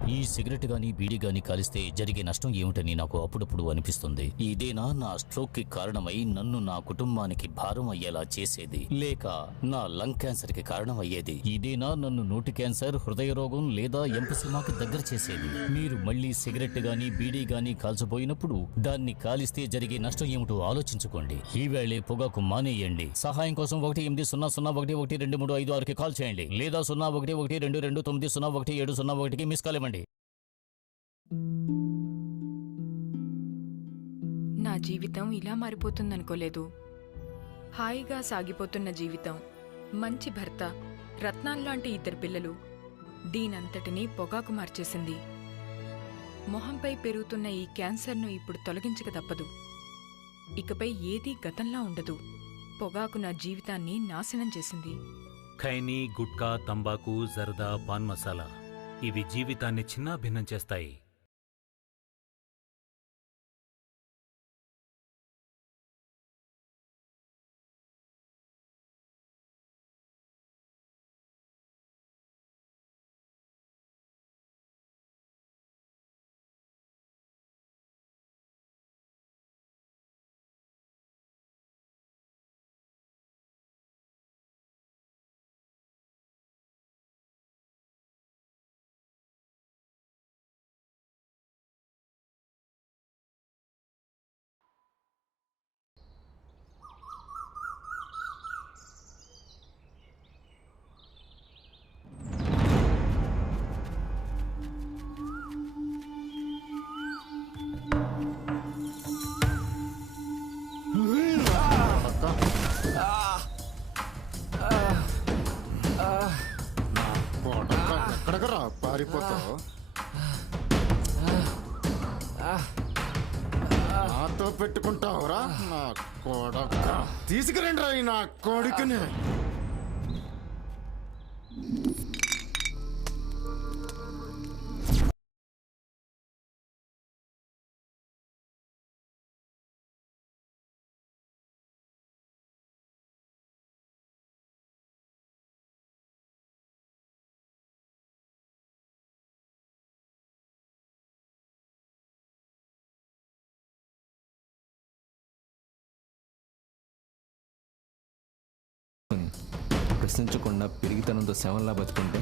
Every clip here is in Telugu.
ఈ సిగరెట్ గాని బీడీ గాని కాలిస్తే జరిగే నష్టం ఏమిటని నాకు అప్పుడప్పుడు అనిపిస్తుంది. ఇదేనా నా స్ట్రోక్ కి కారణమై నన్ను నా కుటుంబానికి భారం అయ్యేలా చేసేది, లేక నా లంగ్ క్యాన్సర్ కి కారణం అయ్యేది? ఇదేనా నన్ను నోటి క్యాన్సర్, హృదయ రోగం లేదా ఎంపసిమాకి దగ్గర చేసేది? మీరు మళ్ళీ సిగరెట్ గాని బీడీ గాని కాల్చబోయినప్పుడు దాన్ని కాలిస్తే జరిగే నష్టం ఏమిటో ఆలోచించుకోండి. ఈవేళే పొగాకు మానేయండి. సహాయం కోసం 18001123556కి కాల్ చేయండి, లేదా 011229011701కి మిస్ కాల్ ఇవ్వండి. నా జీవితం ఇలా మారిపోతుందనుకోలేదు. హాయిగా సాగిపోతున్న జీవితం, మంచి భర్త, రత్నాల్లాంటి 2 పిల్లలు, దీనంతటినీ పొగాకు మార్చేసింది. మొహంపై పెరుగుతున్న ఈ క్యాన్సర్ను ఇప్పుడు తొలగించక తప్పదు. ఇకపై ఏదీ గతంలా ఉండదు. పొగాకు నా జీవితాన్ని నాశనం చేసింది. ఖైనీ, గుట్కా, తంబాకు, జర్దా, పాన్ మసాలా ఇవి జీవితాన్ని చిన్నాభిన్నం చేస్తాయి. ఎక్కడకరా పారిపోతావు? నాతో పెట్టుకుంటావురా నా కొడక? తీసుకురండి రా నా కొడుకుని. ప్రశ్నించకుండా పిరిగితనంతో శవంలా బతుకుంటే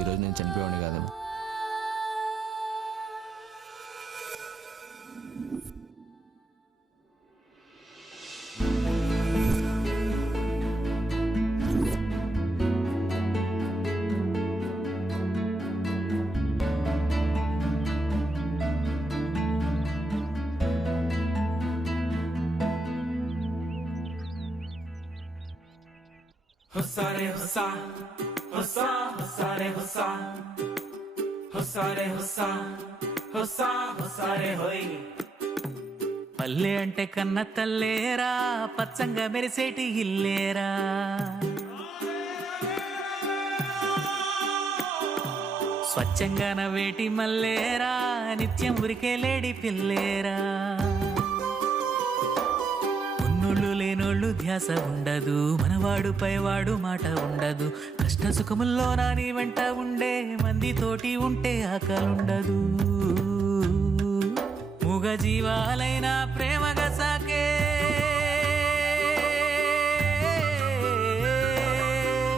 ఈరోజు నేను చనిపోయాను కాదేమో. Hossare hossa, hossa, hossare hossa, hossare hossa, hossa, hossare hoi. పల్లె అంటే కన్న తల్లేరా, పచ్చంగా మెరిసేటి ఇల్లేరా. స్వచ్ఛంగా నవ్వేటి మల్లేరా, నిత్యం ఉరికే లేడి పిల్లేరా. ఉన్నోళ్ళు లేనోళ్ళు ధ్యాస ఉండదు, మనవాడు పైవాడు మాట ఉండదు. కష్ట సుఖముల్లో నాని వెంట ఉండే మంది తోటి ఉంటే ఆకలుండదు. మూగ జీవాలైనా ప్రేమగా సాకే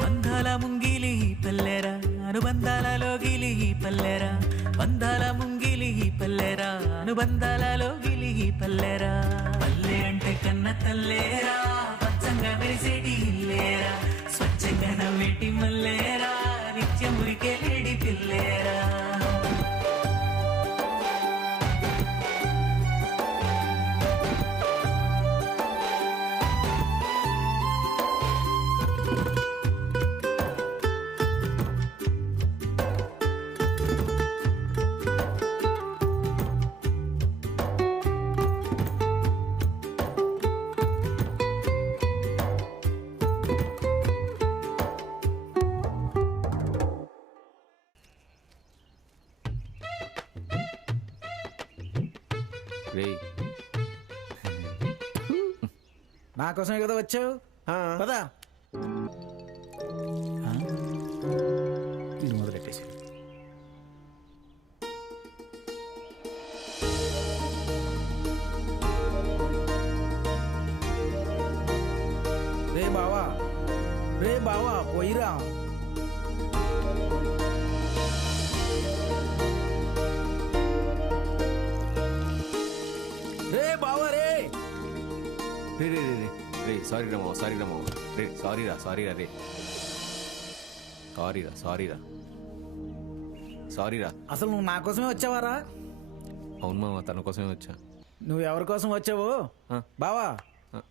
బంధాల ముంగిలి పల్లెరా, అనుబంధాలలో గిలి పల్లెరా. బంధాల ముంగిలి పల్లెరా, అనుబంధాలలో గిలి పల్లెరా. పల్లె అంటే కన్న తల్లేరా, పచ్చంగా మెరిసేటి ఇల్లేరా. స్వచ్ఛంగా నవ్వేటి మల్లేరా, నిత్యం ఉరికే లేడి పిల్లేరా. నా కోసమే కదా వచ్చావు పదా. ఇది మొదలెట్టేసి సారీ రా మామ, సారీ రా మామ. రే సారీ రా రే. సారీ రా. అసలు నువ్వు నా కోసమే వచ్చావారా? అవును మామ, తన కోసమే వచ్చా. నువ్వు ఎవరి కోసం వచ్చావు బావా?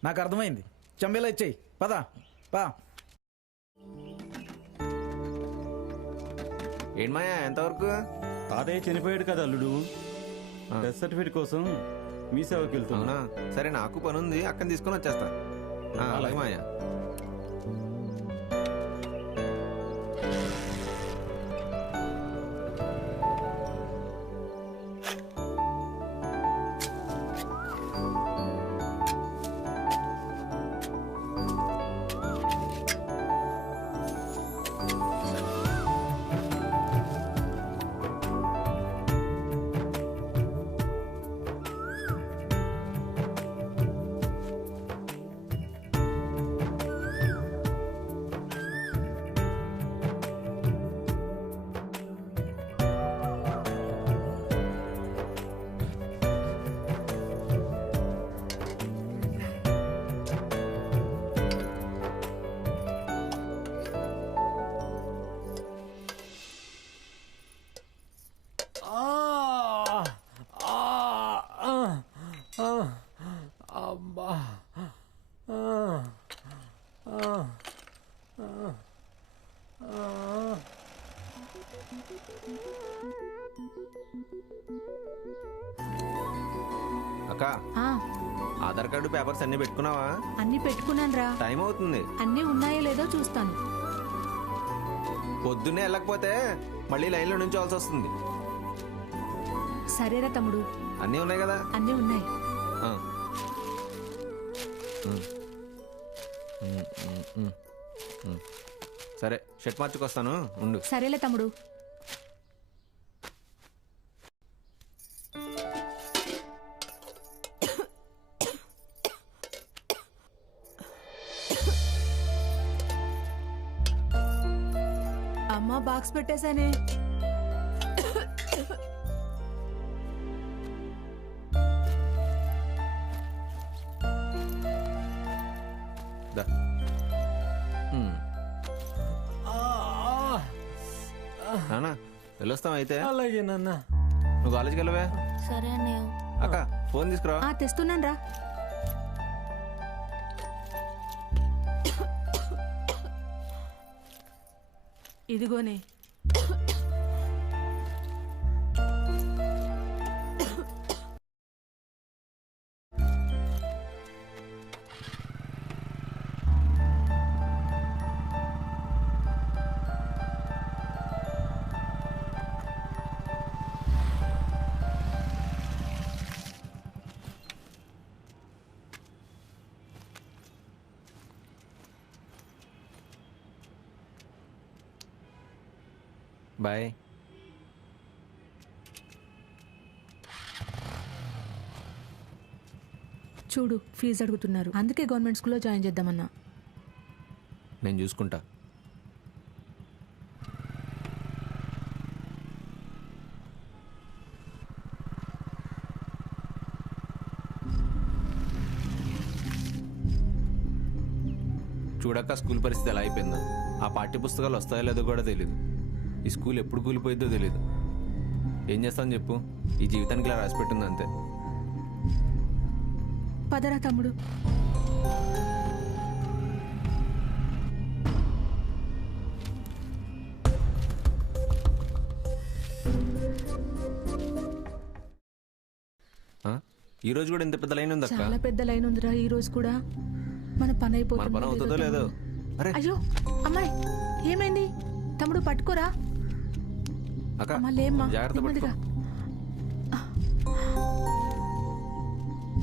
నాకు అర్థమైంది. చంబేలా ఇచ్చేయి, పదా పా. ఏంటి మాయా ఎంతవరకు? తాతయ్య చనిపోయాడు కదా అల్లుడు, డెత్ సర్టిఫికేట్ కోసం మీ సేవకి వెళ్తున్నా. అవునా, సరే నాకు పని ఉంది, అక్కని తీసుకొని వచ్చేస్తా. అలాగే మాయా. అక్క, ఆధార్ కార్డు పేపర్స్ అన్ని పెట్టుకున్నావా? అన్ని పెట్టుకున్నాను రా. టైం అవుతుంది. అన్ని ఉన్నాయో లేదో చూస్తాను. పొద్దున్నే వెళ్ళకపోతే మళ్ళీ లైన్లో నుంచోవాల్సి వస్తుంది. సరేరా తమ్ముడు. అన్నీ ఉన్నాయి కదా? అన్నీ ఉన్నాయి. సరే, షర్ట్ మార్చుకొస్తాను, ఉండు. సరేలే తమ్ముడు. అమ్మా, బాక్స్ పెట్టేశానే. నానా వెళ్ళొస్తాం అయితే. అలాగే నాన్న. నువ్వు కాలేజీకి వెళ్ళవే? సరే అన్నయ్య. అక్క, ఫోన్ తీసుకురా. తెస్తున్నాను రా. ఇదిగోనే. బాయ్. చూడు, ఫీజు అడుగుతున్నారు. అందుకే గవర్నమెంట్ స్కూల్లో జాయిన్ చేద్దామన్నా. నేను చూసుకుంటా. చూడక్క స్కూల్ పరిస్థితి ఎలా అయిపోయిందో. ఆ పాఠ్య పుస్తకాలు వస్తాయో లేదో కూడా తెలియదు. ఈ స్కూల్ ఎప్పుడు కూలిపోయిద్దో తెలియదు. ఏం చేస్తాను చెప్పు, ఈ జీవితానికి ఇలా రాసిపెట్టింది అంతే. పదరా తమ్ముడు. ఈ రోజు కూడా ఇంత పెద్ద లైన్ ఉంది అక్క. చాలా పెద్ద లైన్ ఉందిరా ఈ రోజు కూడా. మన పని అయిపోతుంది. మన పని అవుతుందో లేదో. అరే అయ్యో అమ్మాయి, ఏమైంది? తమ్ముడు పట్టుకోరా. అక్క, లేమ్మా, జాగ్రత్త పట్టుకో.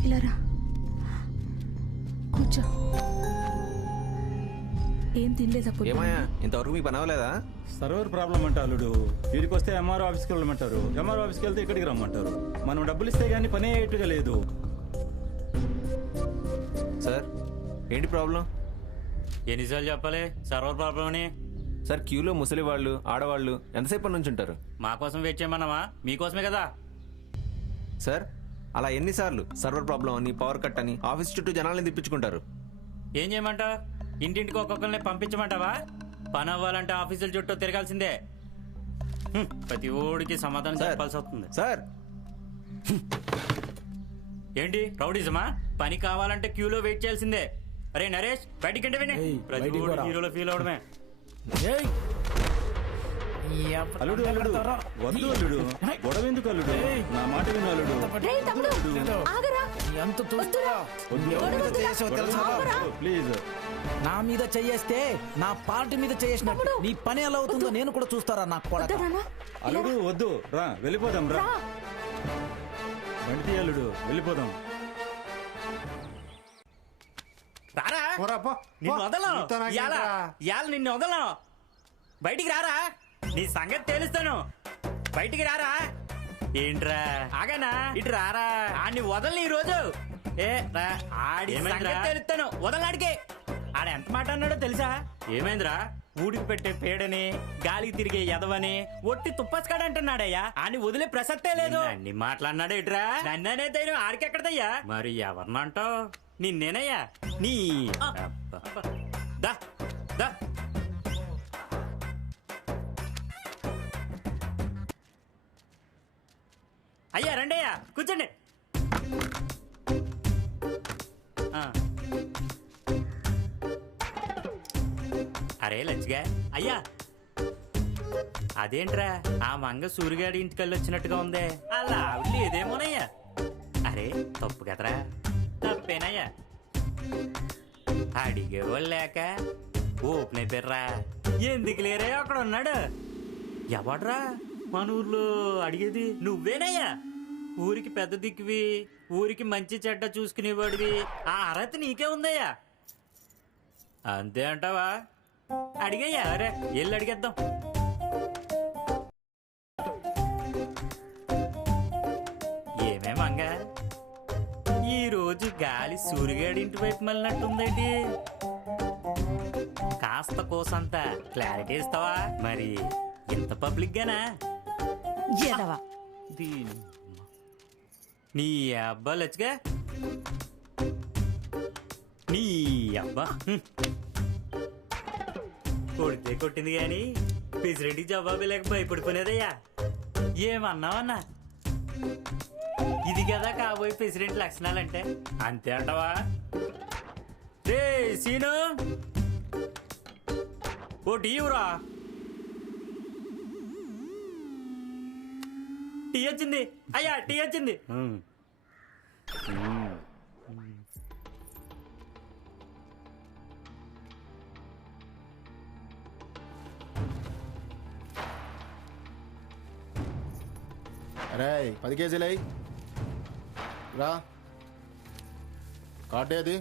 ఇలా రా, కూర్చో. ఏం తినలేదా? ఏమయ్యా, ఇంతవరకు మీ పని అవ్వలేదా? సర్వర్ ప్రాబ్లం అంట అల్లుడు. వీరికి వస్తే ఎంఆర్ఓ ఆఫీస్కి వెళ్ళమంటారు, ఎంఆర్ఓ ఆఫీస్కి వెళ్తే ఇక్కడికి రమ్మంటారు. మనం డబ్బులు ఇస్తే గానీ పని అయ్యేట్టుగా లేదు. సార్, ఏంటి ప్రాబ్లం? ఎన్నిసార్లు చెప్పాలి సర్వర్ ప్రాబ్లం అని? సార్, క్యూలో ముసలి వాళ్ళు, ఆడవాళ్ళు ఎంతసేపు నుంచి ఉంటారు? మా కోసం వెయిట్ చేయమన్నావా? మీకోసమే కదా. సార్, అలా ఎన్నిసార్లు సర్వర్ ప్రాబ్లం అని, పవర్ కట్ అని ఆఫీస్ చుట్టూ జనాల్ని తిప్పించుకుంటారు? ఏం చేయమంటావు? ఇంటింటికి ఒక్కొక్కరిని పంపించమంటావా? పని అవ్వాలంటే ఆఫీసుల చుట్టూ తిరగాల్సిందే. ప్రతి ఓడికి సమాధానం చెప్పాల్సి వస్తుంది. సార్ ఏంటి రౌడీజమా? పని కావాలంటే క్యూలో వెయిట్ చేయాల్సిందే. అరే నరేష్, బయటికి అంటే విని ప్రతి ఓడి హీరోలో ఫీల్ అవడమే. అల్లుడు అల్లుడు వద్దు అల్లుడు, గొడవ ఎందుకు అల్లుడు? నా మాట విను అల్లుడు. ప్లీజ్. నా మీద చెయ్యేస్తే నా పార్టీ మీద చేసినట్టు నీ పని ఎలా అవుతుందో నేను కూడా చూస్తారా నా కొడక. అల్లుడు వద్దు, రా వెళ్ళిపోదాం. రా బండి అల్లుడు, వెళ్ళిపోదాం. రారా, నిన్ను వదలను. నిన్ను వదలను. బయటికి రారా, నీ సంగతి తెలుస్తాను. బయటికి రారా. ఏంట్రా ఆగనా? ఇటు రారా. ఆడిని వదలని ఈ రోజు. ఆడి సంగతి తెలుస్తాను. వదలనాడికి. ఆడ ఎంత మాట అన్నాడో తెలుసా? ఏమైందిరా? ఊడికి పెట్టే పేడని, గాలికి తిరిగే ఎదవని, ఒట్టి తుప్పస్కాడంటున్నాడయ్యా. ఆని వదిలే ప్రసక్తే లేదు. అన్ని మాట్లాడినాడు ఇట్రా. నన్ననే ధైర్యం ఆడికెక్కడదయ్యా? మరి ఎవరినంటావు? నిన్నేనయ్యా. నీ దా దా. అయ్యా రండి అయ్యా, కూర్చోండి. అరే లచ్చిగా అయ్యా, అదేంట్రా ఆ మంగ సూరిగాడి ఇంటికెళ్ళి వచ్చినట్టుగా ఉందే? అలా ఆవిడ లేదేమోనయ్యా. అరే తప్పు కదరా. తప్పేనయ్యా. అడిగేవాళ్ళు లేక ఓపెన్ అయిపోయారా. ఎందుకు లేరే అక్కడ ఉన్నాడు. ఎవడ్రా మన ఊర్లో అడిగేది? నువ్వేనయ్యా. ఊరికి పెద్ద దిక్కువి, ఊరికి మంచి చెడ్డ చూసుకునేవాడివి. ఆ అర్హత నీకే ఉందయ్యా. అంతే అంటావా? అడిగయ్యా. అరే వెళ్ళి అడిగేద్దాం. ఏమేమంగా ఈ రోజు గాలి సూరిగాడి ఇంటి వైపు మళ్ళినట్టుందేంటి? కాస్త కోసంత క్లారిటీ ఇస్తావా? మరి ఇంత పబ్లిక్ గానా? నీ అబ్బా లచ్చిగా, నీ అబ్బా కొడితే కొట్టింది గాని ప్రెసిడెంట్కి జవాబు లేక భయపడిపోయినదయ్యా. ఏమన్నావన్నా? ఇది కదా కాబోయే ప్రెసిడెంట్ లక్షణాలంటే. అంతే అంటావా? రే సీను, ఓ టీవరా. టీ వచ్చింది అయ్యా, టీ వచ్చింది. అరే 10 కేజీలు అయ్యి రా. కార్డే అది.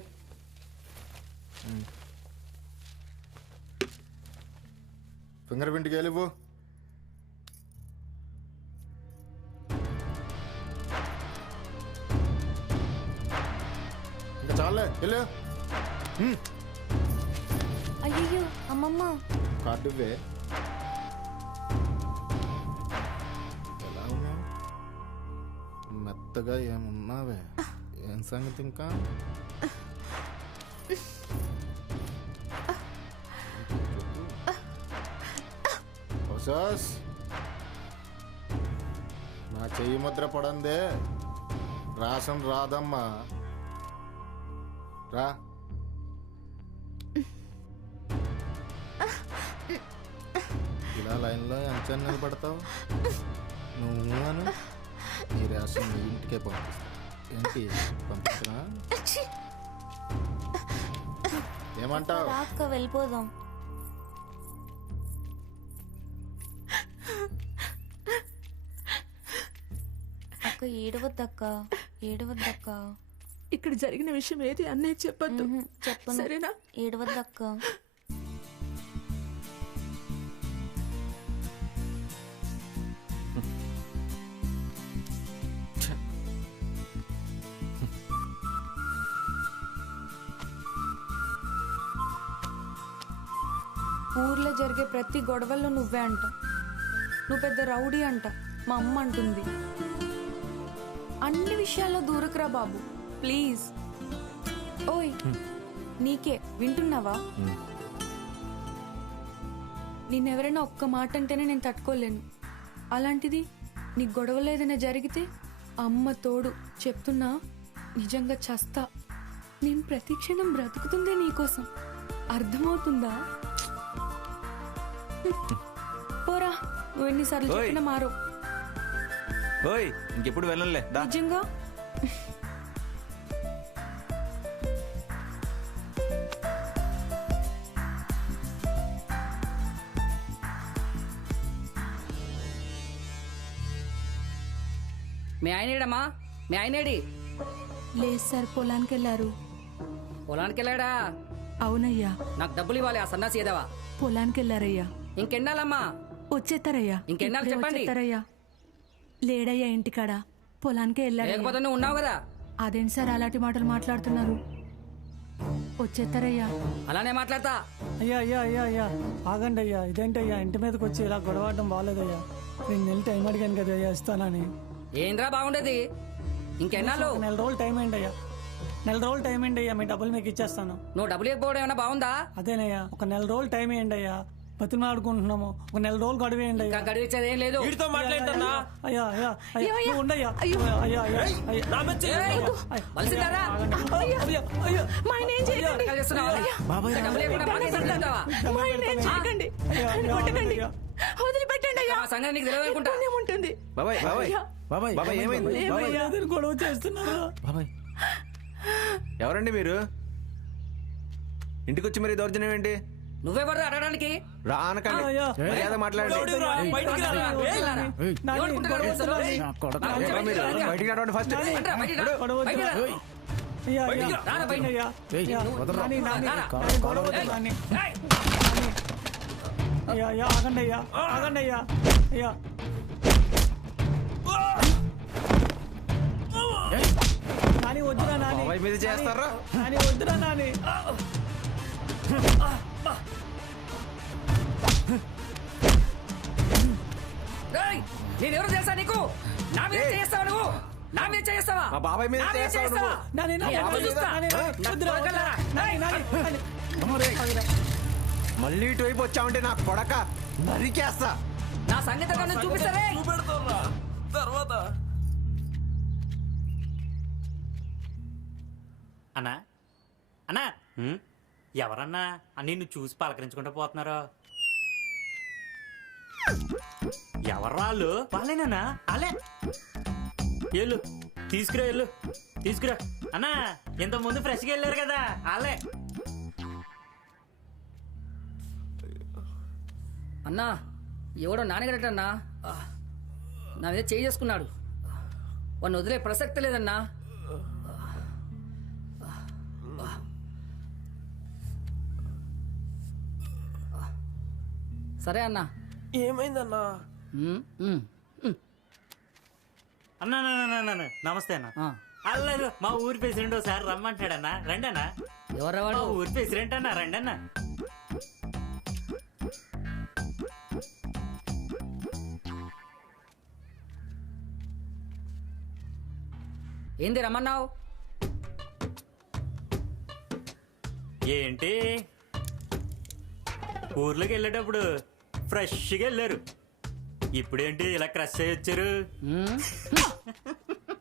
ఫింగర్ ప్రింట్కి వెళ్ళివ్వు. ఇంకా చాలే వెళ్ళు. అయ్యో అమ్మమ్మ, కార్డు ఇవ్వే. ఎలా ఉన్నావు? మెత్తగా ఏమున్నావే? ఏం సంగతి ఇంకా? నా చెయ్యి ముద్ర పడందే రాసం రాదమ్మా. రా. ఇలా లైన్లో ఎంత నిలబడతావు నువ్వు? అను నీ రేషన్ నీ ఇంటికే పంపిస్తా. ఏంటి పంపించనా? ఏమంటావు? అక్క వెళ్ళిపోదాం. అక్క ఏడవద్దక్క, ఏడవద్దక్క. ఇక్కడ జరిగిన విషయం ఏది అన్నయ్య చెప్పద్దు. చెప్పను. సరేనా? ఏడవద్దక్క. ఊర్లో జరిగే ప్రతి గొడవల్లో నువ్వే అంట. నువ్వు పెద్ద రౌడీ అంట మా అమ్మ అంటుంది. అన్ని విషయాల్లో దూరకురా బాబు ప్లీజ్. ఓయ్ నీకే వింటున్నావా? నిన్నెవరైనా ఒక్క మాట అంటేనే నేను తట్టుకోలేను. అలాంటిది నీ గొడవలో ఏదైనా జరిగితే అమ్మ తోడు చెప్తున్నా, నిజంగా చస్తా. నేను ప్రతి క్షణం బ్రతుకుతుందే నీకోసం. అర్థమవుతుందా? పోరా, నువ్వు ఎన్నిసార్లు చెప్పినా మారో. ఓయ్ ఇంకెప్పుడు వెళ్ళంలే. నిజంగా మీ ఆయనేడమ్మా? మీ ఆయనేడి? లేదు సార్, పొలానికి వెళ్ళారు. పొలానికి వెళ్ళాడా? అవునయ్యా. నాకు డబ్బులు ఇవ్వాలి. ఆ సన్నాసి ఏదవా పొలానికి వెళ్ళారయ్యా. ఇంకెన్నాళ్ళమ్మా? వచ్చేస్తారయ్యా. ఇంకెన్నాళ్ళు ఇప్పుడే చెప్పండి. వచ్చేస్తారయ్యా. లేడయ్యా ఇంటికాడ, పొలానికే వెళ్ళాడు. లేకపోతే నువ్వు ఉన్నావు కదా. అదేంటి సార్ అలాంటి మాటలు మాట్లాడుతున్నారు? వచ్చేస్తారయ్యా. అలానే మాట్లాడతా. అయ్యా అయ్యా అయ్యా అయ్యా ఆగండి అయ్యా. ఇదేంటయ్యా ఇంటి మీదకి వచ్చి ఇలా గొడవడం బాగాలేదయ్యా. నేను నెల టైం అడిగాను కదా అయ్యా ఇస్తానని. ఏంద్రా బాగుండేది? ఇంకెన్నాళ్ళు? నెల రోజులు టైం ఏంటి అయ్యా. నెల రోజులు టైం ఏంటి అయ్యా, మీ డబ్బులు మీకు ఇచ్చేస్తాను. నువ్వు డబ్బులు ఇవ్వకపోవడం ఏమైనా బాగుందా? అదేనయ్యా, ఒక నెల రోజులు టైం ఏంటి అయ్యా. బతులు ఆడుకుంటున్నాము, ఒక నెల రోజులు గడువు వేయండి అయ్యా. గడివించేది ఏం లేదు. వీడితో మాట్లాడుతున్నా. అయ్యా అయ్యా అయ్యా నువ్వు ఉండయ్యా. అయ్యా అయ్యా అయ్యా సంగతి నీకు తెలియదుకుంటా. గొడవ చేస్తున్నారు. ఎవరండి మీరు? ఇంటికి వచ్చి మరి దౌర్జన్యం ఏంటి? నువ్వెవరు అడగడానికి? రానకండి, మర్యాద మాట్లాడండి. బయటికి రావడం ఫస్ట్. ఆగండి అయ్యా, ఆగండి అయ్యా. అయ్యా నాని వద్దురా, నాని మీద చేస్తారా? నాని వద్దురా, నాని. నేనెవరు తెలుసా నీకు? నా మీద చేస్తావా నువ్వు? నా మీద చేస్తావా? మా బాబాయ్ మీద చేస్తావా? మళ్ళీ ఇటువైపు వచ్చావంటే నా కొడక నరికేస్తా. నా సంగతి చూపిస్తారే తర్వాత. అన్నా అన్నా, ఎవరన్నా నిన్ను చూసి పలకరించుకుంటూ పోతున్నారు? ఎవర్రాళ్ళు? వాళ్ళేనా? అలే ఎల్లు తీసుకురా, ఎల్లు తీసుకురా. అన్నా ఇంత ముందు ఫ్రెష్గా వెళ్ళారు కదా వాళ్ళే. అన్నా ఎవడో నాన్నగడటన్నా నా మీద చేయి చేసుకున్నాడు. వాడిని వదిలే ప్రసక్తి లేదన్నా. సరే అన్నా. ఏమైందన్నా? అన్నా నమస్తే అన్న. అల్లారు మా ఊరి ప్రెసిడెంట్ ఒకసారి రమ్మంటాడన్నా. రండి అన్నా. ఎవరు? ఊరి ప్రెసిడెంట్ అన్నా, రండి అన్నా. ఏంది రమ్మన్నావు? ఏంటి ఊర్లోకి వెళ్ళేటప్పుడు ఫ్రెష్గా వెళ్ళారు, ఇప్పుడేంటి ఇలా క్రష్ అయ్యి వచ్చారు?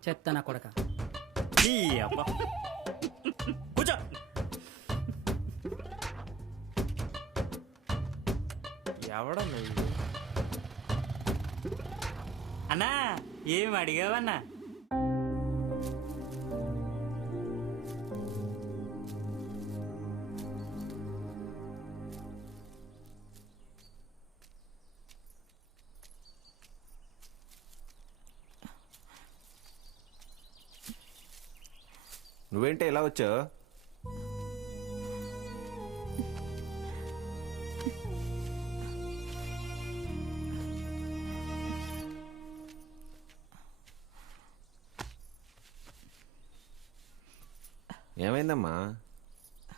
చెప్తానా కొడక. కూర్చో. ఎవడన్నా అన్నా ఏం అడిగావన్నా? నువ్వేంటే ఎలా వచ్చావు? ఏమైందమ్మా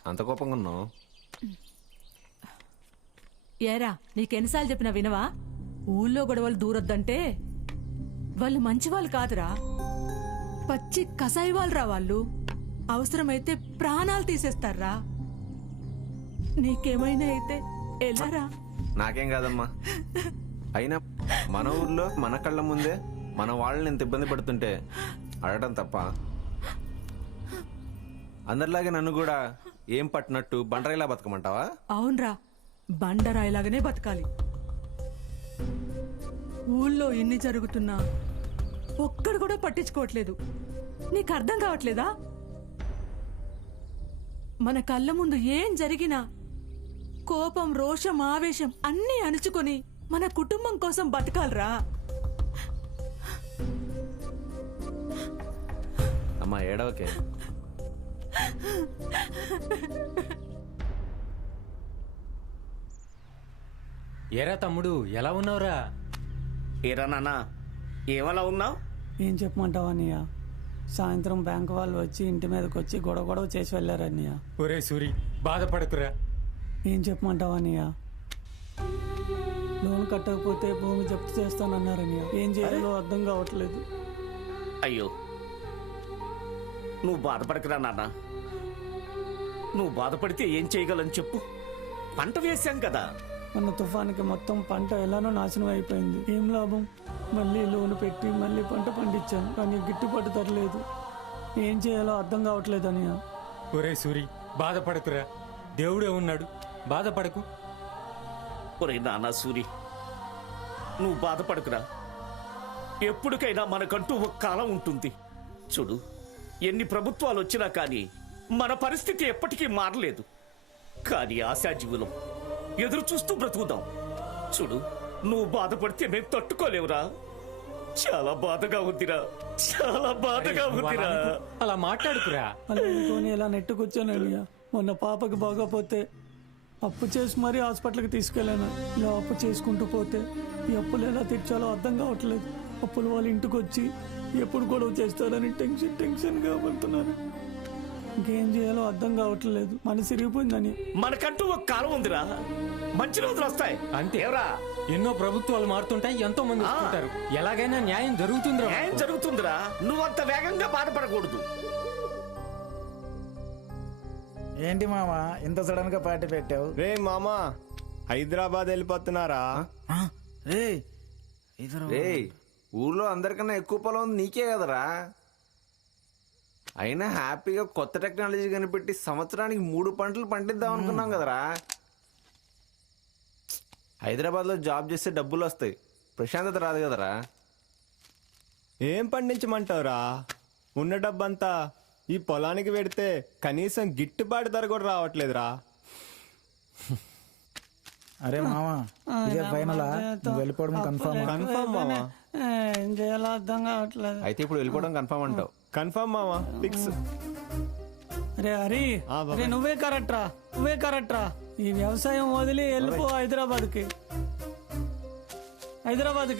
అంత కోపంగా ఉన్నావు? ఏరా నీకెన్నిసార్లు చెప్పినా వినవా? ఊళ్ళో గొడవలు దూరొద్దంటే. వాళ్ళు మంచి వాళ్ళు కాదురా, పచ్చి కసాయి వాళ్ళరా వాళ్ళు. అవసరమైతే ప్రాణాలు తీసేస్తారా. నీకేమైనా అయితే ఎలారా? నాకేం కాదమ్మా. అయినా మన ఊర్లో మన కళ్ళ ముందే మన వాళ్ళని ఎంత ఇబ్బంది పడుతుంటే అడగడం తప్ప? అందరిలాగే నన్ను కూడా ఏం పట్టినట్టు బండరాయిలా బతకమంటావా? అవునరా, బండరాయిలాగానే బతకాలి. ఊళ్ళో ఇన్ని జరుగుతున్నా ఒక్కడు కూడా పట్టించుకోవట్లేదు. నీకు అర్థం కావట్లేదా? మన కళ్ళ ముందు ఏం జరిగినా కోపం, రోషం, ఆవేశం అన్నీ అణుచుకొని మన కుటుంబం కోసం బతకాలరా. అమ్మా ఏడవకే. ఏరా తమ్ముడు, ఎలా ఉన్నావురా? ఏరా నాన్న, ఏమలా ఉన్నావు? ఏం చెప్పమంటావా అన్నయ్య? సాయంత్రం బ్యాంక్ వాళ్ళు వచ్చి ఇంటి మీదకి వచ్చి గొడవ చేసి వెళ్ళారు అన్నయ్య. ఒరే సూరి, బాధపడకురా. ఏం చెప్పమంటావా అన్నయ్య? లోన్ కట్టకపోతే భూమి జప్తు చేస్తానన్నారు అన్నయ్య. ఏం చేయాలో అర్థం కావట్లేదు. అయ్యో, నువ్వు బాధపడకురా నాన్న. నువ్వు బాధపడితే ఏం చేయగలని చెప్పు. పంట వేశాం కదా. మొన్న తుఫానికి మొత్తం పంట ఎలానో నాశనం అయిపోయింది. ఏం లాభం? మళ్ళీ లోన్ పెట్టి మళ్ళీ పంట పండించాను, కానీ గిట్టుబాటు తరలేదు. ఏం చేయాలో అర్థం కావట్లేదు అన్నయ్య. ఒరే సూరి, బాధపడకురా. దేవుడే ఉన్నాడు, బాధపడకు. ఒరే నాన్న సూరి, నువ్వు బాధపడకురా. ఎప్పటికైనా మనకంటూ ఒక కాలం ఉంటుంది. చూడు, ఎన్ని ప్రభుత్వాలు వచ్చినా కానీ మన పరిస్థితి ఎప్పటికీ మారలేదు. కానీ ఆశాజీవులం, ఎదురు చూస్తూ బ్రతుకుదాం. చూడు, నువ్వు బాధపడితే మేము తట్టుకోలేవురా. చాలా బాధగా ఉందిరా, చాలా బాధగా ఉందిరా. అలా మాట్లాడుకురా. అలా అనుకోని ఇలా నెట్టుకొచ్చాను అన్నయ్య. మొన్న పాపకి బాగోపోతే అప్పు చేసి మరీ హాస్పిటల్కి తీసుకెళ్ళాను. ఇలా అప్పు చేసుకుంటూ పోతే ఈ అప్పులు ఎలా తీర్చాలో అర్థం కావట్లేదు. అప్పులు వాళ్ళ ఇంటికి వచ్చి ఎప్పుడు గొడవ చేస్తారని టెన్షన్గా పడుతున్నారు. ఇంకేం చేయాలో అర్థం కావట్లేదు. మనసు ఇరిగిపోయిందని. మనకంటూ ఒక కాలం ఉందిరా, మంచి రోజులు వస్తాయి. అంతేరా, ఎన్నో ప్రభుత్వాలు మారుతుంటాయి, ఎంతో మంది వస్తుంటారు. ఎలాగైనా న్యాయం జరుగుతుందిరా. న్యాయం జరుగుతుందిరా. నువ్వు అంత వేగంగా బాధపడకూడదు. ఏంటి మామ ఇంత సడన్ గా పార్టీ పెట్టావు? రే మామా, హైదరాబాద్ వెళ్ళిపోతున్నారా? రే, ఊర్లో అందరికన్నా ఎక్కువ పొలం ఉంది నీకే కదరా. అయినా హ్యాపీగా కొత్త టెక్నాలజీ కనిపెట్టి సంవత్సరానికి 3 పంటలు పండిద్దాం అనుకున్నాం కదరా. హైదరాబాద్లో జాబ్ చేస్తే డబ్బులు వస్తాయి, ప్రశాంతత రాదు కదరా. ఏం పండించమంటావురా? ఉన్న డబ్బంతా ఈ పొలానికి పెడితే కనీసం గిట్టుబాటు ధర కూడా రావట్లేదురా. అరే మామా, ఇదే ఫైనలా? నువ్వు వెళ్ళిపోవడం కన్ఫర్మ్? కన్ఫర్మ్ మామా. ఏం చేయాలో అర్థం కావట్లేదు. అయితే ఇప్పుడు వెళ్ళిపోవడం కన్ఫర్మ్ అంటావు? కన్ఫర్మ్ మామా, ఫిక్స్. అరే హరి, అరే నువ్వే కరెక్ట్ రా. ఈ వ్యవసాయం వదిలి వెళ్ళిపో హైదరాబాద్కి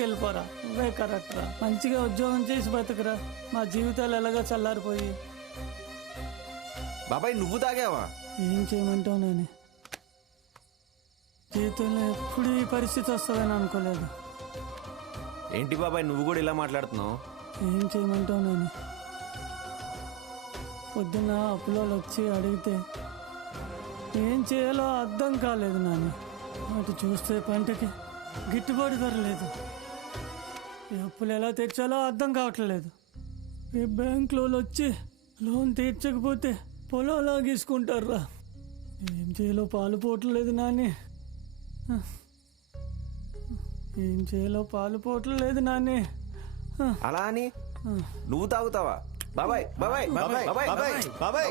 వెళ్ళిపోరా. నువ్వే కరెక్ట్ రా. మంచిగా ఉద్యోగం చేసి బతుకురా. మా జీవితాలు ఎలాగో చల్లారిపోయి. బాబాయ్ నువ్వు తాగావా? ఏం చేయమంటావు? నేను జీవితంలో ఎప్పుడు ఈ పరిస్థితి వస్తుందని అనుకోలేదు. ఏంటి బాబాయ్ నువ్వు కూడా ఇలా మాట్లాడుతున్నావు? ఏం చేయమంటావు? నేను పొద్దున్న అప్పులో వచ్చి అడిగితే ఏం చేయాలో అర్థం కాలేదు. నాన్న అటు చూస్తే పంటకి గిట్టుబాటు ధర లేదు. ఈ అప్పులు ఎలా తీర్చాలో అర్థం కావట్లేదు. ఈ బ్యాంకులో వచ్చి లోన్ తీర్చకపోతే పొలంలా గీసుకుంటారా. ఏం చేయాలో పాలు పోవట్లేదు నాని. ఏం చేయాలో పాలు పోవట్లేదు నాని. అలా అని నువ్వు తాగుతావా? బాబాయ్ బాబాయ్ బాబాయ్ బాబాయ్ బాబాయ్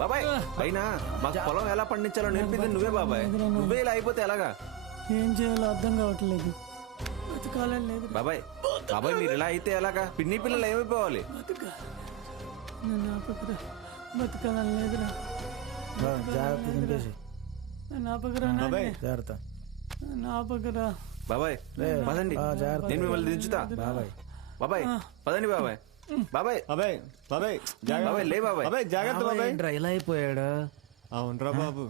బాబాయ్ అయినా మాకు పొలం ఎలా పండించాలో నేర్పింది నువ్వే బాబాయ్. నువ్వే ఇలా అయిపోతే ఎలాగా? ఏం చేయాలో అర్థం కావట్లేదు. బతకాలని లేదు బాబాయ్. బాబాయ్ మీరు ఇలా అయితే ఎలాగా? పిన్ని పిల్లలు ఏమైపోవాలి? నన్ను ఆపకరా. బతకాలని లేదురా. జాగ్రత్త తింపేసి. నన్ను ఆపకరా. జాగ్రత్త. నన్ను ఆపకరా. బాబాయ్ పదండి, నేను మిమ్మల్ని దించుతా. బాబాయ్ బాబాయ్ పదండి బాబాయ్. బాబాయ్ బాబాయ్ బాబాయ్ బాబాయ్ లే బాబాయ్. బాబాయ్ జాగ్రత్త బాబాయ్. ఇలా అయిపోయాడు. అవునరా బాబు.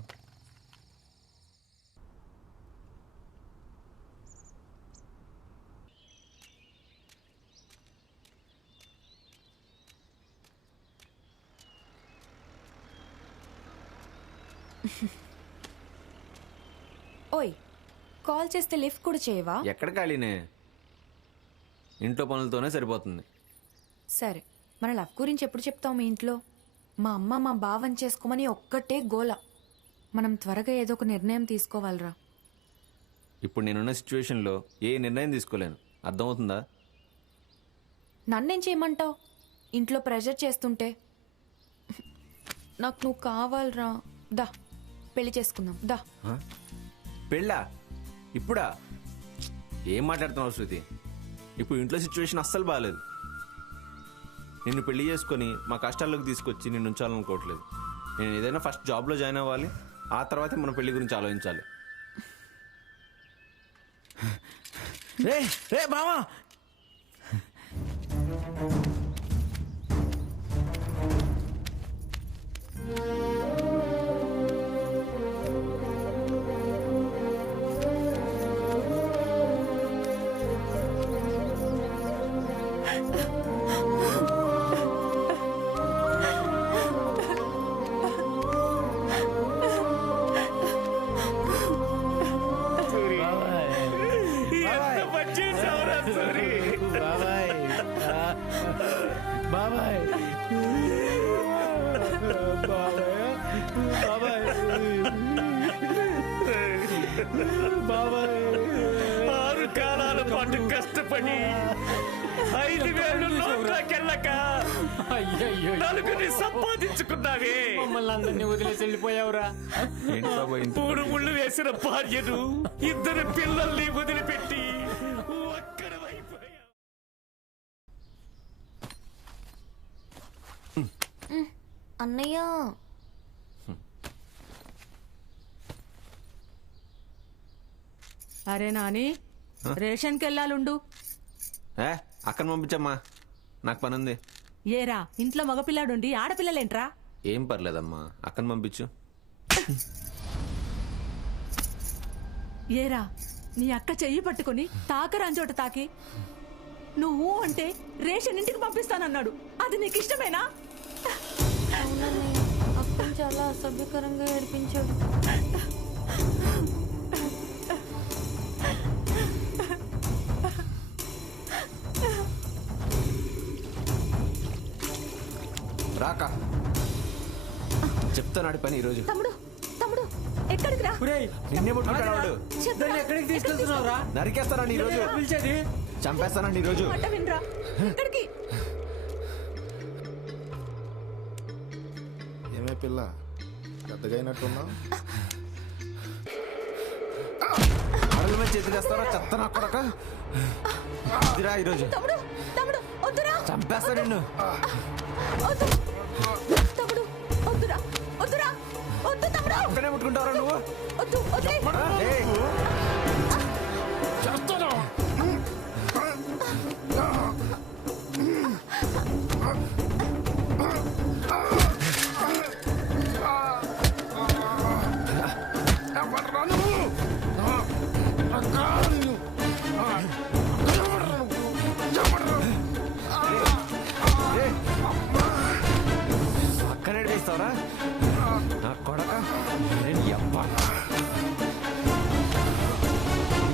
కాల్ చేస్తే లిఫ్ట్ కూడా చేయవా? ఎక్కడ ఖాళీనే, ఇంట్లో పనులతోనే సరిపోతుంది. సరే, మన లవ్ గురించి ఎప్పుడు చెప్తావు మీ ఇంట్లో? మా అమ్మ మా బావని చేసుకోమని ఒక్కటే గోల. మనం త్వరగా ఏదో ఒక నిర్ణయం తీసుకోవాలిరా. ఇప్పుడు నేనున్న సిచ్యువేషన్లో ఏ నిర్ణయం తీసుకోలేను, అర్థమవుతుందా? నన్నేం చేయమంటావు? ఇంట్లో ప్రెషర్ చేస్తుంటే. నాకు నువ్వు కావాలరా. దా పెళ్లి చేసుకుందాం, దా. పెళ్ళా? ఇప్పుడా? ఏం మాట్లాడుతున్నావు శృతి? ఇప్పుడు ఇంట్లో సిచ్యువేషన్ అస్సలు బాగాలేదు. నిన్ను పెళ్లి చేసుకొని మా కష్టాల్లోకి తీసుకొచ్చి నిన్ను ఉంచాలనుకోవట్లేదు. నేను ఏదైనా ఫస్ట్ జాబ్లో జాయిన్ అవ్వాలి, ఆ తర్వాతే మన పెళ్లి గురించి ఆలోచించాలి. రే రే బావా, బాబాయ్ బాబాయ్ 6 కాలాల పాటు కష్టపడి 5,000 లోట్లకెళ్ళక నలుగురిని సంపాదించుకున్నావే. మమ్మల్ని అందరినీ వదిలేసి వెళ్ళిపోయావురా. 3 ముళ్ళు వేసిన భార్యను, 2 పిల్లల్ని వదిలిపెట్టి ఒక్కడవైపోయావు. అన్నయ్య, అరే నాని, రేషన్కి వెళ్ళాలుండు. అక్కడ పంపించమ్మా, నాకు పని ఉంది. ఏరా, ఇంట్లో మగపిల్లాడుండి ఆడపిల్లలేంట్రా? ఏం పర్లేదమ్మా, అక్కని పంపించు. ఏరా, నీ అక్క చెయ్యి పట్టుకుని తాకరాంచోట తాకి నువ్వు అంటే రేషన్ ఇంటికి పంపిస్తానన్నాడు. అది నీకు ఇష్టమేనా? అక్కని చాలా అసభ్యకరంగా ఏడిపించాడు. రాక చెప్తానాడు పని ఈరోజు. తమ్ముడు తమ్ముడు ఎక్కడికి రా? నిన్నే ముట్టుకుంటాడు. ఎక్కడికి తీసుకెళ్తున్నావురా? నరికేస్తానండి ఈరోజు, పిలిచేది చంపేస్తానండి ఈరోజు. మాట వినరా? ఎక్కడికి? ఏమే పిల్ల, పెద్దగా అయినట్టున్నావు. అడల మీద చేతికేస్తారా చెత్త నా కొడక. ఇదిరా ఈరోజు తమ్ముడు తమ్ముడు వద్దురా, చంపేస్తా నిన్ను. వద్దు తమ్ముడు, వద్దురా వద్దురా, వద్దు తమ్ముడు. ఒక్కనే ముట్టుకుంటావరా నువ్వు? వద్దు వద్దు. అక్కనే తీస్తావరా నా కొడక.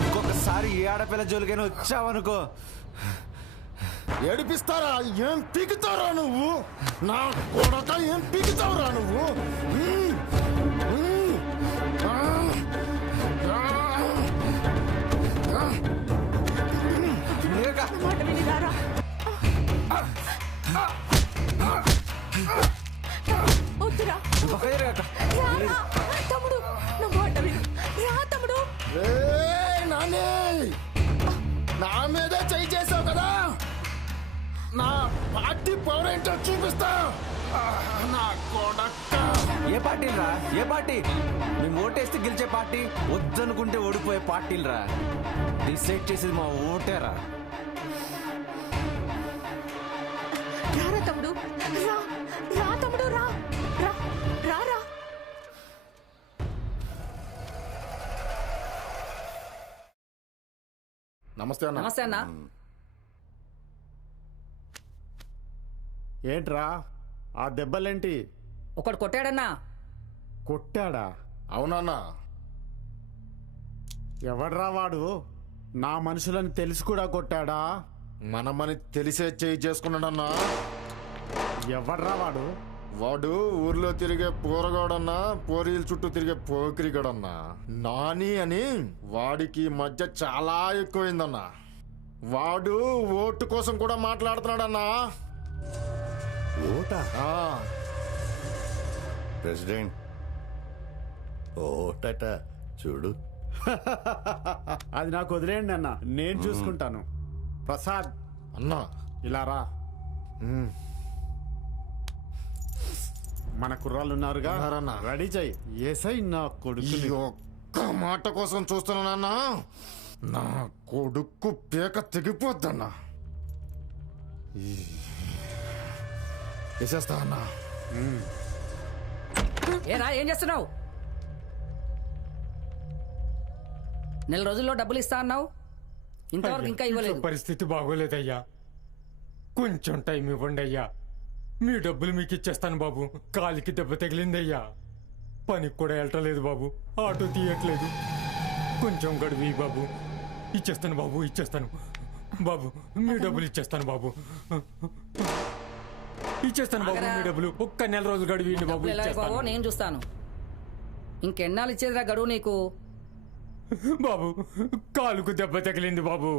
ఇంకొకసారి ఏ ఆడపిల్ల జోలికైనా వచ్చావనుకో, ఏడిపిస్తారా? ఏం పీకుతారా నువ్వు? నా కొడక, ఏం పీకుతావురా నువ్వు? మాట విని రారా. వద్దురా తమ్ముడు, నా మాట విని రా తమ్ముడు. నానే, నా మీదే చెయ్యి చేసావు కదా, నా పార్టీ పవర్ ఏంటో చూపిస్తా. నా కొడక. ఏ పార్టీలు రా? ఏ పార్టీ? మేము ఓటేస్తే గెలిచే పార్టీ, వద్దనుకుంటే ఓడిపోయే పార్టీలు రా. డిసైడ్ చేసేది మా ఓటేరా. రారా తమ్ముడు, రా రా తమ్ముడు, రా రా రా రా. నమస్తే అన్న. నమస్తే అన్న. ఏంట్రా ఆ దెబ్బలేంటి? ఒకడు కొట్టాడన్నా. కొట్టాడా? అవునన్నా. ఎవడ్రా వాడు? నా మనుషులని తెలిసి కూడా కొట్టాడా? మనమని తెలిసే చేయి చేసుకున్నాడన్నా. ఎవడ్రా వాడు? వాడు ఊర్లో తిరిగే పోరగాడన్నా, పోరీల చుట్టూ తిరిగే పోకిరిగాడన్నా. నాని అని వాడికి మధ్య చాలా ఎక్కువైందన్నా. వాడు ఓటు కోసం కూడా మాట్లాడుతున్నాడన్నా. ఓటా? ప్రెసిడెంట్ ఓటట చూడు. అది నాకు వదిలేయండి అన్న, నేను చూసుకుంటాను. ప్రసాద్ అన్నా ఇలా రా. మన కుర్రాళ్ళు ఉన్నారుగా, రెడీ చెయ్యి. ఏసై నా కొడుకు. ఒక్క మాట కోసం చూస్తున్నానన్నా. నా కొడుకు పేక తెగిపోద్దన్నా. వేసేస్తా అన్నా. ఏరా ఏం చేస్తున్నావు? నెల రోజుల్లో డబ్బులు ఇస్తా అన్నావు, ఇంతవరకు ఇంకా ఇవ్వలేదు. పరిస్థితి బాగోలేదయ్యా, కొంచెం టైం ఇవ్వండి అయ్యా. మీ డబ్బులు మీకు ఇచ్చేస్తాను బాబు. కాలికి దెబ్బ తగిలిందయ్యా, పనికి కూడా వెళ్ళటలేదు బాబు, ఆటో తీయట్లేదు. కొంచెం గడువు బాబు. ఇచ్చేస్తాను బాబు, ఇచ్చేస్తాను బాబు. మీ డబ్బులు ఇచ్చేస్తాను బాబు, ఇచ్చేస్తాను బాబు. మీ డబ్బులు ఒక్క నెల రోజులు గడువు బాబు. బాబు నేను చూస్తాను. ఇంకెన్నాళ్ళు ఇచ్చేదిరా గడువు నీకు? బాబు కాలుకు దెబ్బ తగిలింది బాబు,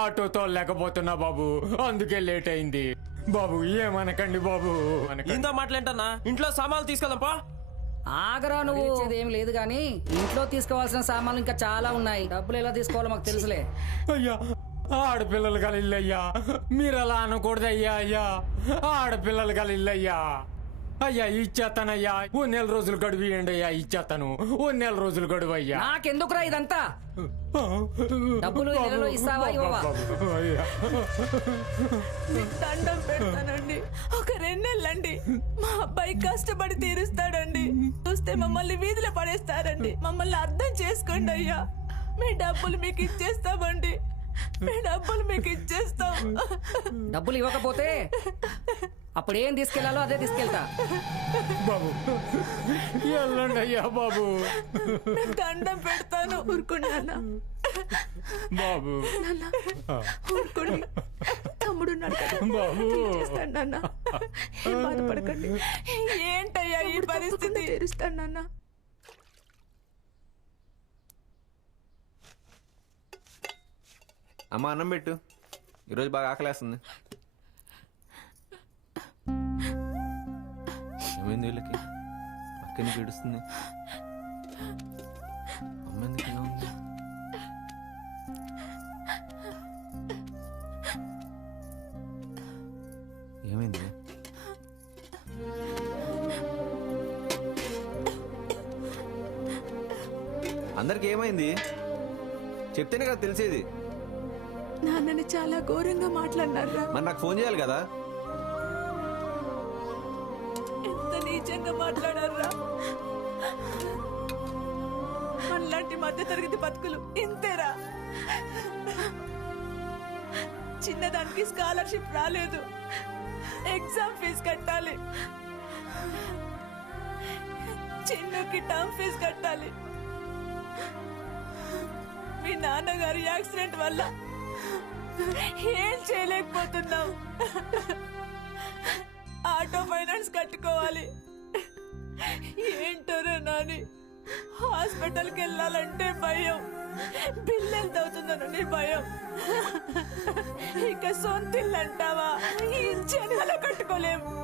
ఆటోతో లేకపోతున్నా బాబు, అందుకే లేట్ అయింది బాబు. ఏమనకండి బాబు. ఇంత మాట్లాంటన్నా, ఇంట్లో సామాన్లు తీసుకెళ్దాంపా. ఆగరా, నువ్వు ఇచ్చేది ఏం లేదు గానీ ఇంట్లో తీసుకోవాల్సిన సామాన్లు ఇంకా చాలా ఉన్నాయి. డబ్బులు ఎలా తీసుకోవాలో మాకు తెలుసులే. అయ్యా ఆడపిల్లలు గల ఇల్లయ్యా, మీరు అలా అనకూడదు అయ్యా. అయ్యా ఆడపిల్లలు గల ఇల్లయ్యా. అయ్యా ఇచ్చేస్తానయ్యా, ఓ నెల రోజులు గడువు ఇవ్వండి అయ్యా. ఇచ్చేస్తాను, ఓ నెల రోజులు గడువు అయ్యా. నాకెందుకురా ఇదంతా? డబ్బులు నెలలో ఇస్తావా ఇవ్వవా? దండం పెడతానండి, ఒక 2 నెలలండి. మా అబ్బాయి కష్టపడి తీరుస్తాడండి. చూస్తే మమ్మల్ని వీధిలో పడేస్తారండి. మమ్మల్ని అర్థం చేసుకోండి అయ్యా. మీ డబ్బులు మీకు ఇచ్చేస్తామండి, మీ డబ్బులు మీకు ఇచ్చేస్తాం. డబ్బులు ఇవ్వకపోతే అప్పుడు ఏం తీసుకెళ్లాలో అదే తీసుకెళ్తా బాబు. వెళ్ళండి అయ్యా బాబు. దండం పెడతాను, ఊరుకున్నానా బాబు. ఊరుకోండి, తమ్ముడున్నాడు కదా బాబు. తీరుస్తాను నాన్న, ఏం బాధపడకండి. ఏంటయ్యా ఈ పరిస్థితి? తీరుస్తాను నాన్న. అమ్మ అన్నం పెట్టు, ఈరోజు బాగా ఆకలేస్తుంది. ఏమైంది వీళ్ళకి? అక్కని పీడుస్తుంది. అమ్మ ఎందుకు ఇలా ఉంది? ఏమైంది? అందరికి ఏమైంది చెప్తేనే కదా తెలిసేది. నాన్నని చాలా ఘోరంగా మాట్లాడినారా? మరి నాకు ఫోన్ చేయాలి కదా. ఎంత నీచంగా మాట్లాడారా? మనలాంటి మధ్య తరగతి బతుకులు ఇంతేరా? చిన్నదానికి స్కాలర్షిప్ రాలేదు, ఎగ్జామ్ ఫీజు కట్టాలి, చిన్నకి టర్మ్ ఫీజు కట్టాలి. మీ నాన్నగారి యాక్సిడెంట్ వల్ల ఏం చేయలేకపోతున్నాం. ఆటో ఫైనాన్స్ కట్టుకోవాలి. ఏంటోరా నాని, హాస్పిటల్కి వెళ్ళాలంటే భయం, బిల్లు ఎంత అవుతుందోనని భయం. ఇక సొంత ఇల్లు అంటావా, ఈ జనాలు కట్టుకోలేము.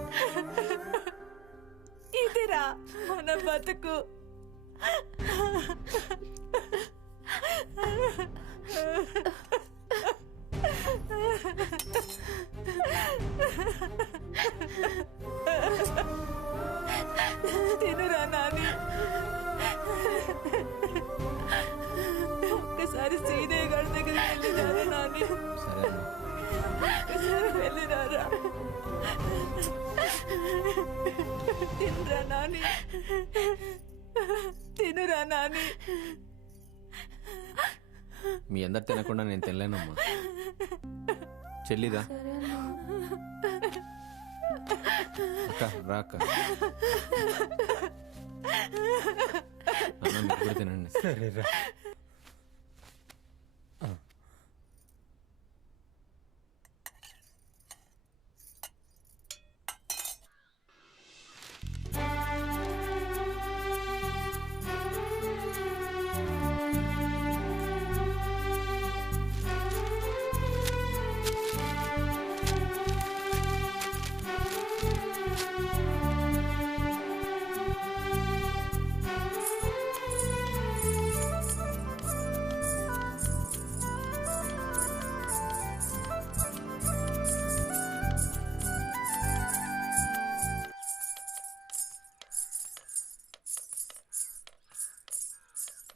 ఇదిరా మన బతుకు. తినురా నాని. ఒక్కసారి సీదే గారి దగ్గర వెళ్ళినారా నాని? ఒక్కసారి వెళ్ళినారా? తినరా నాని, తినురా నాని. మీ అందరు తినకుండా నేను తినలేనమ్మా. చెల్లిదా అక్క? రాక అన్నం మీరు కూడా తినండి. సరేరా.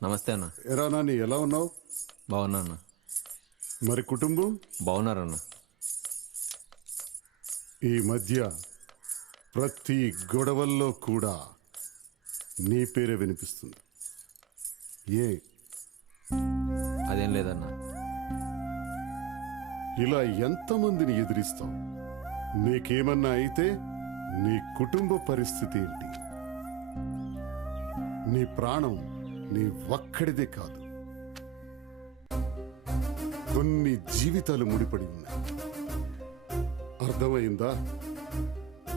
నమస్తే అన్న. ఎరా నాని, ఎలా ఉన్నావు? బాగున్నా అన్న. మరి కుటుంబం? బాగున్నారన్న. ఈ మధ్య ప్రతి గొడవల్లో కూడా నీ పేరే వినిపిస్తుంది. ఏ? అదేం లేదన్న. ఇలా ఎంతమందిని ఎదిరిస్తావు? నీకేమన్నా అయితే నీ కుటుంబ పరిస్థితి ఏంటి? నీ ప్రాణం నీ ఒక్కడిదే కాదు, కొన్ని జీవితాలు ముడిపడి ఉన్నాయి. అర్థమైందా?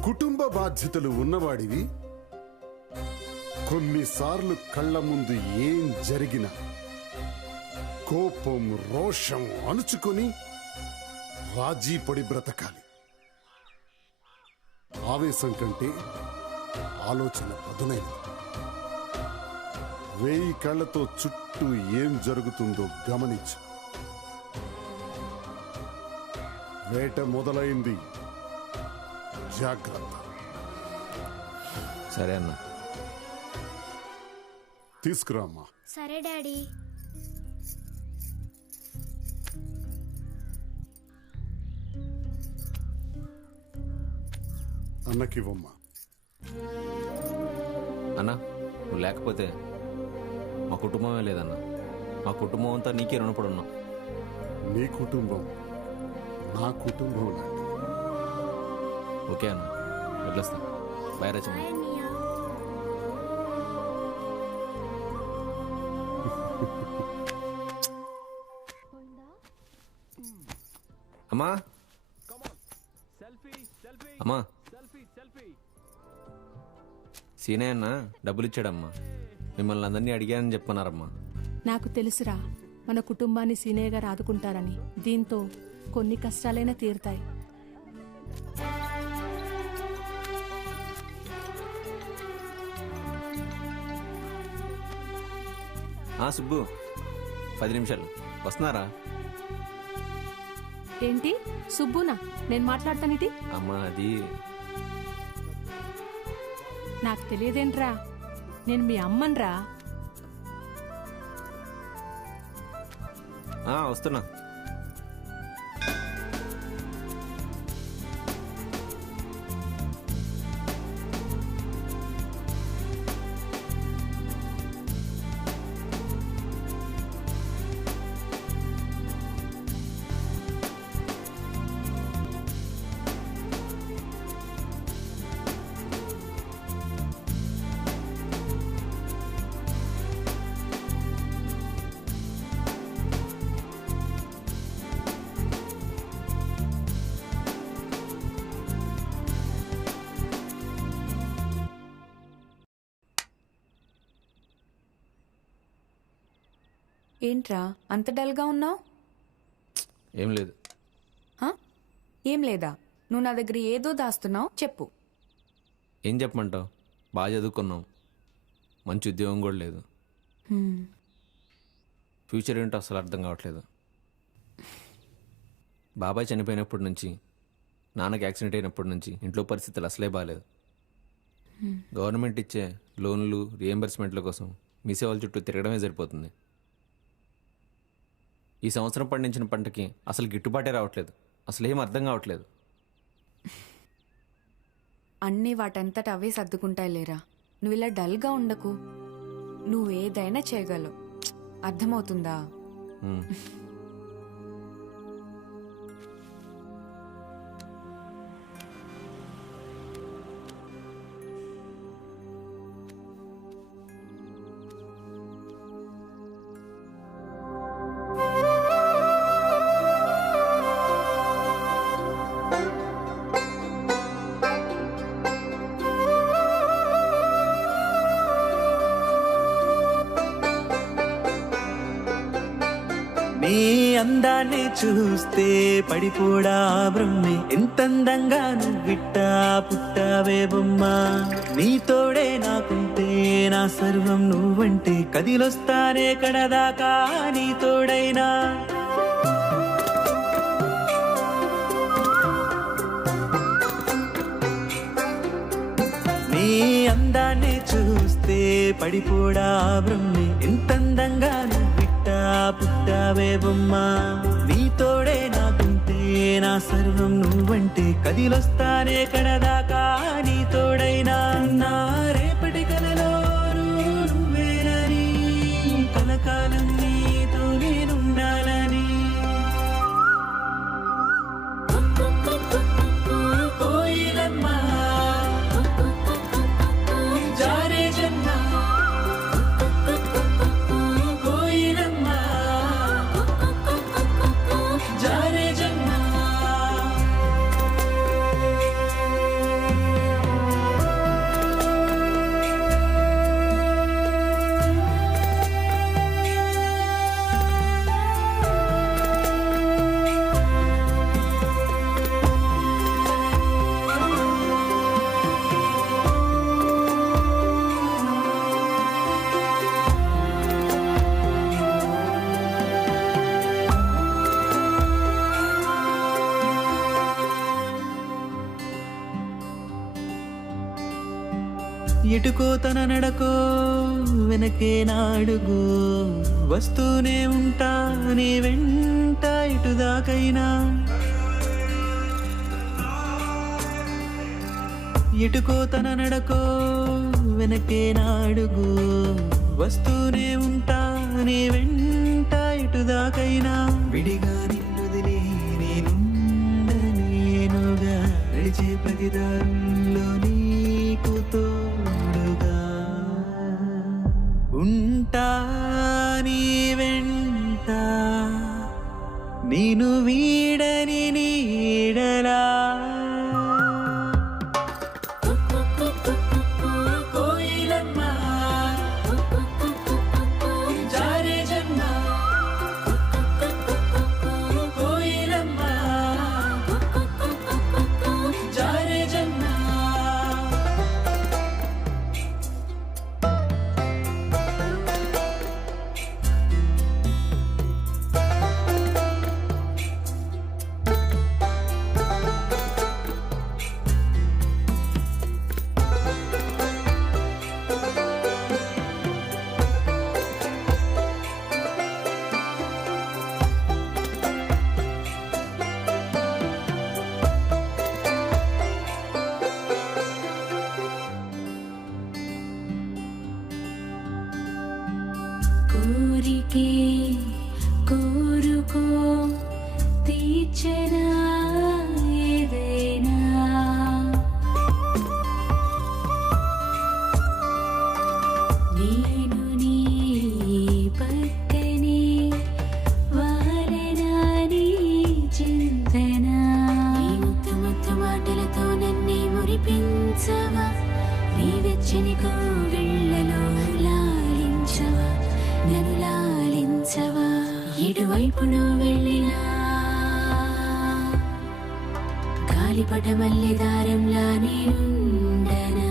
కుటుంబ బాధ్యతలు ఉన్నవాడివి కొన్నిసార్లు కళ్ళ ముందు ఏం జరిగినా కోపం రోషం అణుచుకొని రాజీ పడి బ్రతకాలి. ఆవేశం కంటే ఆలోచన పదునైనది. 1000 కళ్ళతో చుట్టూ ఏం జరుగుతుందో గమనించు. వేట మొదలైంది, జాగ్రత్త. సరే అన్న. తీసుకురామ్మా. సరే డాడీ. అన్నకివ్వమ్మా. అన్న, నువ్వు లేకపోతే మా కుటుంబమే లేదన్న. మా కుటుంబం అంతా నీకే రుణపడి ఉన్నాం. నీ కుటుంబం నా కుటుంబం లాంటి. ఓకే అన్న, వెళ్ళొస్తా. బాయ్ రచన. అమ్మా, అమ్మా, సీనే అన్న డబ్బులు ఇచ్చాడమ్మా. మిమ్మల్ని అందరినీ అడిగానని చెప్పన్నారమ్మా. నాకు తెలుసురా, మన కుటుంబాన్ని సీనయ్య గారు ఆదుకుంటారని. దీంతో కొన్ని కష్టాలైనా తీరుతాయి. సుబ్బు, 10 నిమిషాలు వస్తున్నారా? ఏంటి సుబ్బునా? నేను మాట్లాడతానిటి. అమ్మా, అది నాకు తెలియదేంట్రా, నేను మీ అమ్మన్రా. వస్తున్నా. ఏంట్రా అంత డల్గా ఉన్నావు? ఏం లేదు. ఏం లేదా? నువ్వు నా దగ్గర ఏదో దాస్తున్నావు, చెప్పు. ఏం చెప్పమంటావు? బాగా చదువుకున్నాం, మంచి ఉద్యోగం కూడా లేదు. ఫ్యూచర్ ఏంటో అసలు అర్థం కావట్లేదు. బాబాయ్ చనిపోయినప్పటి నుంచి, నాన్నకి యాక్సిడెంట్ అయినప్పటి నుంచి ఇంట్లో పరిస్థితులు అసలే బాగాలేదు. గవర్నమెంట్ ఇచ్చే లోన్లు రియంబర్స్మెంట్ల కోసం మీ సేవల చుట్టూ తిరగడమే సరిపోతుంది. ఈ సంవత్సరం పండించిన పంటకి అసలు గిట్టుబాటే రావట్లేదు. అసలు ఏం అర్థం కావట్లేదు. అన్నీ వాటంతట అవే సర్దుకుంటాయి లేరా. నువ్వు ఇలా డల్గా ఉండకు. నువ్వు ఏదైనా చేయగలవు, అర్థమవుతుందా? నీ అందాన్ని చూస్తే పడిపోడా బ్రహ్మే, ఎంత అందంగా నువ్విట్టా పుట్టావే బొమ్మ. నీ తోడే నాకుంటే నా సర్వం నువ్వంటే, కదిలొస్తానే కడదాకా నీ తోడైనా. నీ అందాన్ని చూస్తే పడిపోడా బ్రహ్మే ఎంతందంగా నువ్విట్టా పుట్టావే బొమ్మ నీ తోడే నాకుంటే నా సర్వం నువ్వంటే కదిలొస్తానే కడదాకా నీ తోడైనా నా రేపటి కలలో నువ్వేనని కలకాలం నీతో నేనుండాలని కోయిలమ్మా జారే జన్మ కోయిలమ్మా జారే జన్మ ఎటుకో తన నడకో వెనకే నాడుగు వస్తూనే ఉంటా నీ వెంట ఇటుదాకైనా ఎటుకో తన నడకో వెనకే నాడుగు వస్తూనే ఉంటా నీ వెంట ఇటుదాకైనా విడిగా నిన్నుదిలి నేనుగా నడిచే ప్రతి దారుల్లో నీకు తోడుగా ఉంటా నీ వెంట నేను వీడని నీడలా కోయిలమ్మా జారే జన్మ కోయిలమ్మా జారే జన్మ కోరికే కోరుకో తీర్చనా ఏదైనా నేను నీ పక్కనే వాలనా నీ చింతనా నీ ముద్దు ముద్దు మాటలతో నన్నే మురిపించవా నీ వెచ్చని కోవెళ్ళలో లాలించవా నన్ను లాలించవా ఎటువైపు నువ్వు వెళ్ళినా గాలిపటమల్లె దారంలా నేనుండనా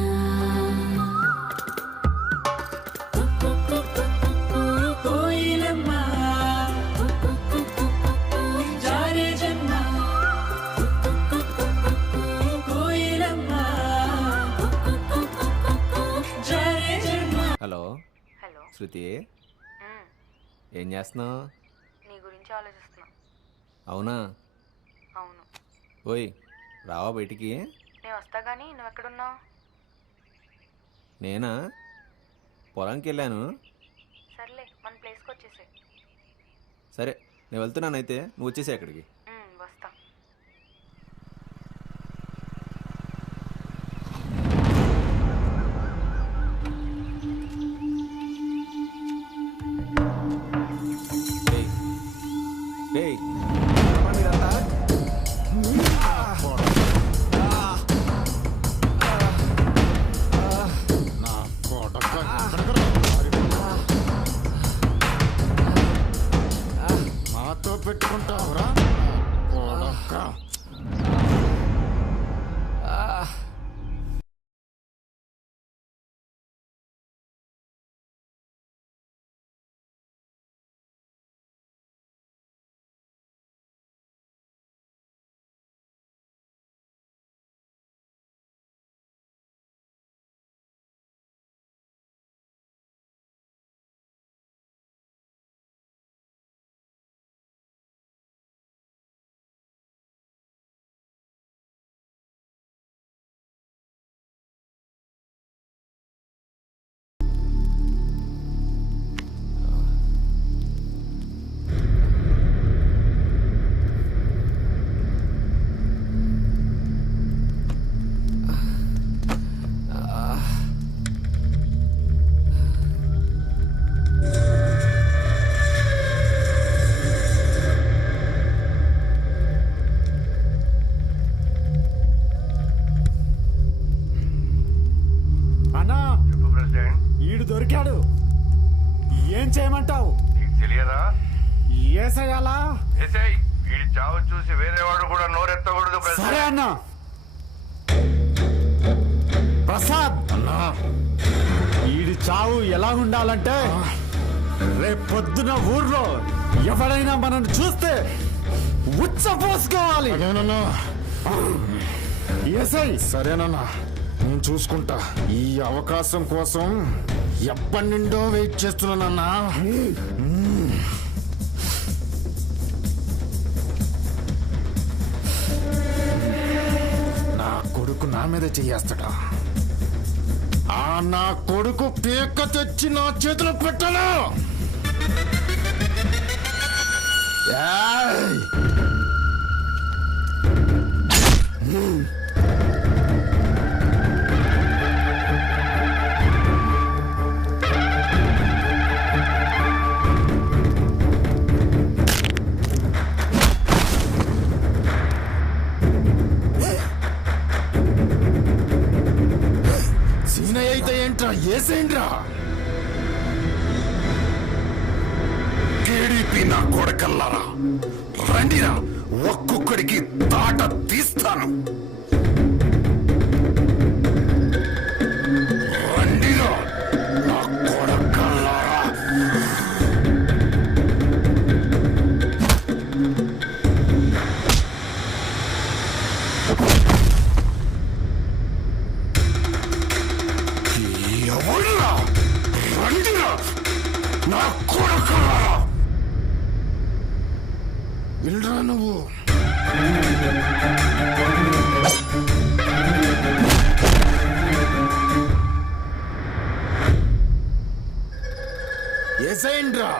కోయిలమ్మా జారే జన్మ కోయిలమ్మా జారే జన్మ. హలో శృతి ఏం చేస్తున్నావు? నీ గురించి ఆలోచిస్తున్నా. అవునా? అవును. ఓయ్ రావా బయటికి? నేను వస్తా కానీ నువ్వు ఎక్కడున్నావు? నేనా పొలానికి వెళ్ళాను. సర్లే మన ప్లేస్కి వచ్చేసే. సరే నేను వెళ్తున్నానైతే నువ్వు వచ్చేసే అక్కడికి. వస్తా. డేయ్ నాతో పెట్టుకుంటావురా? చేయమంటావు? తెలియదా? ఏసయ్యాలా? ఏసేయ్. వీడి చావు చూసి వేరేవాడు కూడా నోరెత్తకూడదు. సరే అన్న. ప్రసాద్ అన్నా, ఈడి చావు ఎలా ఉండాలంటే రేపు పొద్దున ఊర్లో ఎవడైనా మనల్ని చూస్తే ఉచ్చపోసుకోవాలి. ఏసై సరేనన్నా, నేను చూసుకుంటా. ఈ అవకాశం కోసం ఎప్పటి నుండో వెయిట్ చేస్తున్నానన్నా. నా కొడుకు నా మీద చెయ్యేస్తాడా? నా కొడుకు పేక తెచ్చి నా చేతిలో పెట్టాను. సీనయ్య అయితే ఏంట్రా? ఏసేంట్రా? కేడీపీ నా కొడకల్లారా, రండిరా, ఒక్కొక్కడికి తాట తీస్తాను. రండిరా నా కొడకల్లారా. ఎవరురా? రండిరా నా కొడకల్లారా. వెళ్ళరా నువ్వు. ఏసేంట్రా?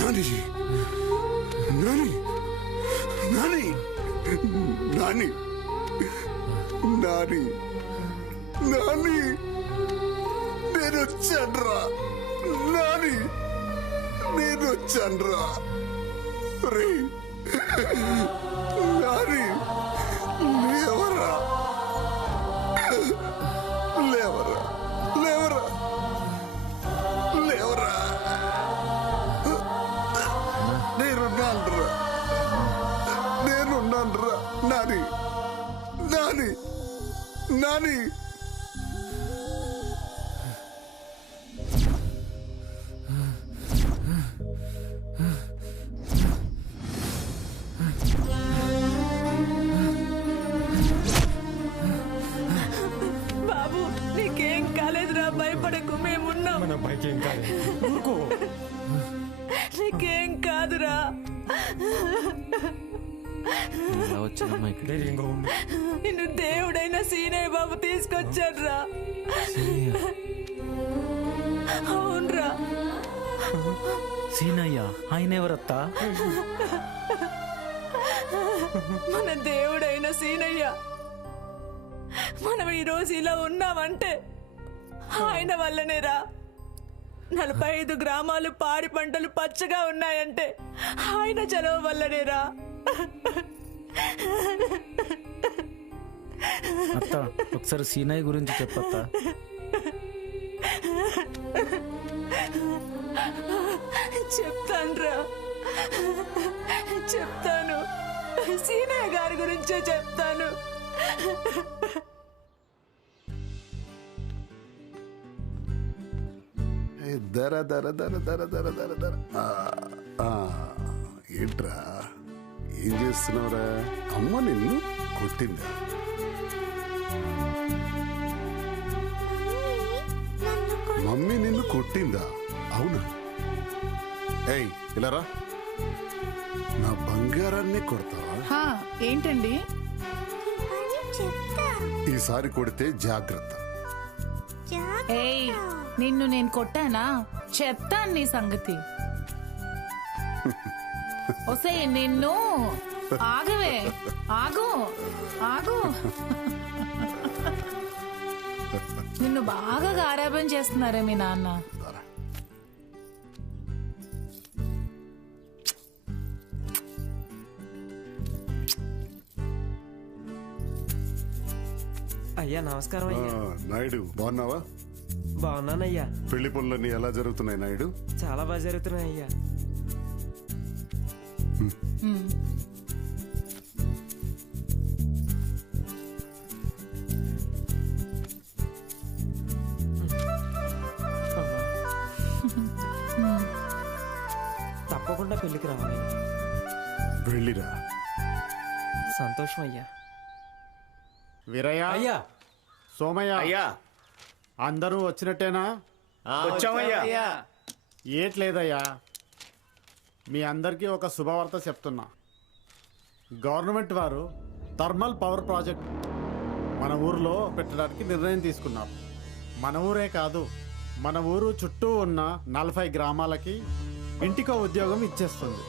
నాని నాని నాని నాని నాని నాని నేను వచ్చాన్రా. నాని నేను వచ్చాన్రా. రే నాని లేవరా లేవరా లేవరా లేవరా. నేనున్నాన్రా నేనున్నాన్రా. నాని నాని నాని బాబు నీకేం కాలేదురా, భయపడకు, మేమున్నాం. మన అబ్బాయికి ఏం కాలేదు. ఊరుకో. నీకేం కాదురా. నిన్ను దేవుడైన సీనయ్య బాబు తీసుకొచ్చాడ్రా. అవును సీనయ్య ఆయన ఎవరత్తా? మన దేవుడైన సీనయ్య. మనం ఈరోజు ఇలా ఉన్నామంటే ఆయన వల్లనేరా. 45 గ్రామాలు పాడి పంటలు పచ్చగా ఉన్నాయంటే ఆయన చలవ వల్లనేరా. అత్త ఒకసారి సీనయ్య గురించి చెప్పత్తా. చెప్తానురా, చెప్తాను. సీనయ్య గారి గురించే చెప్తాను. దర దర దర దర దర దర దర ఏంట్రా, ఏం చేస్తున్నావురా? అమ్మ నిన్ను కొట్టిందా? మమ్మీ నిన్ను కొట్టిందా? అవునా? ఏయ్ ఇలా రా. నా బంగారాన్ని కొడతావా? ఏంటండి? ఈసారి కొడితే జాగ్రత్త. ఏయ్ నిన్ను నేను కొట్టానా? చెప్తాను నీ సంగతి. ఒసే నిన్ను ఆగవే, ఆగు ఆగు. నిన్ను బాగా గారాబం చేస్తున్నారే మీ నాన్న. అయ్యా నమస్కారం అయ్యా. నాయుడు బాగున్నావా? బాగున్నానయ్యా. పెళ్లి పనులన్నీ ఎలా జరుగుతున్నాయి నాయుడు? చాలా బాగా జరుగుతున్నాయి అయ్యా. తప్పకుండా పెళ్లికి రావాలి. వెళ్ళిరా. సంతోషం అయ్యా. వీరయ్య, అయ్యా. సోమయ్య, అయ్యా అందరూ వచ్చినట్టేనా? వచ్చామయ్యా. ఏట్లేదయ్యా, మీ అందరికీ ఒక శుభవార్త చెప్తున్నా. గవర్నమెంట్ వారు థర్మల్ పవర్ ప్రాజెక్ట్ మన ఊర్లో పెట్టడానికి నిర్ణయం తీసుకున్నారు. మన ఊరే కాదు, మన ఊరు చుట్టూ ఉన్న 40 గ్రామాలకి ఇంటికో ఉద్యోగం ఇచ్చేస్తుంది.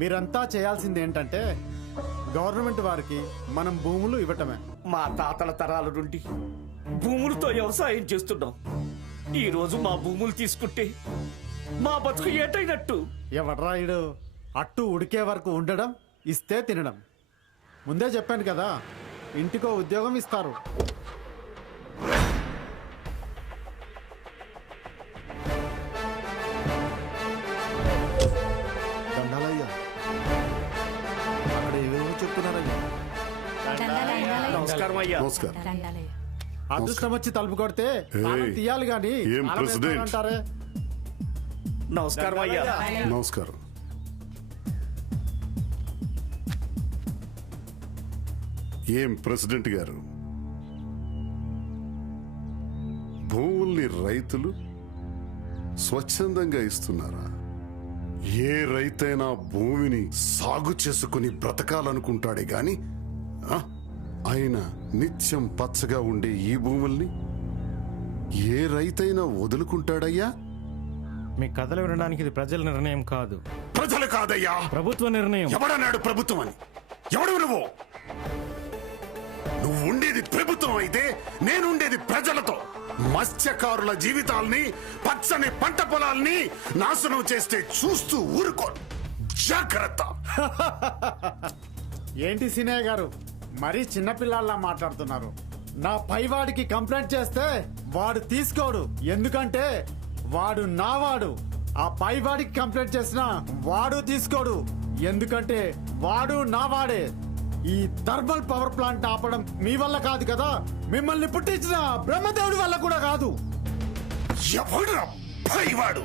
మీరంతా చేయాల్సింది ఏంటంటే గవర్నమెంట్ వారికి మనం భూములు ఇవ్వటమే. మా తాతల తరాల నుండి భూములతో వ్యవసాయం చేస్తున్నాం. ఈ రోజు మా భూములు తీసుకుంటే మా బతుకు ఏటైనట్టు. ఎవడ్రాయుడు అట్టు ఉడికే వరకు ఉండడం, ఇస్తే తినడం. ముందే చెప్పాను కదా, ఇంటికో ఉద్యోగం ఇస్తారు. దండాలయ్యా. అక్కడ ఏవేమో చెప్తున్నారయ్యా. నమస్కారం అయ్యా. నమస్కారం. అదృష్టం వచ్చి తలుపు కొడితే తాళం తీయాలి గాని ఏం తాళం ప్రెసిడెంట్? వేస్తారంటారే. నమస్కారం అయ్యా. నమస్కారం. ఏం ప్రెసిడెంట్ గారు, భూముల్ని రైతులు స్వచ్ఛందంగా ఇస్తున్నారా? ఏ రైతైనా భూమిని సాగు చేసుకుని బ్రతకాలనుకుంటాడే గాని ఆయన నిత్యం పచ్చగా ఉండే ఈ భూముల్ని ఏ రైతైనా వదులుకుంటాడయ్యా? మీ కథలు వినడానికి ఇది ప్రజల నిర్ణయం కాదు. ప్రజలు కాదయ్యా, ప్రభుత్వ నిర్ణయం. ఎవడన్నాడు ప్రభుత్వం అని? ఎవడు నువ్వు? నువ్వు ఉండేది ప్రభుత్వం అయితే నేను ఉండేది ప్రజలతో. మత్స్యకారుల జీవితాల్ని, పచ్చని పంట పొలాల్ని నాశనం చేస్తే చూస్తూ ఊరుకో. జాగ్రత్త. ఏంటి సీనయ్య గారు, మరీ చిన్నపిల్లల్లా మాట్లాడుతున్నారు. నా పైవాడికి కంప్లైంట్ చేస్తే వాడు తీసుకోడు, ఎందుకంటే వాడు నావాడు. ఆ పైవాడికి కంప్లైంట్ చేసినా వాడు తీసుకోడు, ఎందుకంటే వాడు నావాడే. ఈ థర్మల్ పవర్ ప్లాంట్ ఆపడం మీ వల్ల కాదు కదా, మిమ్మల్ని పుట్టించిన బ్రహ్మదేవుడి వల్ల కూడా కాదు. ఎవడురా పైవాడు?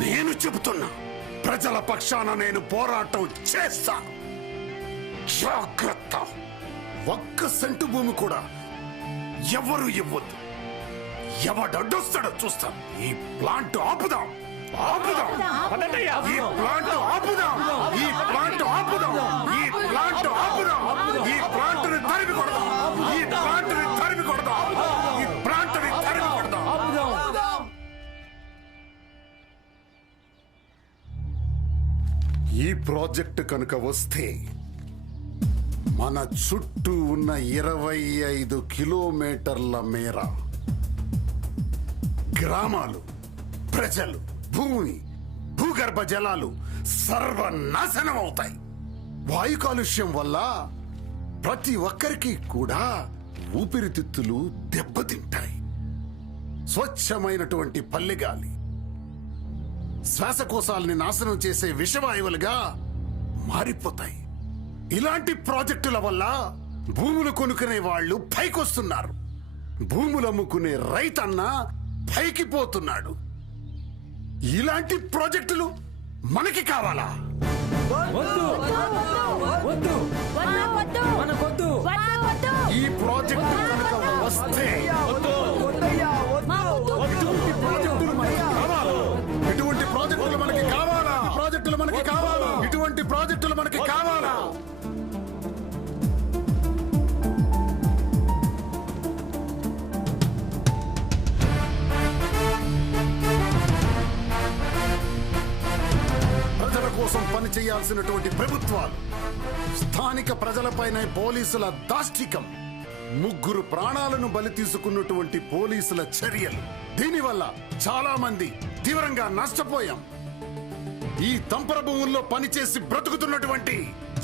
నేను చెబుతున్నా, ప్రజల పక్షాన నేను పోరాటం చేస్తా. జాగ్రత్త. ఒక్క సెంటు భూమి కూడా ఎవరు ఇవ్వద్దు. ఎవడడ్డొస్తాడో చూస్తాం. ఈ ప్లాంట్ ఆపుదాం. ఆపుదాం. ఈ ప్లాంట్ ఆపుదాం. ఈ ప్లాంట్ ఆపుదాం. ఈ ప్లాంట్ ఆపుదాం. ఈ ప్లాంట్ ని తరిమి కొడదాం. ఈ ప్లాంట్ ని తరిమి కొడదాం. ఈ ప్లాంట్ ని తరిమి కొడదాం. ప్రాజెక్టు కనుక వస్తే మన చుట్టూ ఉన్న 25 కిలోమీటర్ల మేర గ్రామాలు, ప్రజలు, భూమి, భూగర్భ జలాలు సర్వనాశనం అవుతాయి. వాయు కాలుష్యం వల్ల ప్రతి ఒక్కరికి కూడా ఊపిరితిత్తులు దెబ్బతింటాయి. స్వచ్ఛమైనటువంటి పల్లెగాలి శ్వాసకోశాలని నాశనం చేసే విషవాయువులుగా మారిపోతాయి. ఇలాంటి ప్రాజెక్టుల వల్ల భూములు కొనుక్కునే వాళ్ళు పైకొస్తున్నారు, భూములు అమ్ముకునే రైతన్న పైకి పోతున్నాడు. ఇలాంటి ప్రాజెక్టులు మనకి కావాలా? ఈ ప్రాజెక్టు కనుక వస్తే ఇటువంటి ప్రాజెక్టులు మనకి కావాలా? ప్రాజెక్టులు మనకి కావాలా? ఇటువంటి ప్రాజెక్టులు మనకి కావాలా? ప్రజల కోసం పని చేయాల్సినటువంటి ప్రభుత్వాలు స్థానిక ప్రజలపైన పోలీసుల దాష్టికం, 3 ప్రాణాలను బలి తీసుకున్నటువంటి పోలీసుల చర్యలు, దీనివల్ల చాలా మంది తీవ్రంగా నష్టపోయాం. ఈ తంపర భూముల్లో పనిచేసి బ్రతుకుతున్నటువంటి,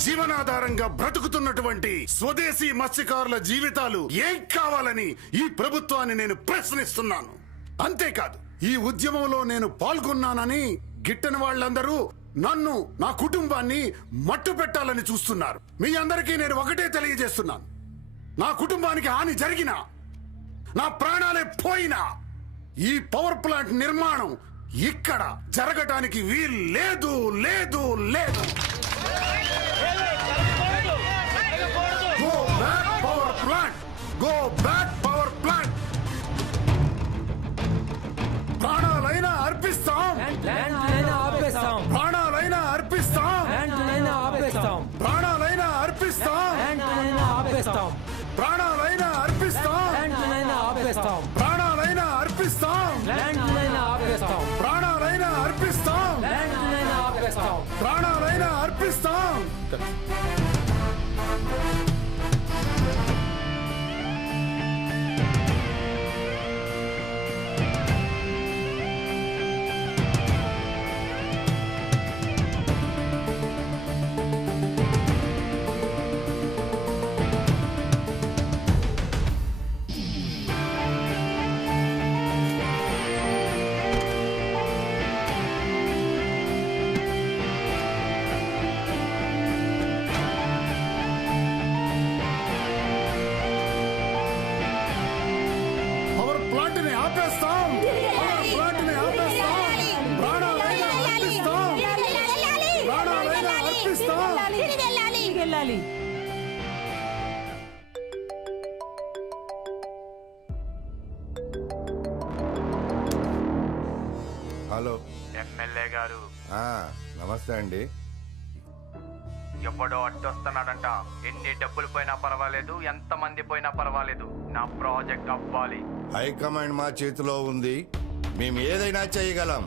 జీవనాధారంగా బ్రతుకుతున్నటువంటి స్వదేశీ మత్స్యకారుల జీవితాలు ఏం కావాలని ఈ ప్రభుత్వాన్ని నేను ప్రశ్నిస్తున్నాను. అంతేకాదు, ఈ ఉద్యమంలో నేను పాల్గొన్నానని గిట్టని వాళ్ళందరూ నన్ను, నా కుటుంబాన్ని మట్టు పెట్టాలని చూస్తున్నారు. మీ అందరికీ నేను ఒకటే తెలియజేస్తున్నాను, నా కుటుంబానికి హాని జరిగినా, నా ప్రాణాలే పోయినా ఈ పవర్ ప్లాంట్ నిర్మాణం ఇక్కడ జరగటానికి వీలు లేదు, లేదు, లేదు. Go back power plant, go back power plant. ప్రాణాలైనా అర్పిస్తాం, ప్రాణాలైనా అర్పిస్తాం, ప్రాణాలైనా అర్పిస్తాం, ప్రాణాలైనా అర్పిస్తాం, ప్రాణాలైనా అర్పిస్తాం, ప్రాణాలైనా అర్పిస్తాం, ప్రాణాలైనా అర్పిస్తాం. హలో ఎమ్మెల్యే గారు. నమస్తే అండి. ఎవడో అడ్డొస్తున్నాడంట. ఎన్ని డబ్బులు పోయినా పర్వాలేదు, ఎంత మంది పోయినా పర్వాలేదు, నా ప్రాజెక్ట్ అవ్వాలి. హైకమాండ్ మా చేతిలో ఉంది, మేము ఏదైనా చేయగలం.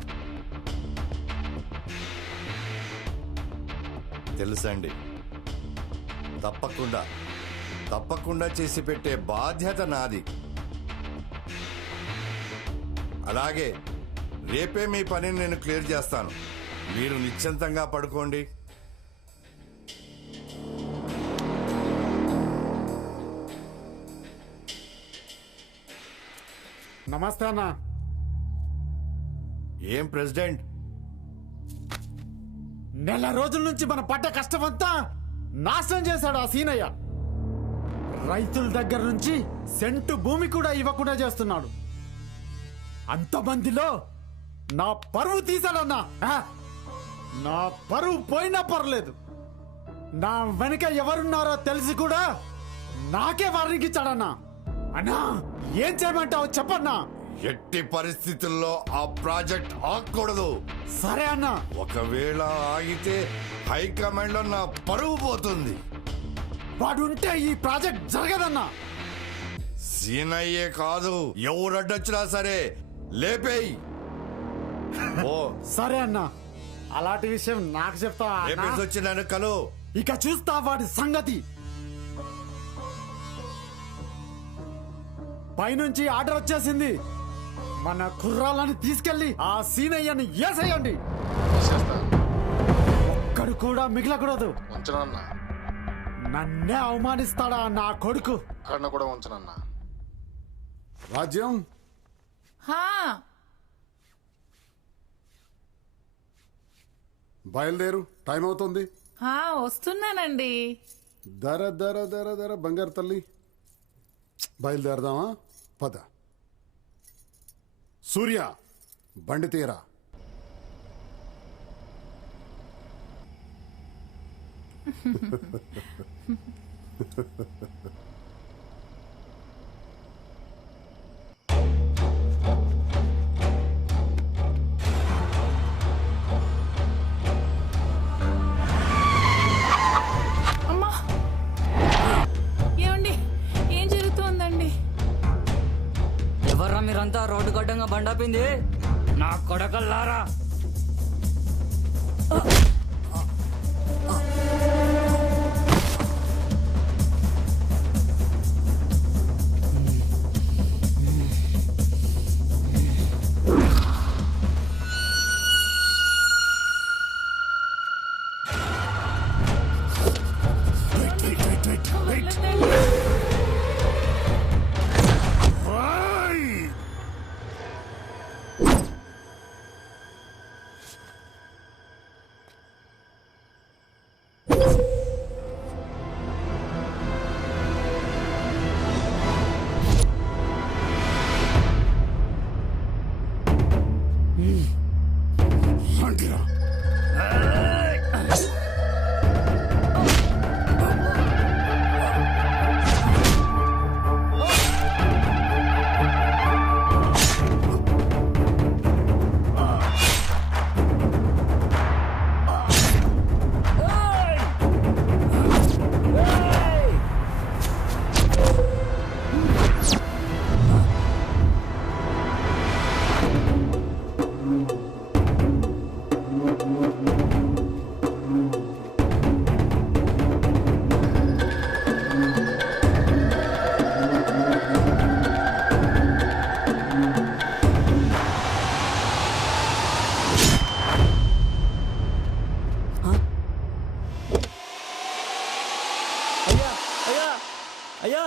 తెలుసండి, తప్పకుండా తప్పకుండా చేసి పెట్టే బాధ్యత నాది. అలాగే రేపే మీ పనిని నేను క్లియర్ చేస్తాను. మీరు నిశ్చింతంగా పడుకోండి. నమస్తే అన్న. ఏం ప్రెసిడెంట్, నెల రోజుల నుంచి మన పడ్డ కష్టమంతా నాశనం చేశాడు ఆ సీనయ్య. రైతుల దగ్గర నుంచి సెంటు భూమి కూడా ఇవ్వకుండా చేస్తున్నాడు. అంతమందిలో నా పరువు తీశాడన్నా. నా పరువు పోయినా పర్లేదు, నా వెనక ఎవరున్నారో తెలిసి కూడా నాకే వార్నింగ్ ఇచ్చాడన్నా. అన్నా, ఏం చేయమంటావు చెప్పన్నా. ఎట్టి పరిస్థితుల్లో ఆ ప్రాజెక్ట్ ఆగకూడదు. సరే అన్నా. ఒకవేళ ఆగితే హైకమాండ్ లో నా పరువు పోతుంది. వాడుంటే ఈ ప్రాజెక్ట్ జరగదన్నా. సీనయ్యే కాదు, ఎవరడ్డొచ్చినా సరే లేపేయి. ఓ సరే అన్నా. అలాంటి విషయం నాకు చెప్తావా అన్నా? వచ్చినాను కలు ఇక చూస్తా వాడి సంగతి. పైనుంచి ఆర్డర్ వచ్చేసింది. మన కుర్రాళ్ళని తీసుకెళ్లి ఆ సీనయ్యని ఏసేయండి. ఒక్కడు కూడా మిగలకూడదు. ఉంచనన్నా. నన్నే అవమానిస్తాడా నా కొడుకు? కన్న కూడా ఉంచనన్నా. రాజ్యం హా, బయలుదేరు, టైం అవుతుంది. హా, వస్తున్నానండి. దర దర దర దర బంగారు తల్లి, బయలుదేరదామా? పద. సూర్య, బండి తీరా. అమ్మా, ఏమండి, ఏం జరుగుతోందండి? ఎవర్రా మీరంతా రోడ్డు గడ్డంగా బండాపింది? నా కొడకల్లారా! అయ్యా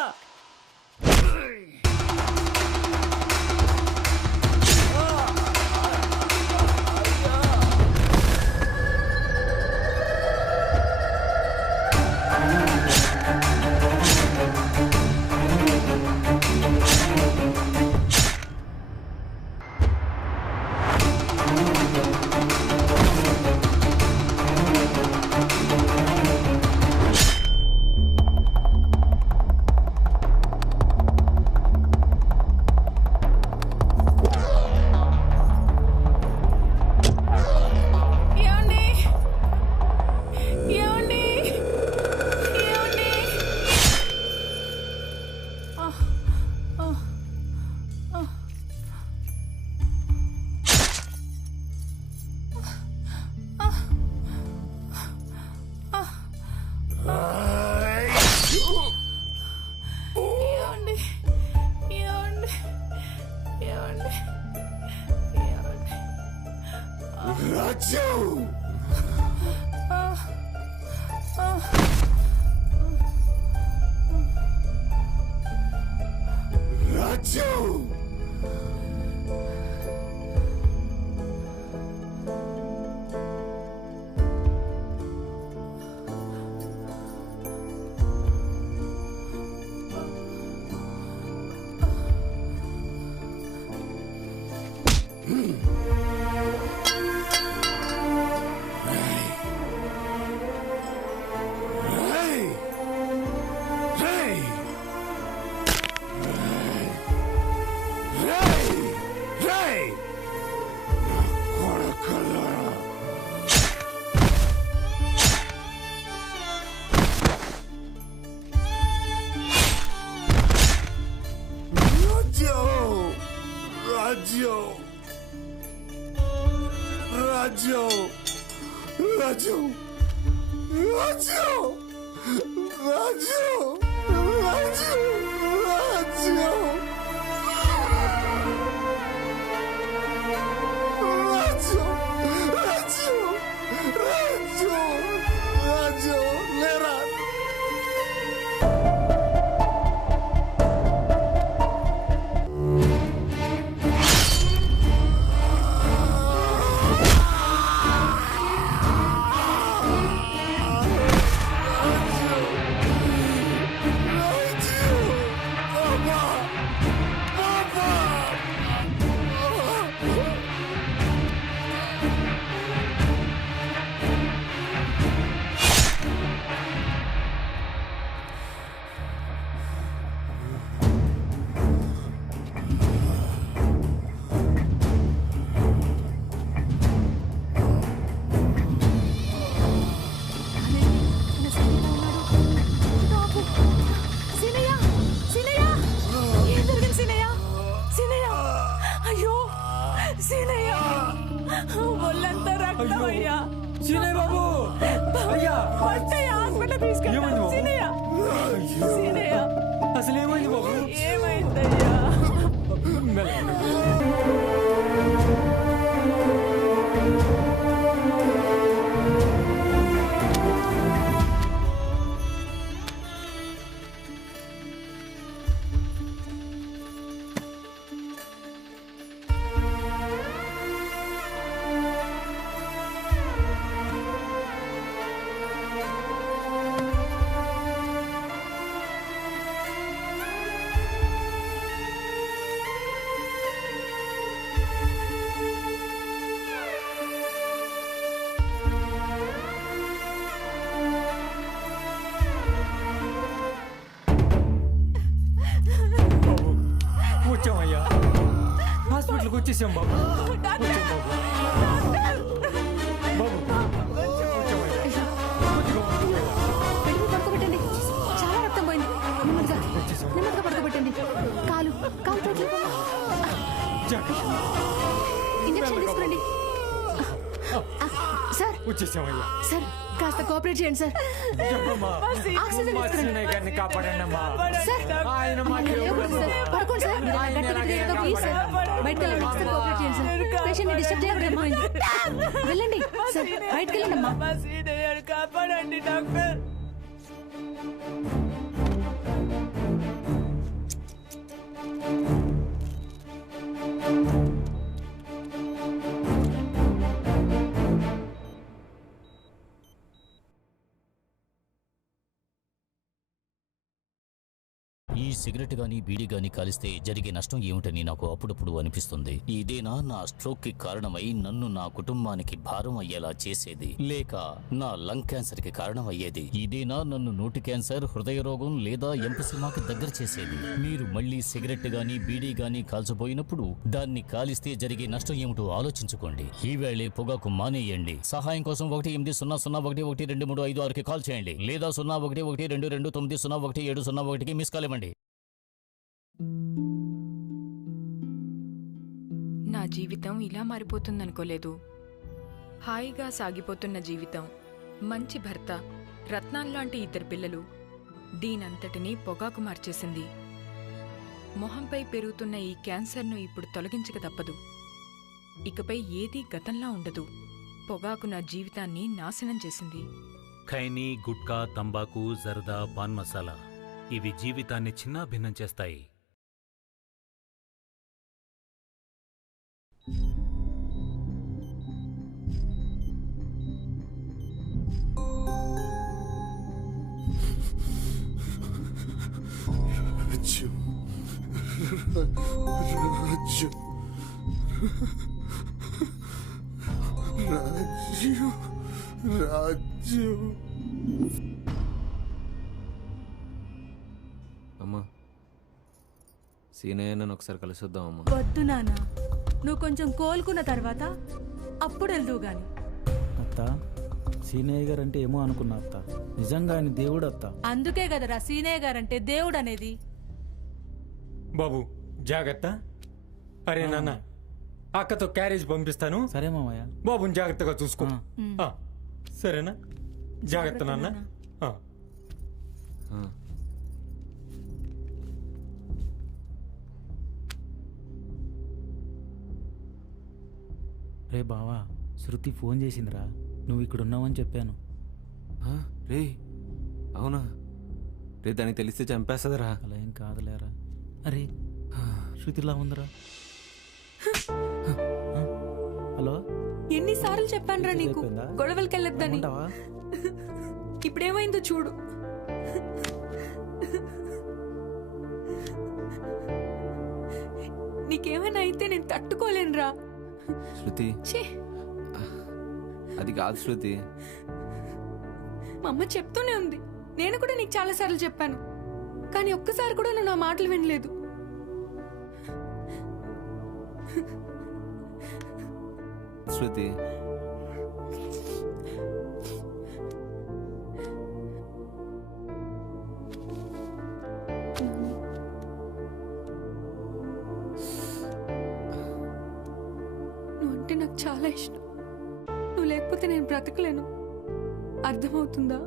రాజు రాజు రాజు రాజు రాజు రాజు రాజు రాజు రాజు లేరా అయ్యో సీనయ్య ఒళ్ళంతా రక్తం అయ్యా. సీనయ్య బాబు అయ్యా హాస్పిటల్ తీసుకెళ్ళి సీనయ్య సీనయ్య అసలు ఏమైంది బాబు? ఏమైందయ్యా? వచ్చామయ్యా, హాస్పిటల్కి వచ్చేసాం బాబు. వచ్చాం బాబు. పడుకోబెట్టండి, చాలా రక్తం పోయింది. నెమ్మదిగా పడుకోబెట్టండి. కాలు కాలు ఇంజక్షన్ తీసుకురండి. సార్ వచ్చేసామయ్యా. సార్ కాస్త కోఆపరేట్ చేయండి సార్. ఆక్సిజన్ సీనయ్య గారిని కాపాడండి సార్. ఆయన పడుకోండి సార్. ప్లీజ్ సార్ బయటకు వెళ్ళండి. సార్ కోఆపరేట్ చేయండి సార్. పేషెంట్ డిస్టర్బ్ చేయకూడదు. వెళ్ళండి సార్, బయటకు వెళ్ళండి అమ్మా. కాపాడండి డాక్టర్. ఈ సిగరెట్ గానీ బీడీ గానీ కాలిస్తే జరిగే నష్టం ఏమిటని నాకు అప్పుడప్పుడు అనిపిస్తుంది. ఇదేనా నా స్ట్రోక్ కి కారణమై నన్ను నా కుటుంబానికి భారం అయ్యేలా చేసేది, లేక నా లంగ్ క్యాన్సర్ కి కారణం అయ్యేది? ఇదేనా నన్ను నోటి క్యాన్సర్, హృదయ రోగం లేదా ఎంపసిమాకి దగ్గర చేసేది? మీరు మళ్ళీ సిగరెట్ గానీ బీడీ గానీ కాల్చబోయినప్పుడు దాన్ని కాలిస్తే జరిగే నష్టం ఏమిటో ఆలోచించుకోండి. ఈవేళే పొగాకు మానేయండి. సహాయం కోసం 18001112356కి కాల్ చేయండి, లేదా 011222901701కి మిస్ కాల్ ఇవ్వండి. నా జీవితం ఇలా మారిపోతుందనుకోలేదు. హాయిగా సాగిపోతున్న జీవితం, మంచి భర్త, రత్నాల్లాంటి 2 పిల్లలు, దీనంతటినీ పొగాకు మార్చేసింది. మొహంపై పెరుగుతున్న ఈ క్యాన్సర్ను ఇప్పుడు తొలగించక తప్పదు. ఇకపై ఏదీ గతంలా ఉండదు. పొగాకు నా జీవితాన్ని నాశనం చేసింది. ఖైనీ, గుట్కా, తంబాకు, జర్దా, పాన్ మసాలా ఇవి జీవితాన్ని చిన్నాభిన్నం చేస్తాయి. రాజు రాజు రాజు రాజు అమ్మా, సీనయ్య నన్ను ఒకసారి కలిసొద్దాం అమ్మా. వద్దు నాన్న, నువ్వు కొంచెం కోలుకున్న తర్వాత అప్పుడు వెళ్దువు గాని. అత్త, సీనయ్య గారు అంటే ఏమో అనుకున్నా అత్త. నిజంగా ఆయన దేవుడు అత్త. అందుకే కదరా సీనయ్య గారంటే దేవుడు అనేది. బాబు జాగ్రత్త. అరే నాన్న, అక్కతో క్యారేజ్ పంపిస్తాను. సరే మామయ్య. బాబుని జాగ్రత్తగా చూసుకో. సరేనా? జాగ్రత్త నాన్న. రే బావా, శృతి ఫోన్ చేసిందిరా, నువ్వు ఇక్కడ ఉన్నావని చెప్పాను. రే అవునా? రే దానికి తెలిస్తే చంపేస్తుందిరా. అలా ఏం కాదులేరా. అరే శృతిలా ఉందిరా. హలో, ఎన్నిసార్లు చెప్పానురా నీకు గొడవలకి వెళ్ళొద్దని? ఇప్పుడేమైందో చూడు. నీకేమైనా అయితే నేను తట్టుకోలేనురా. శృతి, అది కాదు శృతి. మా అమ్మ చెప్తూనే ఉంది, నేను కూడా నీకు చాలా సార్లు చెప్పాను, కానీ ఒక్కసారి కూడా నువ్వు నా మాటలు వినలేదు. శృతి, నువ్వంటే నాకు చాలా ఇష్టం. నువ్వు లేకపోతే నేను బ్రతకలేను. అర్థమవుతుందా?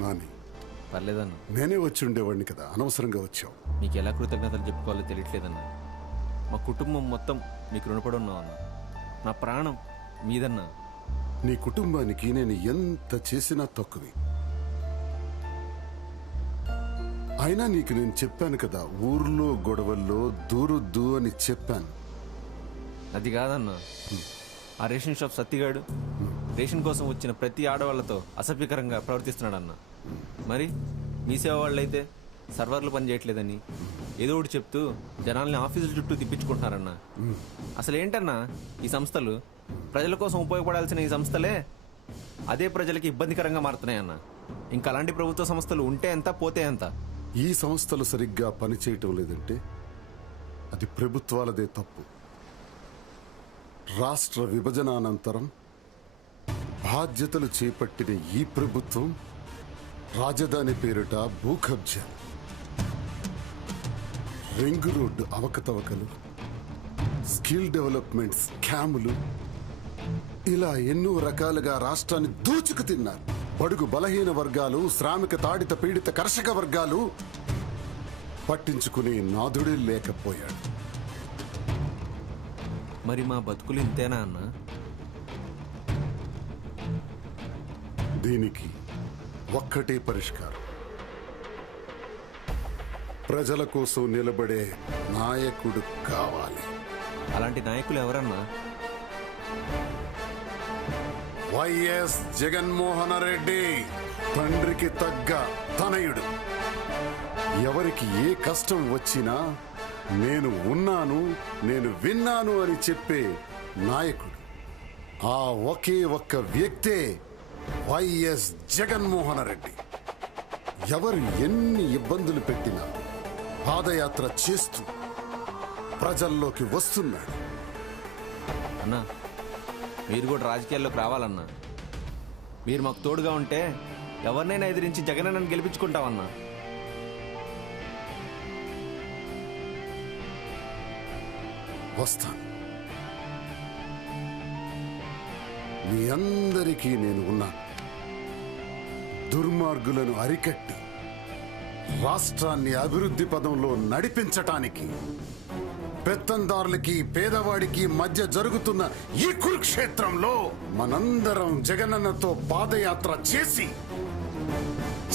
నాని, పర్లేదన్న. నేనే వచ్చి ఉండేవాడిని కదా, అనవసరంగా వచ్చావు. మీకు ఎలా కృతజ్ఞతలు చెప్పుకోవాలో తెలియట్లేదన్న. మా కుటుంబం మొత్తం మీకు రుణపడి ఉన్నామన్న. నా ప్రాణం మీదన్నా. నీ కుటుంబానికి నేను ఎంత చేసినా తక్కువే. అయినా నీకు నేను చెప్పాను కదా, ఊర్లో గొడవల్లో దూరొద్దు అని చెప్పాను. అది కాదన్న, ఆ రేషన్ షాప్ సత్తిగాడు రేషన్ కోసం వచ్చిన ప్రతి ఆడవాళ్లతో అసభ్యకరంగా ప్రవర్తిస్తున్నాడన్న. మరి మీ సేవ వాళ్ళైతే సర్వర్లు పనిచేయట్లేదని ఏదో ఒకటి చెప్తూ జనాల్ని ఆఫీసుల చుట్టూ తిప్పించుకుంటున్నారన్న. అసలు ఏంటన్నా ఈ సంస్థలు? ప్రజల కోసం ఉపయోగపడాల్సిన ఈ సంస్థలే అదే ప్రజలకి ఇబ్బందికరంగా మారుతున్నాయన్న. ఇంకా అలాంటి ప్రభుత్వ సంస్థలు ఉంటే ఎంత, పోతే ఎంత? ఈ సంస్థలు సరిగ్గా పనిచేయటం లేదంటే అది ప్రభుత్వాలదే తప్పు. రాష్ట్ర విభజనానంతరం బాధ్యతలు చేపట్టిన ఈ ప్రభుత్వం రాజధాని పేరిట భూ కబ్జా, రింగ్ రోడ్డు అవకతవకలు, స్కిల్ డెవలప్మెంట్ స్కాములు, ఇలా ఎన్నో రకాలుగా రాష్ట్రాన్ని దోచుకు తిన్నారు. బడుగు బలహీన వర్గాలు, శ్రామిక తాడిత పీడిత కర్షక వర్గాలు పట్టించుకునే నాథుడే లేకపోయాడు. మరి మా బతుకులు ఇంతేనా అన్న? దీనికి ఒక్కటే పరిష్కారం. ప్రజల కోసం నిలబడే నాయకుడు కావాలి. అలాంటి నాయకులు ఎవరన్నా? వైఎస్ జగన్మోహన్ రెడ్డి, తండ్రికి తగ్గ తనయుడు. ఎవరికి ఏ కష్టం వచ్చినా నేను ఉన్నాను, నేను విన్నాను అని చెప్పే నాయకుడు. ఆ ఒకే ఒక్క వ్యక్తే వైఎస్ జగన్మోహన్ రెడ్డి. ఎవరు ఎన్ని ఇబ్బందులు పెట్టినా పాదయాత్ర చేస్తూ ప్రజల్లోకి వస్తున్నాడు. అన్నా, మీరు కూడా రాజకీయాల్లోకి రావాలన్నా. మీరు మాకు తోడుగా ఉంటే ఎవరినైనా ఎదిరించి జగనన్నను గెలిపించుకుంటామన్నా. వస్తాను. మీ అందరికీ నేను ఉన్నాను. దుర్మార్గులను అరికట్టి రాష్ట్రాన్ని అభివృద్ధి పదంలో నడిపించటానికి, పెత్తందారులకి పేదవాడికి మధ్య జరుగుతున్న ఈ కురుక్షేత్రంలో మనందరం జగనన్నతో పాదయాత్ర చేసి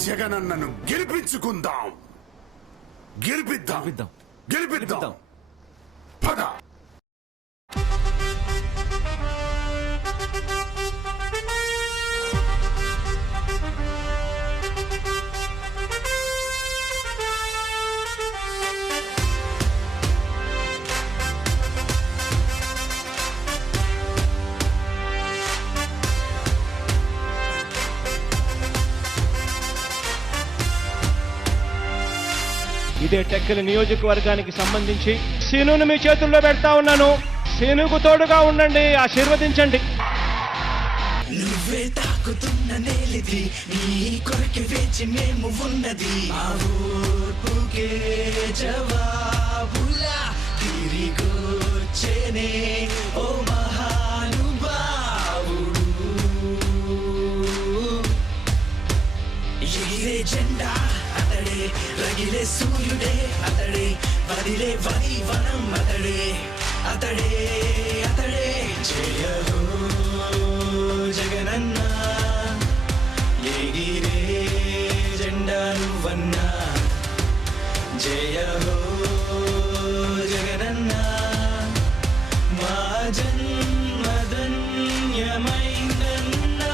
జగనన్నను గెలిపించుకుందాం. గెలిపిద్దాం, గెలిపిద్దాం. పద. ఇదే టెక్కలి నియోజకవర్గానికి సంబంధించి సీనును మీ చేతుల్లో పెడతా ఉన్నాను. శీనుకు తోడుగా ఉండండి, ఆశీర్వదించండి. నువ్వే తాకుతున్న నేలిది, నీ కొరకి వేచి మేము ఉన్నది. ఆ ఊర్పుకే జవాబులా తిరిగొచ్చేనే ఓ మహానుభావుడు. ఎగిరే జెండా అతడే, రగిలే సూర్యుడే అతడే, వదిలే వరి వనం అతడే, అతడే అతడే. జయ హో జగనన్న, ఎగిరే జెండా నువ్వన్నా. జయ హో జగనన్న, మా జన్మధన్యమైందన్నా.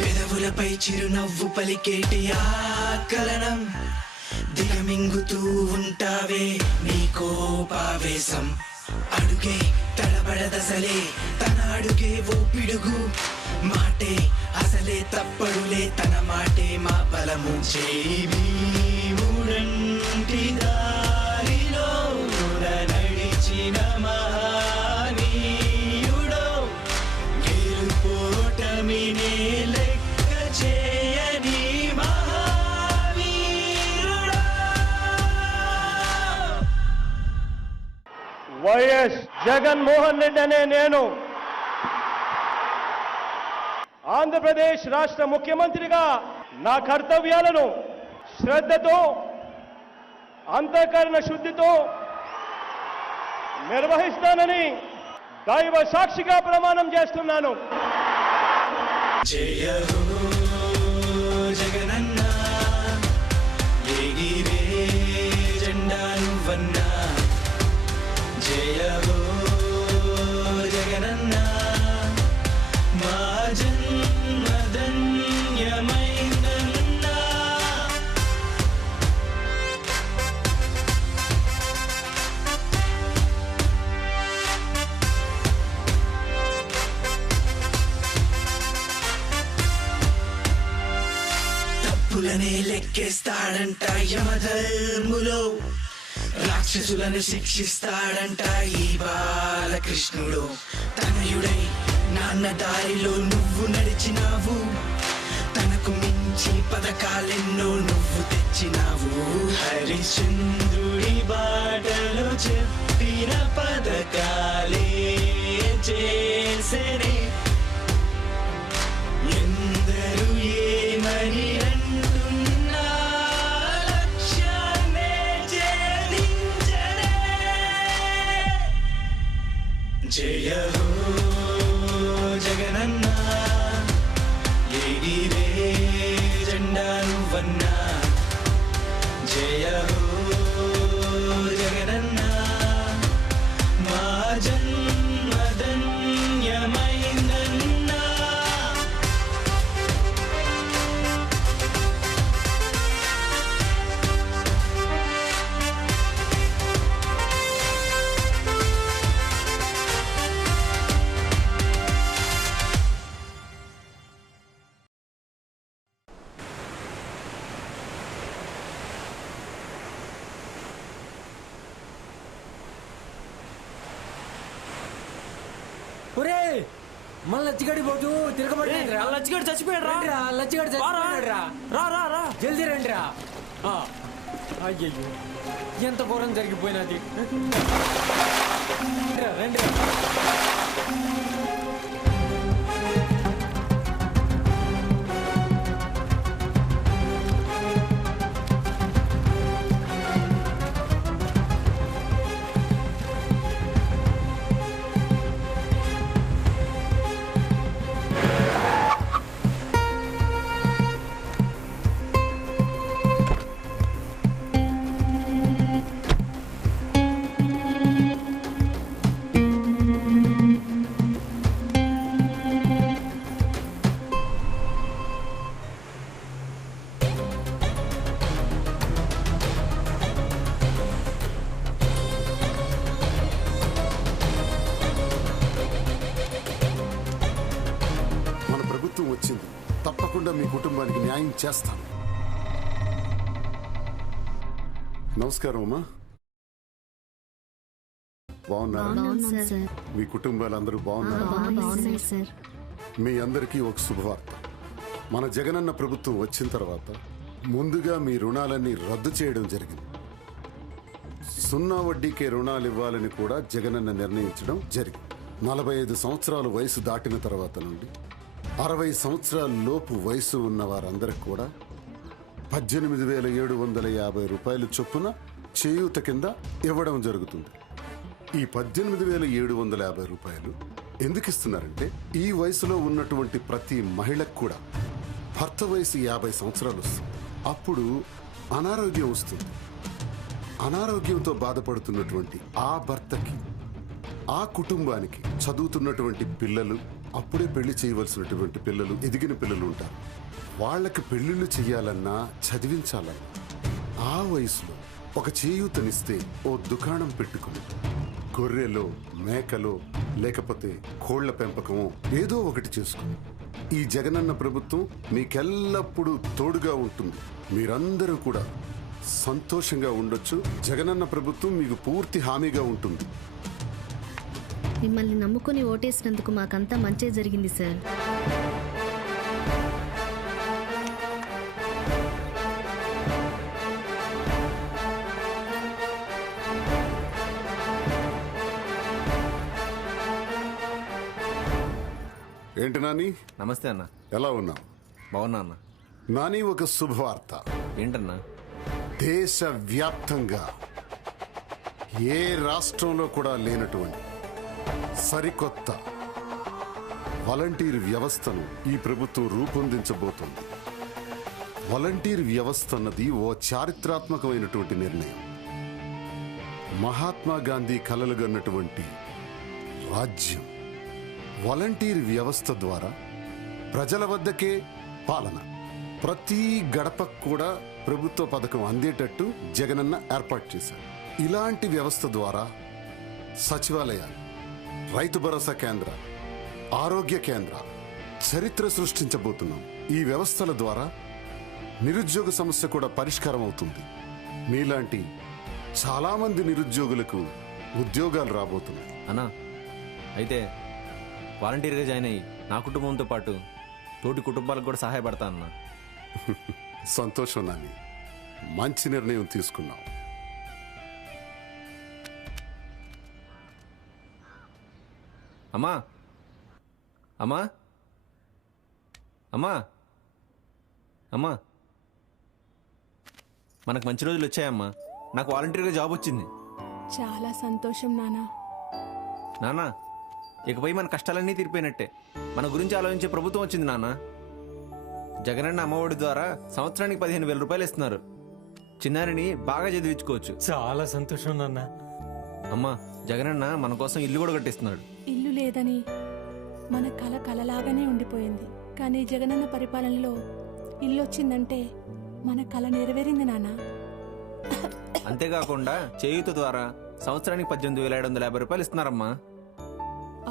పెదవులపై చిరునవ్వు పలికేటి ఆకలనం, దిగమింగుతూ ఉంటావే నీ కోపావేశం. అడుగే తడబడదసలే, తన అడుగే ఓ పిడుగు. మాటే అసలే తప్పడులే, తన మాటే మా బలము. చేబీముడంటి దారిలో నడిచిన మహనీయుడో, గెలుపోటమినే లెక్క చేయని మహావీరుడా. వైఎస్ జగన్మోహన్ రెడ్డి అనే నేను ఆంధ్రప్రదేశ్ రాష్ట్ర ముఖ్యమంత్రిగా నా కర్తవ్యాలను శ్రద్ధతో, అంతఃకరణ శుద్ధితో నిర్వహిస్తానని దైవ సాక్షిగా ప్రమాణం చేస్తున్నాను. జయ హో జగనన్న, ఎగిరే జెండా నువ్వన్నా. జయ హో జగనన్న, మా జన్మధన్యమైందన్నా. తప్పులనే లెక్కేస్తాడంట యమధర్ములో, రాక్షసులను శిక్షిస్తాడంట ఈ బాలకృష్ణుడు. తనయుడై నాన్న దారిలో నువ్వు నడిచినావు, తనకు మించి పథకాలెన్నో నువ్వు తెచ్చినావు. హరిశ్చంద్రుడి బాటలో చెప్పిన పథకాలే చేసెనే, ఎందరూ ఏమని అంటున్నా లక్ష్యాన్నే ఛేదించనే. జయ హో జగనన్న, ఎగిరే జెండా నువ్వన్నా. జయ హో జగనన్న, మా జన్మధన్యమైందన్నా. ఒరే మన లచ్చిగడి పోతూ తిరగబడి లచ్చిగడి చచ్చిపోయాడు రా. లచ్చిగడి చచ్చిపోయాడు రా. రా రా రా, జల్దీ రండి రా. అయ్యయ్యో ఎంత ఘోరం జరిగిపోయినది. రండి రా. మీ కుటుంబానికి న్యాయం చేస్తాను. నమస్కారం అమ్మా. బాగున్నారా? మీ కుటుంబాలందరూ బాగున్నారా? మీ అందరికీ ఒక శుభవార్త. మన జగనన్న ప్రభుత్వం వచ్చిన తర్వాత ముందుగా మీ రుణాలన్నీ రద్దు చేయడం జరిగింది. 0 వడ్డీకే రుణాలు ఇవ్వాలని కూడా జగనన్న నిర్ణయించడం జరిగింది. 45 సంవత్సరాల వయసు దాటిన తర్వాత నుండి 60 సంవత్సరాల లోపు వయసు ఉన్న వారందరికి కూడా 18,750 రూపాయలు చొప్పున చేయూత కింద ఇవ్వడం జరుగుతుంది. ఈ 18,750 రూపాయలు ఎందుకు ఇస్తున్నారంటే, ఈ వయసులో ఉన్నటువంటి ప్రతి మహిళకు కూడా భర్త వయసు 50 సంవత్సరాలు వస్తుంది. అప్పుడు అనారోగ్యం వస్తుంది. అనారోగ్యంతో బాధపడుతున్నటువంటి ఆ భర్తకి, ఆ కుటుంబానికి చదువుతున్నటువంటి పిల్లలు, అప్పుడే పెళ్లి చేయవలసినటువంటి పిల్లలు, ఎదిగిన పిల్లలు ఉంటారు. వాళ్ళకి పెళ్లిళ్ళు చెయ్యాలన్నా, చదివించాలన్నా ఆ వయసులో ఒక చేయూతనిస్తే ఓ దుకాణం పెట్టుకుని గొర్రెలో, మేకలో, లేకపోతే కోళ్ల పెంపకమో ఏదో ఒకటి చేసుకుని ఈ జగనన్న ప్రభుత్వం మీకెల్లప్పుడూ తోడుగా ఉంటుంది. మీరందరూ కూడా సంతోషంగా ఉండొచ్చు. జగనన్న ప్రభుత్వం మీకు పూర్తి హామీగా ఉంటుంది. మిమ్మల్ని నమ్ముకుని ఓటేసినందుకు మాకంతా మంచి జరిగింది సార్. ఏంటి నాని? నమస్తే అన్న. ఎలా ఉన్నావు? బాగున్నా అన్న. నాని, ఒక శుభవార్త. ఏంటన్నా? దేశవ్యాప్తంగా ఏ రాష్ట్రంలో కూడా లేనటువంటి సరికొత్త వాలంటీర్ వ్యవస్థను ఈ ప్రభుత్వం రూపొందించబోతుంది. వాలంటీర్ వ్యవస్థ అన్నది ఓ చారిత్రాత్మకమైనటువంటి నిర్ణయం. మహాత్మా గాంధీ కలలుగన్నటువంటి రాజ్యం. వాలంటీర్ వ్యవస్థ ద్వారా ప్రజల వద్దకే పాలన, ప్రతి గడపకు కూడా ప్రభుత్వ పథకం అందేటట్టు జగనన్న ఏర్పాటు చేశారు. ఇలాంటి వ్యవస్థ ద్వారా సచివాలయాలు, రైతు భరోసా కేంద్రాలు, ఆరోగ్య కేంద్రాలు చరిత్ర సృష్టించబోతున్నాం. ఈ వ్యవస్థల ద్వారా నిరుద్యోగ సమస్య కూడా పరిష్కారం అవుతుంది. మీలాంటి చాలా మంది నిరుద్యోగులకు ఉద్యోగాలు రాబోతున్నాయి. అన్నా, అయితే వాలంటీర్గా జాయిన్ అయ్యి నా కుటుంబంతో పాటు తోటి కుటుంబాలకు కూడా సహాయపడతా అన్నా. సంతోషం నాని, మంచి నిర్ణయం తీసుకున్నావు. అమ్మా, అమ్మా, అమ్మా, అమ్మా, మనకు మంచి రోజులు వచ్చాయమ్మా. నాకు వాలంటీర్గా జాబ్ వచ్చింది. చాలా సంతోషం నానా. నాన్న, ఇకపై మన కష్టాలన్నీ తీరిపోయినట్టే. మన గురించి ఆలోచించే ప్రభుత్వం వచ్చింది నాన్న. జగనన్న అమ్మఒడి ద్వారా సంవత్సరానికి 15,000 రూపాయలు ఇస్తున్నారు. చిన్నారిని బాగా చదివించుకోవచ్చు. చాలా సంతోషం నాన్న. అమ్మా, జగనన్న మన కోసం ఇల్లు కూడా కట్టిస్తున్నాడు. ఇల్లు లేదని మన కల కలలాగానే ఉండిపోయింది. కానీ జగనన్న పరిపాలనలో ఇల్లు వచ్చిందంటే మన కల నెరవేరింది నాన్న. అంతేకాకుండా చేయూత ద్వారా సంవత్సరానికి 18,750 రూపాయలు ఇస్తున్నారమ్మా.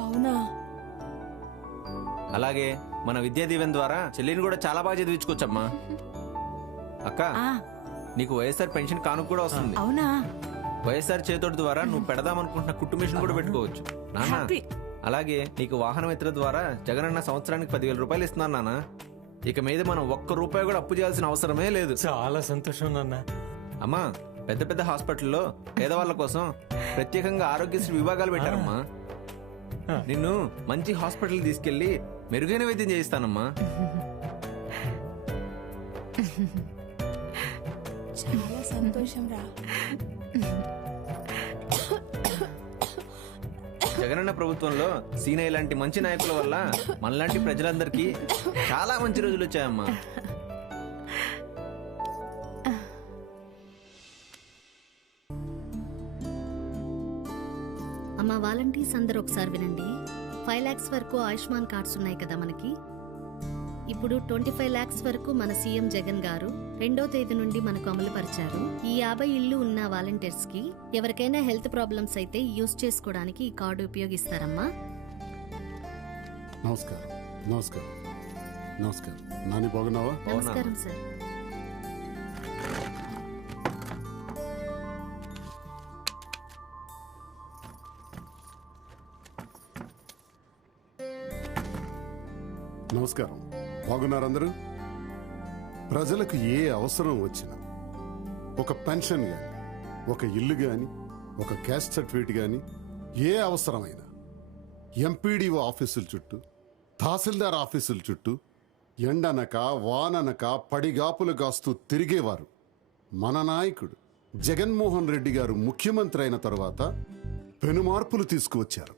అవునా? అలాగే మన విద్యా దీవెన ద్వారా చెల్లిని కూడా చాలా బాగా చదివించుకోవచ్చమ్మా. అక్క, నీకు వైఎస్ఆర్ పెన్షన్ కానుక కూడా వస్తుంది. అవునా? వైఎస్ఆర్ చేతోటి ద్వారా నువ్వు పెడదామనుకుంటున్న కుట్టు మిషన్ కూడా పెట్టుకోవచ్చు నాన్న. అలాగే నీకు వాహన మిత్ర ద్వారా జగనన్న సంవత్సరానికి 10,000 రూపాయలు ఇస్తున్నారు నాన్న. ఇక మీద మనం ₹1 కూడా అప్పు చేయాల్సిన అవసరమే లేదు. చాలా సంతోషం నాన్న. అమ్మా, పెద్ద పెద్ద హాస్పిటల్లో పేదవాళ్ళ కోసం ప్రత్యేకంగా ఆరోగ్యశ్రీ విభాగాలు పెట్టారమ్మా. నిన్ను మంచి హాస్పిటల్ తీసుకెళ్లి మెరుగైన వైద్యం చేయిస్తానమ్మా. చాలా సంతోషం రా. జగనన్న ప్రభుత్వంలో సీనయ్య లాంటి మంచి నాయకుల వల్ల మనలాంటి ప్రజలందరికీ చాలా మంచి రోజులు వచ్చాయమ్మా. అమ్మా, వాలంటీర్స్ అందరూ ఒకసారి వినండి. 5 lakhs వరకు ఆయుష్మాన్ కార్డ్స్ ఉన్నాయి కదా మనకి. ఇప్పుడు 25 lakhs వరకు మన సీఎం జగన్ గారు 2వ తేదీ నుండి మనకు అమలు పరిచారు. ఈ 50 ఇళ్ళు ఉన్న వాలంటీర్స్ కి ఎవరికైనా హెల్త్ ప్రాబ్లమ్స్ అయితే యూజ్ చేసుకోవడానికి ఈ కార్డు ఉపయోగిస్తారమ్మా. నమస్కారం. నమస్కారం. నమస్కారం. నాని బాగున్నావా? నమస్కారం సార్. నమస్కారం. బాగున్నారందరూ? ప్రజలకు ఏ అవసరం వచ్చినా, ఒక పెన్షన్ గాని, ఒక ఇల్లు గాని, ఒక క్యాస్ట్ సర్టిఫికేట్ గాని, ఏ అవసరమైనా ఎంపీడీఓ ఆఫీసుల చుట్టూ, తహసీల్దార్ ఆఫీసుల చుట్టూ ఎండనక వాననక పడిగాపులు కాస్తూ తిరిగేవారు. మన నాయకుడు జగన్మోహన్ రెడ్డి గారు ముఖ్యమంత్రి అయిన తర్వాత పెనుమార్పులు తీసుకువచ్చారు.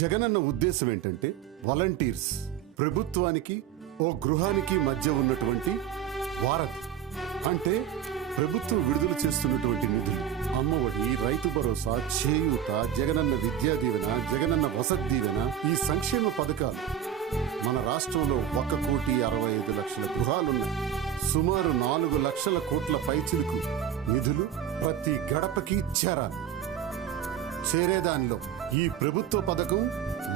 జగనన్న ఉద్దేశం ఏంటంటే వాలంటీర్స్, ప్రభుత్వానికి ఓ గృహానికి మధ్య ఉన్నటువంటి వారధి. అంటే ప్రభుత్వం విడుదల చేస్తున్నటువంటి నిధులు, అమ్మఒడి, రైతు భరోసా, చేయూత, జగనన్న విద్యా దీవెన, జగనన్న వసతి దీవెన, ఈ సంక్షేమ పథకాలు మన రాష్ట్రంలో 1,65,00,000 గృహాలున్నాయి. సుమారు 4 లక్షల కోట్ల పైచిలుకు నిధులు ప్రతి గడపకి చేరాలి. చేరేదానిలో ఈ ప్రభుత్వ పథకం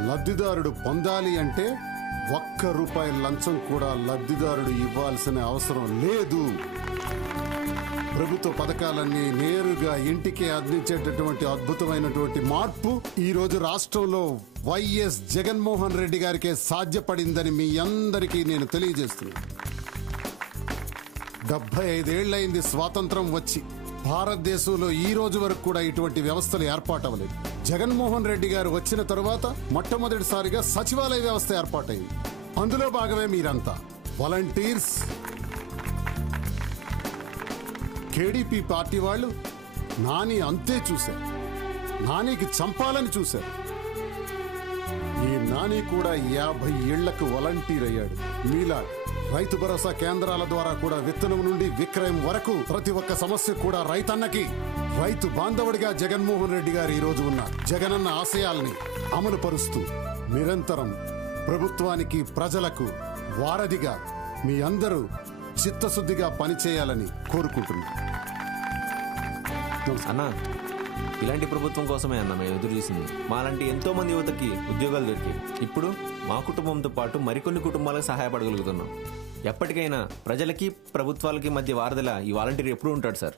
లబ్ధిదారుడు పొందాలి అంటే ₹1 లంచం కూడా లబ్ధిదారుడు ఇవ్వాల్సిన అవసరం లేదు. ప్రభుత్వ పథకాలన్నీ నేరుగా ఇంటికి అందించేటటువంటి అద్భుతమైనటువంటి మార్పు ఈ రోజు రాష్ట్రంలో వైఎస్ జగన్మోహన్ రెడ్డి గారికే సాధ్యపడిందని మీ అందరికీ నేను తెలియజేస్తున్నాను. 75 ఏళ్లైంది స్వాతంత్రం వచ్చి. భారతదేశంలో ఈ రోజు వరకు కూడా ఇటువంటి వ్యవస్థలు ఏర్పాటవ్వలేదు. జగన్మోహన్ రెడ్డి గారు వచ్చిన తరువాత మొట్టమొదటిసారిగా సచివాలయ వ్యవస్థ ఏర్పాటైంది. అందులో భాగమే మీరంతా. వాలంటీర్స్, కేడీపీ పార్టీ వాళ్ళు నాని అంతే చూశారు. నానికి చంపాలని చూశారు. ఈ నాని కూడా 50 ఏళ్లకు వాలంటీర్ అయ్యాడు. మీలా రైతు భరోసా కేంద్రాల ద్వారా కూడా విత్తనం నుండి విక్రయం వరకు ప్రతి ఒక్క సమస్య కూడా రైతన్నకి రైతు బాంధవుడిగా జగన్మోహన్ రెడ్డి గారు ఈ రోజు ఉన్నారు. జగనన్న ఆశయాల్ని అమలు పరుస్తూ నిరంతరం ప్రభుత్వానికి, ప్రజలకు వారధిగా మీ అందరూ చిత్తశుద్ధిగా పనిచేయాలని కోరుకుంటున్నాను. అన్నా, ఇలాంటి ప్రభుత్వం కోసమే అన్న మేము ఎదురు చూసింది. మాలాంటి ఎంతో మంది యువతకి ఉద్యోగాలు దొరికాయి. ఇప్పుడు మా కుటుంబంతో పాటు మరికొన్ని కుటుంబాలకు సహాయపడగలుగుతున్నాం. ఎప్పటికైనా ప్రజలకి, ప్రభుత్వాలకి మధ్య వారధిలా ఈ వాలంటీర్ ఎప్పుడు ఉంటాడు sir.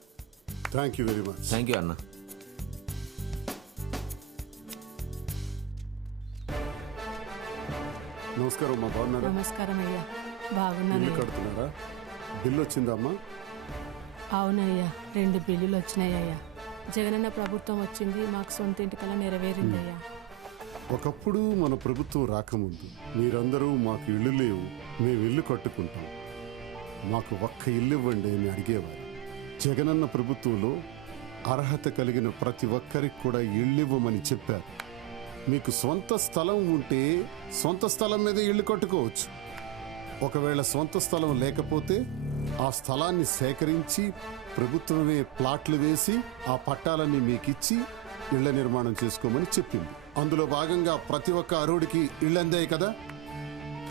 Thank you very much. Thank you అన్న. నమస్కారం అమ్మా, బాగున్నారా? నమస్కారం అయ్యా, బాగున్నాను. ఇల్లు కడుతున్నారా? బిల్లు వచ్చిందమ్మా? అవునయ్యా, 2 బిల్లులు వచ్చినాయ్యా. జగనన్న ప్రభుత్వం వచ్చింది, మాకు సొంత ఇంటికల్లా నెరవేరిందయ్యా. ఒకప్పుడు మన ప్రభుత్వం రాకముందు మీరందరూ మాకు ఇల్లు లేవు, మేము ఇల్లు కట్టుకుంటాం, మాకు ఒక్క ఇల్లు ఇవ్వండి అని అడిగేవారు. జగనన్న ప్రభుత్వంలో అర్హత కలిగిన ప్రతి ఒక్కరికి కూడా ఇల్లు ఇవ్వమని చెప్పారు. మీకు సొంత స్థలం ఉంటే సొంత స్థలం మీద ఇల్లు కట్టుకోవచ్చు. ఒకవేళ సొంత స్థలం లేకపోతే ఆ స్థలాన్ని సేకరించి ప్రభుత్వమే ప్లాట్లు వేసి ఆ పట్టాలన్నీ మీకిచ్చి ఇళ్ల నిర్మాణం చేసుకోమని చెప్పింది. అందులో భాగంగా ప్రతి ఒక్క అర్హుడికి ఇళ్ళు అందాయి కదా.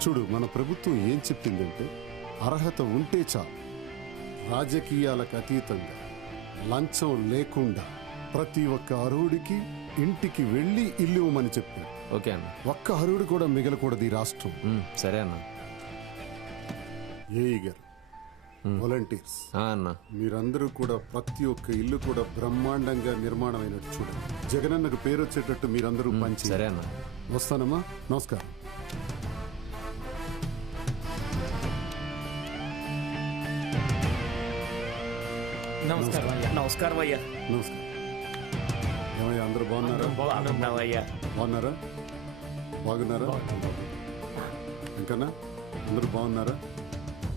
చూడు, మన ప్రభుత్వం ఏం చెప్పిందంటే అర్హత ఉంటే చాలు, రాజకీయాలకు అతీతంగా లంచం లేకుండా ప్రతి ఒక్క అర్హుడికి ఇంటికి వెళ్ళి ఇల్లు ఇవ్వమని చెప్పారు. ఓకే అన్న. ఒక్క అర్హుడు కూడా మిగలకూడదు ఈ రాష్ట్రం. సరే అన్న. ఏఈ గారు, వాలంటీర్స్ మీరందరూ కూడా ప్రతి ఒక్క ఇల్లు కూడా బ్రహ్మాండంగా నిర్మాణం అయినట్టు చూడండి. జగనన్నకు పేరు వచ్చేటట్టు మీరందరూ పనిచేయండి. సరే అన్న. వస్తానమ్మా, నమస్కారం. నమస్కారం అయ్యా. నమస్కారం అయ్యా. నమస్కారం. ఏమయ్యా, అందరూ బాగున్నారా? బాగున్నారా? బాగున్నారా? ఇంకన్నా అందరూ బాగున్నారా?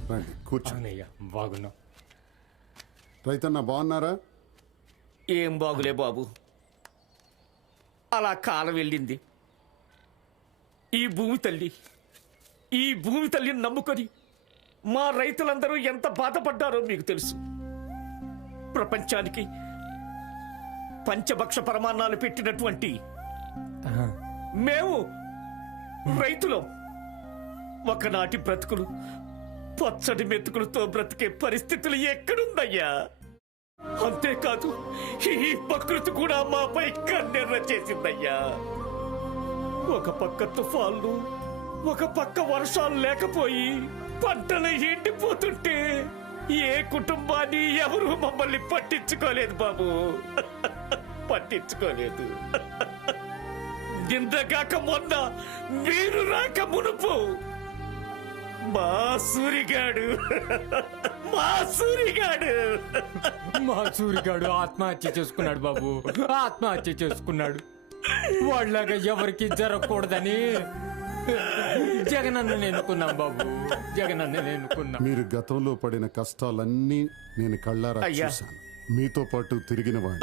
రండి, కూర్చోండి. బాగున్నాం. రైతన్న బాగున్నారా? ఏం బాగులే బాబు, అలా కాలం వెళ్ళింది. ఈ భూమి తల్లిని నమ్ముకొని మా రైతులందరూ ఎంత బాధపడ్డారో మీకు తెలుసు. ప్రపంచానికి పంచభక్ష పరమాన్నాలు పెట్టినటువంటి మేము రైతులం ఒకనాటి బ్రతుకులు పచ్చడి మెతుకులతో బ్రతికే పరిస్థితులు ఎక్కడుందయ్యా? అంతేకాదు, ఈ ప్రకృతి కూడా మాపై కన్నెర్ర చేసిందయ్యా. ఒక పక్క తుఫాన్లు, ఒక పక్క వర్షాలు లేకపోయి పంటలు ఎండిపోతుంటే ఏ కుటుంబాన్ని ఎవరు మమ్మల్ని పట్టించుకోలేదు బాబు, పట్టించుకోలేదు. నిందగాక మొన్న మీరు రాక మునుపు మా సూరిగాడు ఆత్మహత్య చేసుకున్నాడు బాబు, ఆత్మహత్య చేసుకున్నాడు. వాళ్ళగా ఎవరికి జరగకూడదని జగనన్నని ఎన్నుకున్నాం బాబు, జగనన్నని ఎన్నుకున్నాం. మీరు గతంలో పడిన కష్టాలన్నీ నేను కళ్ళారా చూశాను. మీతో పాటు తిరిగిన వాడు.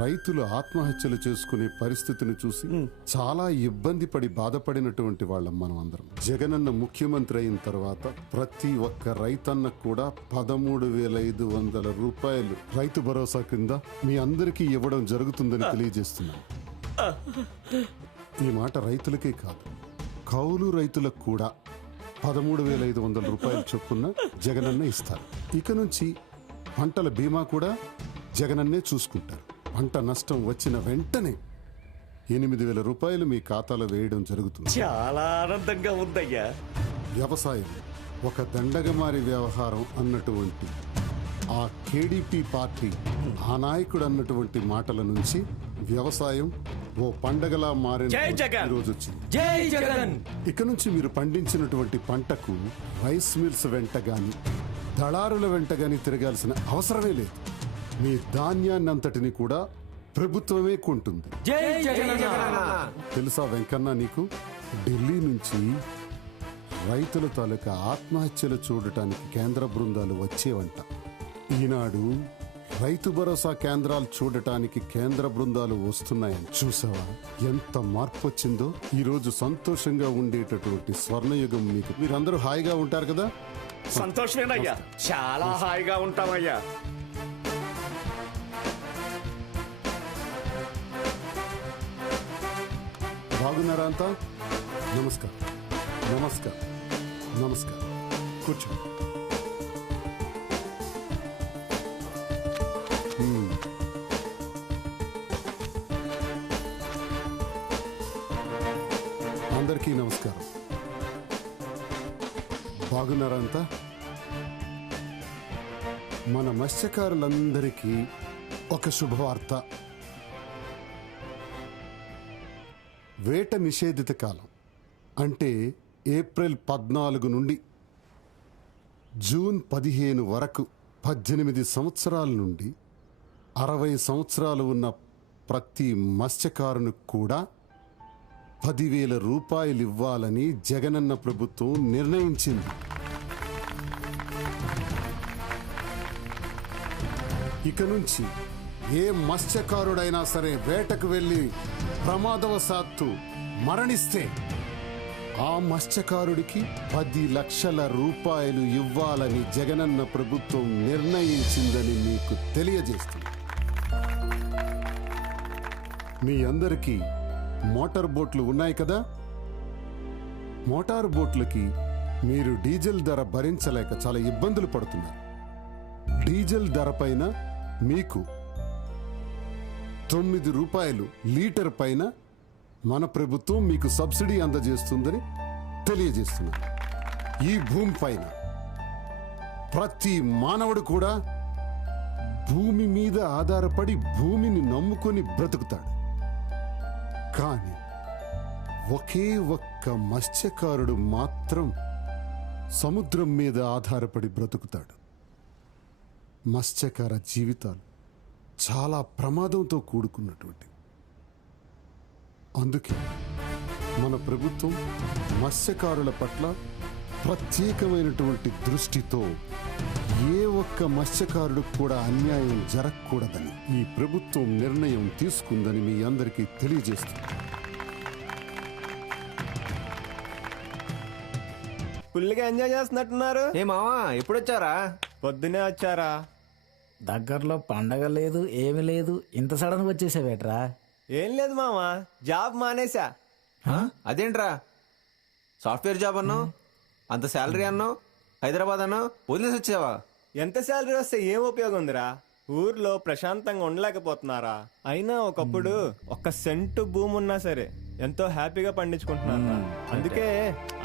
రైతులు ఆత్మహత్యలు చేసుకునే పరిస్థితిని చూసి చాలా ఇబ్బంది పడి బాధపడినటువంటి వాళ్ళం మనం అందరం. జగనన్న ముఖ్యమంత్రి అయిన తర్వాత ప్రతి ఒక్క రైతన్న కూడా 13,500 రూపాయలు రైతు భరోసా కింద మీ అందరికీ ఇవ్వడం జరుగుతుందని తెలియజేస్తున్నాను. ఈ మాట రైతులకే కాదు, కౌలు రైతులకు కూడా 13,500 రూపాయలు చొప్పున జగనన్న ఇస్తారు. ఇక నుంచి పంటల బీమా కూడా జగనన్నే చూసుకుంటారు. పంట నష్టం వచ్చిన వెంటనే 8,000 రూపాయలు మీ ఖాతాలో వేయడం జరుగుతుంది. చాలా ఆనందంగా ఉందయ్యా. వ్యవసాయం ఒక దండగమారి వ్యవహారం అన్నటువంటి ఆ కేడీపీ పార్టీ ఆ నాయకుడు అన్నటువంటి మాటల నుంచి వ్యవసాయం ఓ పండగలా మారిన రోజు వచ్చింది. జై జగన్. ఇక నుంచి మీరు పండించినటువంటి పంటకు రైస్ మిల్స్ వెంట గాని దళారుల వెంట గాని తిరగాల్సిన అవసరమే లేదు. మీ ధాన్యాన్నంతటిని కూడా ప్రభుత్వమే కొంటుంది. జై జగనన్న. తెలుసా వెంకన్న నీకు, ఢిల్లీ నుంచి రైతుల తాలూకా ఆత్మహత్యలు చూడటానికి కేంద్ర బృందాలు వచ్చేవంట. ఈనాడు రైతు భరోసా కేంద్రాలు చూడటానికి కేంద్ర బృందాలు వస్తున్నాయని చూసావా? ఎంత మార్పు వచ్చిందో. ఈ రోజు సంతోషంగా ఉండేటటువంటి స్వర్ణయుగం మీకు. మీరందరూ హాయిగా ఉంటారు కదా? సంతోషమేనయ్యా, చాలా హాయిగా ఉంటామయ్యా. బాగున్నారా అంతా? నమస్కారం, నమస్కారం, నమస్కారం. కూర్చోండి. అందరికీ నమస్కారం. బాగున్నారా అంతా? మన మత్స్యకారులందరికీ ఒక శుభవార్త. వేట నిషేధిత కాలం అంటే ఏప్రిల్ 14 నుండి జూన్ 15 వరకు 18 సంవత్సరాల నుండి 60 సంవత్సరాలు ఉన్న ప్రతి మత్స్యకారునికి కూడా 10,000 రూపాయలు ఇవ్వాలని జగనన్న ప్రభుత్వం నిర్ణయించింది. ఇక నుంచి ఏ మత్స్యకారుడైనా సరే వేటకు వెళ్ళి ప్రమాదవశాత్తు మరణిస్తే ఆ మత్స్యకారుడికి 10 లక్షల రూపాయలు ఇవ్వాలని జగనన్న ప్రభుత్వం నిర్ణయించిందని మీకు తెలియజేస్తుంది. మీ అందరికీ మోటార్ బోట్లు ఉన్నాయి కదా? మోటార్ బోట్లకి మీరు డీజిల్ ధర భరించలేక చాలా ఇబ్బందులు పడుతున్నారు. డీజిల్ ధర పైన మీకు 9 రూపాయలు లీటర్ పైన మన ప్రభుత్వం మీకు సబ్సిడీ అందజేస్తుందని తెలియజేస్తున్నారు. ఈ భూమి పైన ప్రతి మానవుడు కూడా భూమి మీద ఆధారపడి భూమిని నమ్ముకొని బ్రతుకుతాడు. కానీ ఒకే ఒక్క మత్స్యకారుడు మాత్రం సముద్రం మీద ఆధారపడి బ్రతుకుతాడు. మత్స్యకార జీవితాలు చాలా ప్రమాదంతో కూడుకున్నటువంటి. అందుకే మన ప్రభుత్వం మత్స్యకారుల పట్ల ప్రత్యేకమైనటువంటి దృష్టితో ఏ ఒక్క మత్స్యకారుడికి కూడా అన్యాయం జరగకూడదని ఈ ప్రభుత్వం నిర్ణయం తీసుకుందని మీ అందరికీ తెలియజేస్తుంది. ఫుల్గా ఎంజాయ్ చేస్తున్నట్టున్నారు. ఏ మావా ఎప్పుడు వచ్చారా? పొద్దునే వచ్చారా? దగ్గరలో పండగ లేదు, ఏమి లేదు, ఇంత సడన్గా వచ్చేసావేట్రా? ఏం లేదు మామా, జాబ్ మానేసా. అదేంట్రా? సాఫ్ట్వేర్ జాబ్ అన్నావు, అంత శాలరీ అన్నావు, హైదరాబాద్ అన్నావు, వదిలేసి వచ్చావా? ఎంత శాలరీ వస్తే ఏం ఉపయోగం ఉందిరా? ఊర్లో ప్రశాంతంగా ఉండలేకపోతున్నారా? అయినా ఒకప్పుడు 1 సెంటు భూమి ఉన్నా సరే ఎంతో హ్యాపీగా పండించుకుంటున్నారా. అందుకే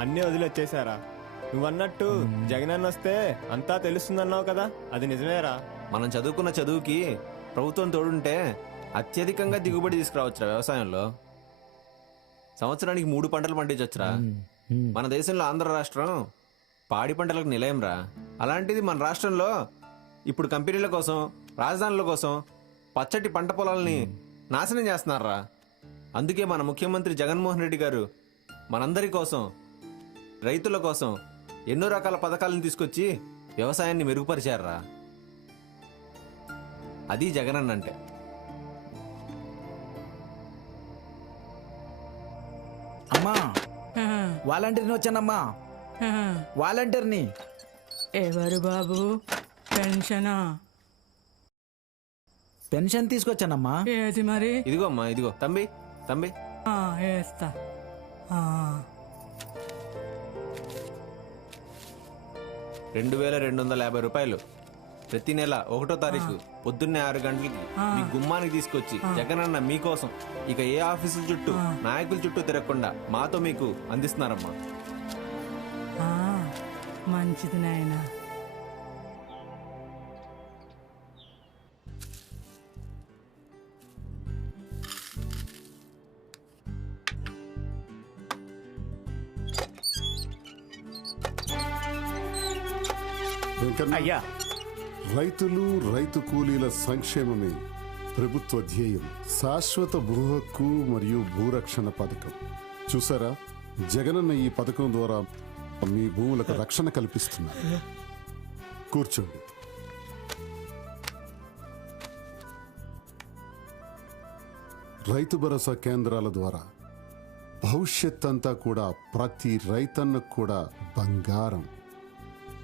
అన్నీ వదిలి వచ్చేసారా. నువ్వన్నట్టు జగనన్న వస్తే అంతా తెలుస్తుందన్నావు కదా, అది నిజమేరా? మనం చదువుకున్న చదువుకి ప్రభుత్వం తోడుంటే అత్యధికంగా దిగుబడి తీసుకురావచ్చురా వ్యవసాయంలో. సంవత్సరానికి 3 పంటలు పండించవచ్చురా. మన దేశంలో ఆంధ్ర రాష్ట్రం పాడి పంటలకు నిలయం రా. అలాంటిది మన రాష్ట్రంలో ఇప్పుడు కంపెనీల కోసం, రాజధానుల కోసం పచ్చటి పంట పొలాలని నాశనం చేస్తున్నారా. అందుకే మన ముఖ్యమంత్రి జగన్మోహన్ రెడ్డి గారు మనందరి కోసం, రైతుల కోసం ఎన్నో రకాల పథకాలను తీసుకొచ్చి వ్యవసాయాన్ని మెరుగుపరిచారా. అది జగనన్న అంటే. అమ్మా వాలంటీర్ని వచ్చానమ్మా, వాలంటీర్ని. ఎవరు బాబు? పెన్షనా? పెన్షన్ తీసుకొచ్చానమ్మా. ఏది మరి? ఇదిగో అమ్మా, ఇదిగో. తంబి తంబి వేస్తా. 2250 రూపాయలు ప్రతి నెల 1వ తారీఖు పొద్దున్నే 6 గంటలకి మీ గుమ్మానికి తీసుకొచ్చి జగనన్న మీకోసం ఇక ఏ ఆఫీసుల చుట్టూ, నాయకుల చుట్టూ తిరగకుండా మాతో మీకు అందిస్తున్నారమ్మా. మంచిది నాయనా. అయ్యా, రైతులు, రైతు కూలీల సంక్షేమమే ప్రభుత్వ ధ్యేయం. శాశ్వత భూ హక్కు మరియు భూరక్షణ పథకం చూసారా? జగనన్న ఈ పథకం ద్వారా మీ భూములకు రక్షణ కల్పిస్తున్నారు. కూర్చోండి. రైతు భరోసా కేంద్రాల ద్వారా భవిష్యత్ అంతా కూడా ప్రతి రైతన్నకు కూడా బంగారం.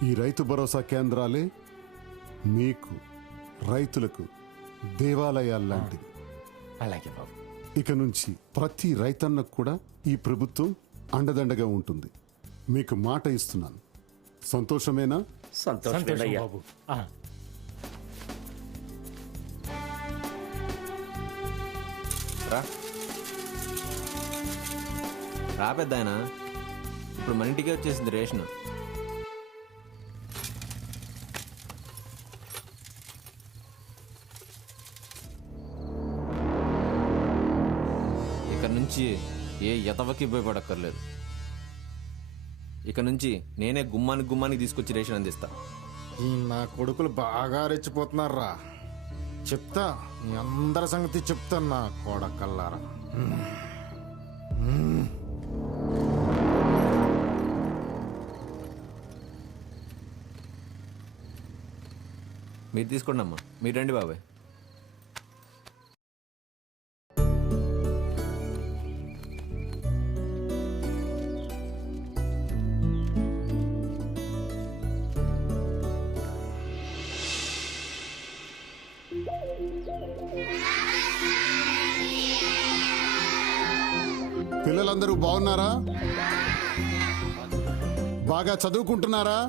ఈ రైతు భరోసా కేంద్రాలే మీకు, రైతులకు దేవాలయాలు లాంటివి. అలాగే బాబు. ఇక నుంచి ప్రతి రైతన్నకు కూడా ఈ ప్రభుత్వం అండదండగా ఉంటుంది. మీకు మాట ఇస్తున్నాను. సంతోషమేనా? సంతోషం బాబు. రా పెద్దాయన, ఇప్పుడు మన ఇంటికి వచ్చేసింది రేషన్. ఇక నుంచి ఏ యతవకి భయపడక్కర్లేదు. ఇక నుంచి నేనే గుమ్మానికి తీసుకొచ్చి రేషన్ అందిస్తా. ఈ నా కొడుకులు బాగా రెచ్చిపోతున్నారా. చెప్తా, మీ అందరి సంగతి చెప్తాను నా కొడకల్లారా. మీరు తీసుకోండి అమ్మా. మీరు రండి బాబాయ్. పిల్లలందరూ బాగున్నారా? బాగా చదువుకుంటున్నారా?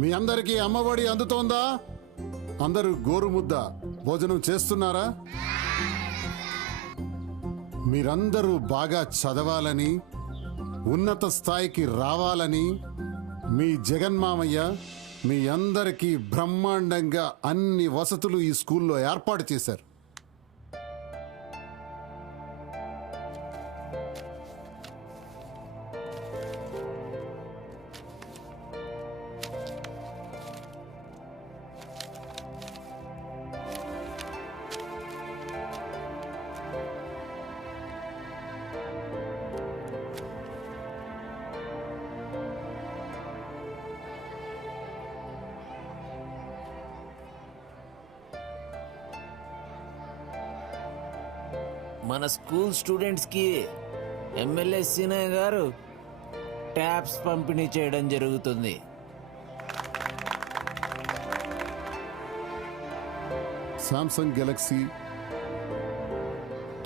మీ అందరికీ అమ్మఒడి అందుతోందా? అందరూ గోరుముద్ద భోజనం చేస్తున్నారా? మీరందరూ బాగా చదవాలని, ఉన్నత స్థాయికి రావాలని మీ జగన్మామయ్య మీ అందరికీ బ్రహ్మాండంగా అన్ని వసతులు ఈ స్కూల్లో ఏర్పాటు చేశారు. మన స్కూల్ స్టూడెంట్స్కి ఎమ్మెల్యే సీనయ్య గారు ట్యాబ్స్ పంపిణీ చేయడం జరుగుతుంది. సామ్సంగ్ గెలాక్సీ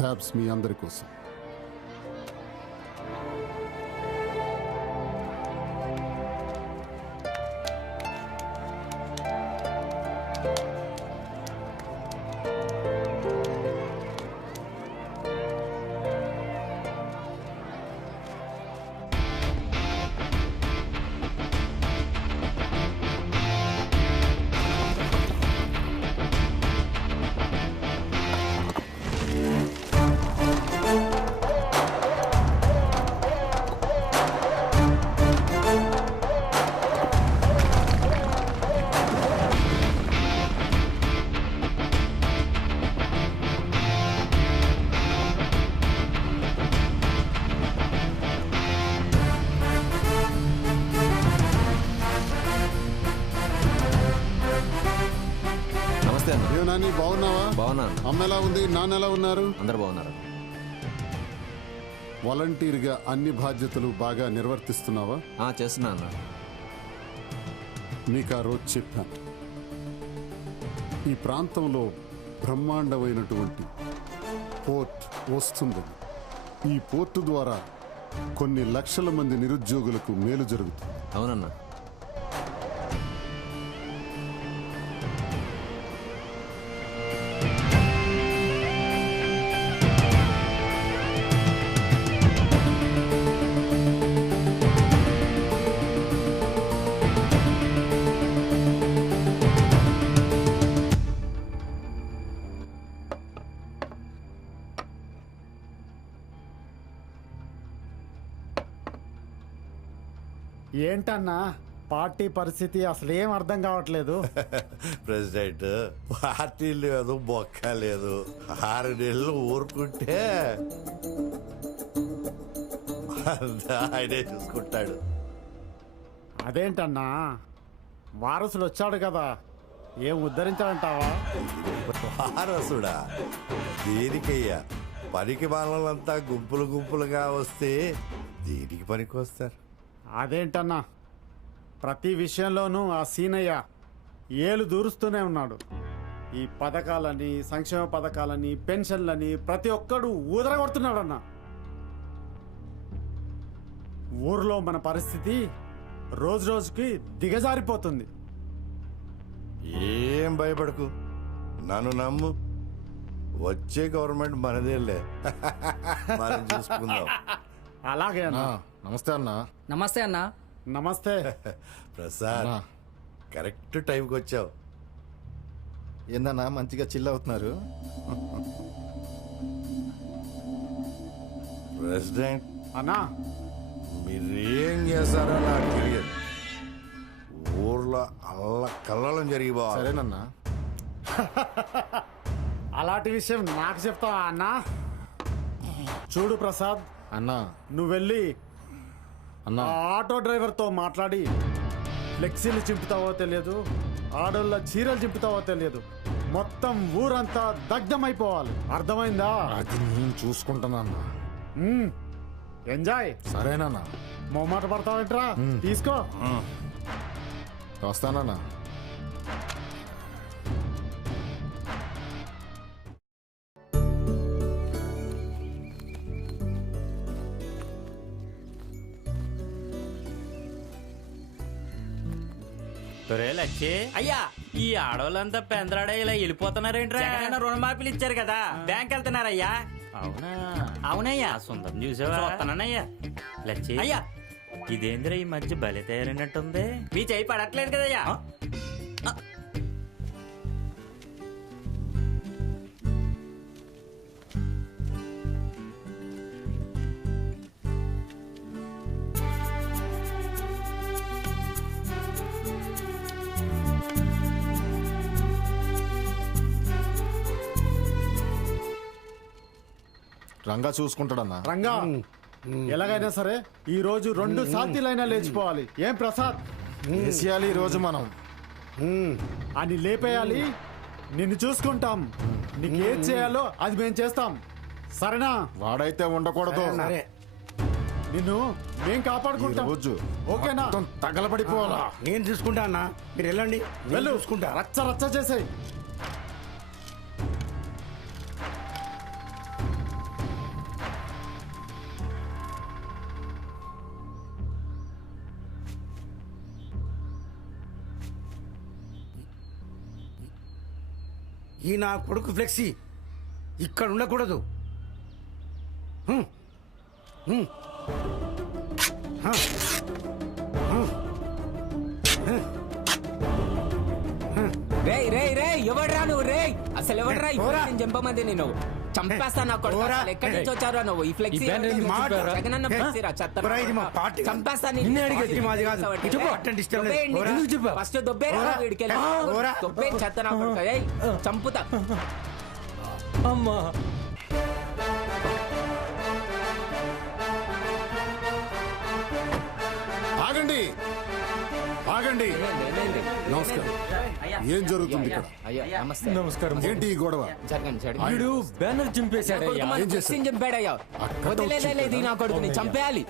ట్యాబ్స్ మీ అందరి కోసం. బాగున్నావా? బాగున్నా. అమ్మ ఎలా ఉంది? నాన్న ఎలా ఉన్నారు? అందరు బాగున్నారు. వాలంటీర్గా అన్ని బాధ్యతలు బాగా నిర్వర్తిస్తున్నావా? చేస్తున్నా అన్న. మీకు ఆ రోజు చెప్పాను, ఈ ప్రాంతంలో బ్రహ్మాండమైనటువంటి పోర్ట్ వస్తుందని. ఈ పోర్టు ద్వారా కొన్ని లక్షల మంది నిరుద్యోగులకు మేలు జరుగుతుంది. అవునన్నా. ఏంటన్నా పార్టీ పరిస్థితి అసలు ఏం అర్థం కావట్లేదు. ప్రెసిడెంట్ పార్టీ లేదు, బొక్క లేదు. 6 నెలలు ఊరుకుంటే ఆయనే చూసుకుంటాడు. అదేంటన్నా, వారసుడు వచ్చాడు కదా, ఏం ఉద్ధరించాలంటావా? వారసుడా? దేనికయ్యా? పనికి మాలంతా గుంపులు గుంపులుగా వస్తే దేనికి పనికి వస్తారు? అదేంటన్నా, ప్రతి విషయంలోనూ ఆ సీనయ్య ఏలు దూరుస్తూనే ఉన్నాడు. ఈ పథకాలని, సంక్షేమ పథకాలని, పెన్షన్లని ప్రతి ఒక్కడు ఊదరగొడుతున్నాడన్నా. ఊర్లో మన పరిస్థితి రోజు రోజుకి దిగజారిపోతుంది. ఏం భయపడకు, నన్ను నమ్ము. వచ్చే గవర్నమెంట్ మనదేలే, మనం చూసుకుందాం. అలాగే అన్నా. నమస్తే అన్నా. నమస్తే అన్నా. నమస్తే ప్రసాద్, కరెక్ట్ టైంకి వచ్చావు. ఏందన్నా మంచిగా చిల్ అవుతున్నారు? ప్రెసిడెంట్ అన్నా, మీరేం చేస్తారో నాకు తెలియదు. ఊర్లో కల్లోలం జరిగిపోవాలి. సరేనన్నా. అలాంటి విషయం నాకు చెప్తావా అన్నా? చూడు ప్రసాద్ అన్నా, నువ్వు వెళ్ళి అన్నా ఆ ఆటో డ్రైవర్తో మాట్లాడి ఫ్లెక్సీలు చింపుతావో తెలియదు, ఆడోళ్ళ చీరలు చింపుతావో తెలియదు, మొత్తం ఊరంతా దగ్ధమైపోవాలి. అర్థమైందా? అది నేను చూసుకుంటానన్నా. ఎంజాయ్. సరేనన్నా. మొమ్మాట పడతావేంట్రా? తీసుకో. వస్తానన్నా. లచ్చే అయ్యా, ఈ ఆడవాళ్ళంతా పెందరాడ ఇలా వెళ్ళిపోతున్నారేంట్రా? రుణమాఫీలు ఇచ్చారు కదా, బ్యాంక్ వెళ్తున్నారయ్యా. అవునా? అవునయ్యా, సొంతం చూసావా? వస్తానయ్యా. లచ్చే అయ్యా, ఇదేంద్ర ఈ మధ్య బలి తయారైనట్టుంది. మీ చేయి పడట్లేదు కదయ్యా. రంగా చూసుకుంటాడన్నా. రంగా, ఎలాగైనా సరే ఈ రోజు 2 సాధ్యులైనా లేచిపోవాలి. ఏం ప్రసాద్? వేసేయాలి ఈ రోజు మనం. అని లేపేయాలి. నిన్ను చూసుకుంటాం. నీకు ఏది చేయాలో అది మేము చేస్తాం. సరేనా? వాడైతే ఉండకూడదు. నిన్ను మేం కాపాడుకుంటాం. రోజు ఓకేనా? తగలబడిపోవాలా? నేను చూసుకుంటా అన్నా, మీరు వెళ్ళండి. వెళ్ళు. చూసుకుంటా. రచ్చ రచ్చ చేసేయి. ఈ నా కొడుకు ఫ్లెక్సీ ఇక్కడ ఉండకూడదు. రేయ్ రేయ్ రేయ్, ఎవడ్రా నువ్వు? రేయ్, అసలు ఎవడ్రా? నేను చంపమంది నేను చంపేస్తా. నా కొడుకు అసలు ఎక్కడి నుంచి వచ్చారా నువ్వు? ఈ ఫ్లెక్సీ జగనన్న ఫ్లెక్సీ రా, చంపేస్తా. ఫస్ట్ దొబ్బేరా వీడికి, దొబ్బే చెత్త నా కొడుకు. చంపుతా. అమ్మా, ఆగండి ఆగండి. నమస్కారం. ఏం జరుగుతుంది ఇక్కడ? నమస్కారం. ఏంటి ఈ గొడవ? వీడు బ్యానర్ చింపేశాడయ్యా. ఏం చేశాడు? చంపాడయ్యా. వదిలేదు నా కొడుకుని చంపేయాలి.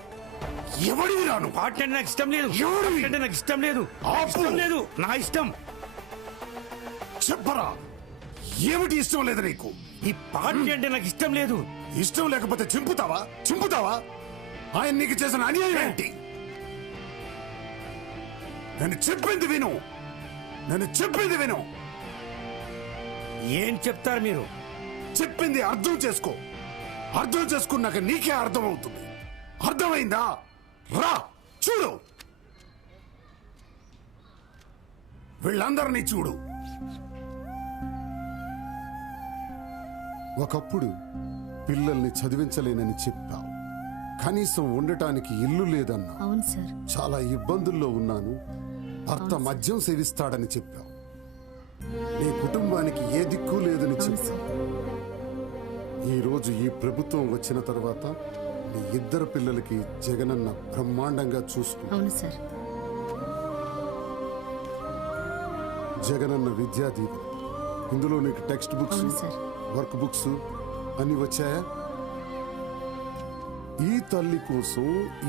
ఎవడివి రాను? పార్టీ అంటే నాకు ఇష్టం లేదు. ఎవడివి అంటే నాకు ఇష్టం లేదు. ఇష్టం లేదు. నా ఇష్టం. చెప్పరా, ఏమిటి ఇష్టం లేదు నీకు? ఈ పార్టీ అంటే నాకు ఇష్టం లేదు. ఇష్టం లేకపోతే చింపుతావా? ఆయన నీకు చేసిన అన్యాయం ఏంటి? నేను చెప్పింది విను. ఏం చెప్తారు మీరు? చెప్పింది అర్థం చేసుకున్నాక నీకే అర్థం అవుతుంది. అర్థమైందా? రా చూడు, వీళ్ళందరినీ చూడు. ఒకప్పుడు పిల్లల్ని చదివించలేనని చెప్పావు. కనీసం ఉండటానికి ఇల్లు లేదన్నా. అవును సార్. చాలా ఇబ్బందుల్లో ఉన్నాను, భర్త మద్యం సేవిస్తాడని చెప్పావు. నీ కుటుంబానికి ఏ దిక్కు లేదని చెప్పావు. ఈరోజు ఈ ప్రభుత్వం వచ్చిన తర్వాత నీ ఇద్దరు పిల్లలకి జగనన్న బ్రహ్మాండంగా చూసుకున్నాడు. అవును సార్. జగనన్న విద్యా దీవెన, ఇందులో నీకు టెక్స్ట్ బుక్స్, వర్క్ బుక్స్ అన్ని వచ్చాయా? ఈ తల్లి కోసం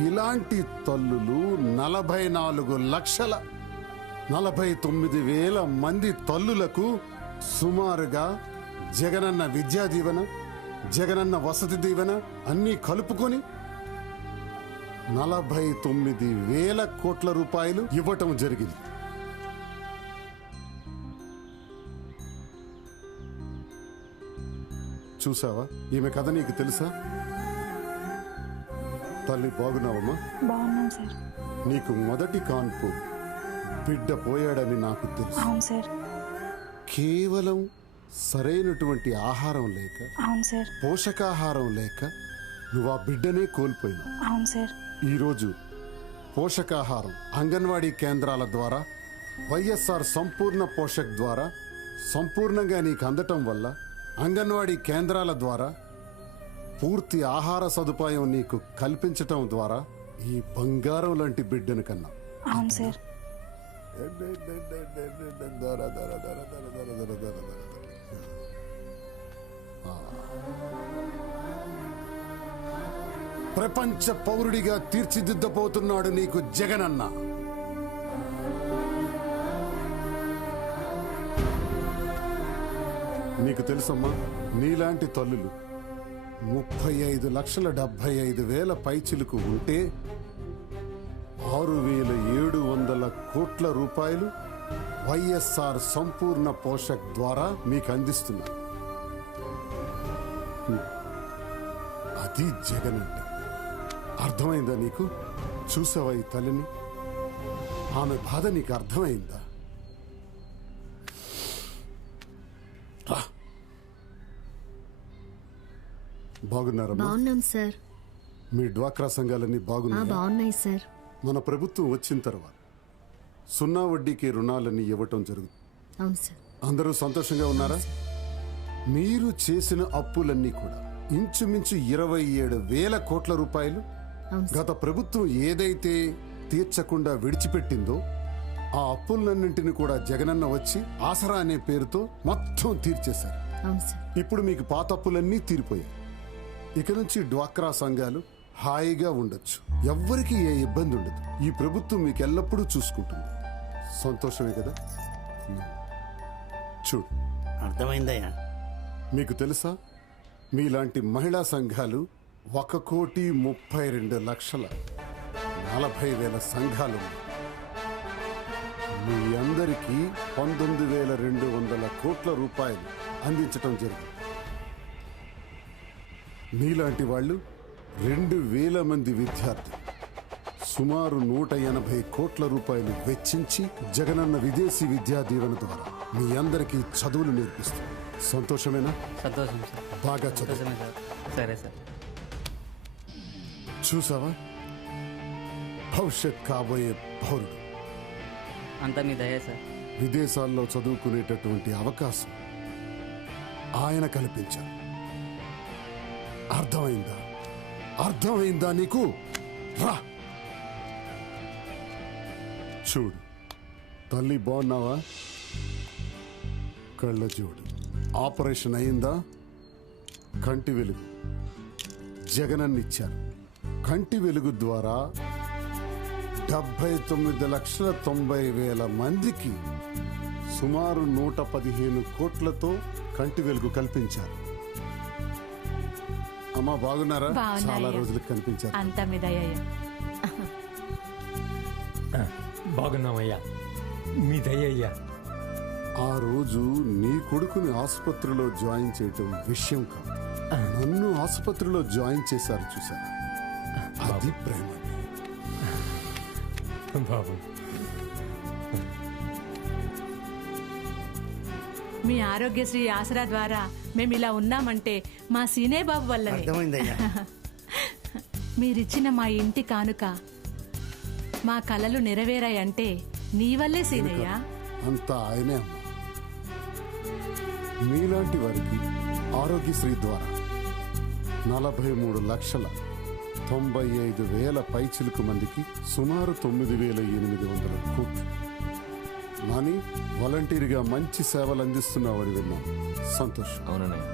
ఇలాంటి తల్లులు 44,49,000 మంది తల్లులకు సుమారుగా జగనన్న విద్యా దీవెన, జగనన్న వసతి దీవెన అన్నీ కలుపుకొని 49,000 కోట్ల రూపాయలు ఇవ్వటం జరిగింది. చూసావా? ఈమె కథ నీకు తెలుసా? తల్లి బాగున్నావమ్మా? బాగున్నాం సార్. నీకు మొదటి కాన్పు బిడ్డ పోయాడని నాకు తెలుసు. అవును సార్. కేవలం సరైనటువంటి ఆహారం లేక, అవును సార్. పోషకాహారం లేక నువ్వు ఆ బిడ్డనే కోల్పోయినావు. అవును సార్. ఈరోజు పోషకాహారం అంగన్వాడీ కేంద్రాల ద్వారా, వైఎస్ఆర్ సంపూర్ణ పోషక్ ద్వారా సంపూర్ణంగా నీకు అందటం వల్ల, అంగన్వాడీ కేంద్రాల ద్వారా పూర్తి ఆహార సదుపాయం నీకు కల్పించటం ద్వారా ఈ బంగారం లాంటి బిడ్డను కన్నా. అవును సార్. ప్రపంచ పౌరుడిగా తీర్చిదిద్దబోతున్నాడు నీకు జగనన్న. నీకు తెలుసమ్మా, నీలాంటి తల్లులు 35,75,000 పైచిలుకు ఉంటే 6,700 కోట్ల రూపాయలు వైఎస్ఆర్ సంపూర్ణ పోషక్ ద్వారా మీకు అందిస్తున్నారు. అది జగన్ అంటే. అర్థమైందా నీకు? చూసావా ఈ తల్లిని? ఆమె బాధ నీకు అర్థమైందా? బాగున్నారమ్మా? బాగున్నాం సార్. మీ డ్వాక్రా సంఘాలన్నీ బాగున్నాయి సార్. మన ప్రభుత్వం వచ్చిన తర్వాత 0 వడ్డీకి రుణాలన్నీ ఇవ్వటం జరుగుతుంది. అవును సార్. అందరూ సంతోషంగా ఉన్నారా? మీరు చేసిన అప్పులన్నీ కూడా ఇంచుమించు 27,000 కోట్ల రూపాయలు గత ప్రభుత్వం ఏదైతే తీర్చకుండా విడిచిపెట్టిందో ఆ అప్పులన్నింటినీ కూడా జగనన్న వచ్చి ఆసరా అనే పేరుతో మొత్తం తీర్చేశారు. ఇప్పుడు మీకు పాత అప్పులన్నీ తీరిపోయాయి. ఇక నుంచి డ్వాక్రా సంఘాలు హాయిగా ఉండొచ్చు. ఎవ్వరికి ఏ ఇబ్బంది ఉండదు. ఈ ప్రభుత్వం మీకు ఎల్లప్పుడూ చూసుకుంటుంది. సంతోషమే కదా? చూడు, అర్థమైందయ్యా. మీకు తెలుసా, మీలాంటి మహిళా సంఘాలు 1,32,40,000 సంఘాలు ఉన్నాయి. మీ అందరికీ 19,200 కోట్ల రూపాయలు అందించటం జరిగింది. మీలాంటి వాళ్ళు 2,000 మంది విద్యార్థులు సుమారు 180 కోట్ల రూపాయలు వెచ్చించి జగనన్న విదేశీ విద్యా దీవెన ద్వారా మీ అందరికీ చదువులు నేర్పిస్తారు. సంతోషమేనా? సంతోషం సార్. బాగా చదువు. సరే సార్. చూసావా, భవిష్యత్ కాబోయే పౌరుడు. అంతా మీ దయ సార్. విదేశాల్లో చదువుకునేటటువంటి అవకాశం ఆయన కల్పించారు. అర్థమైందా? అర్థమైందా నీకు? రా చూడు తల్లి, బాగున్నావా? కళ్ళ చూడు. ఆపరేషన్ అయిందా? కంటి వెలుగు జగనన్నిచ్చారు. కంటి వెలుగు ద్వారా 79,90,000 మందికి సుమారు 115 కోట్లతో కంటి వెలుగు కల్పించారు. అమ్మా బాగున్నారా? చాలా రోజులకు కనిపించారు. అంతా మీద బాగున్నామయ్యా, మీ దయ్యయ్యా. ఆ రోజు నీ కొడుకుని ఆసుపత్రిలో జాయిన్ చేయటం విషయం కాదు, నన్ను ఆసుపత్రిలో జాయిన్ చేశారు చూసారా, అది ప్రేమ బాబు. మీ ఆరోగ్యశ్రీ ఆసరా ద్వారా మేము ఇలా ఉన్నామంటే మా సీనే బాబు వల్లనే. మీరిచ్చిన మా ఇంటి కానుక, మా కలలు నెరవేరాయంటే నీ వల్లే సీనయ్య. అంతా ఆయనే అమ్మా. మీలాంటి వారికి ఆరోగ్యశ్రీ ద్వారా 43,95,000 పైచిలుకు మందికి సుమారు 9,800 కోట్లు. నాని, వాలంటీర్గా మంచి సేవలు అందిస్తున్నావని విన్నాను. సంతోషం. అవునన్నయ్య,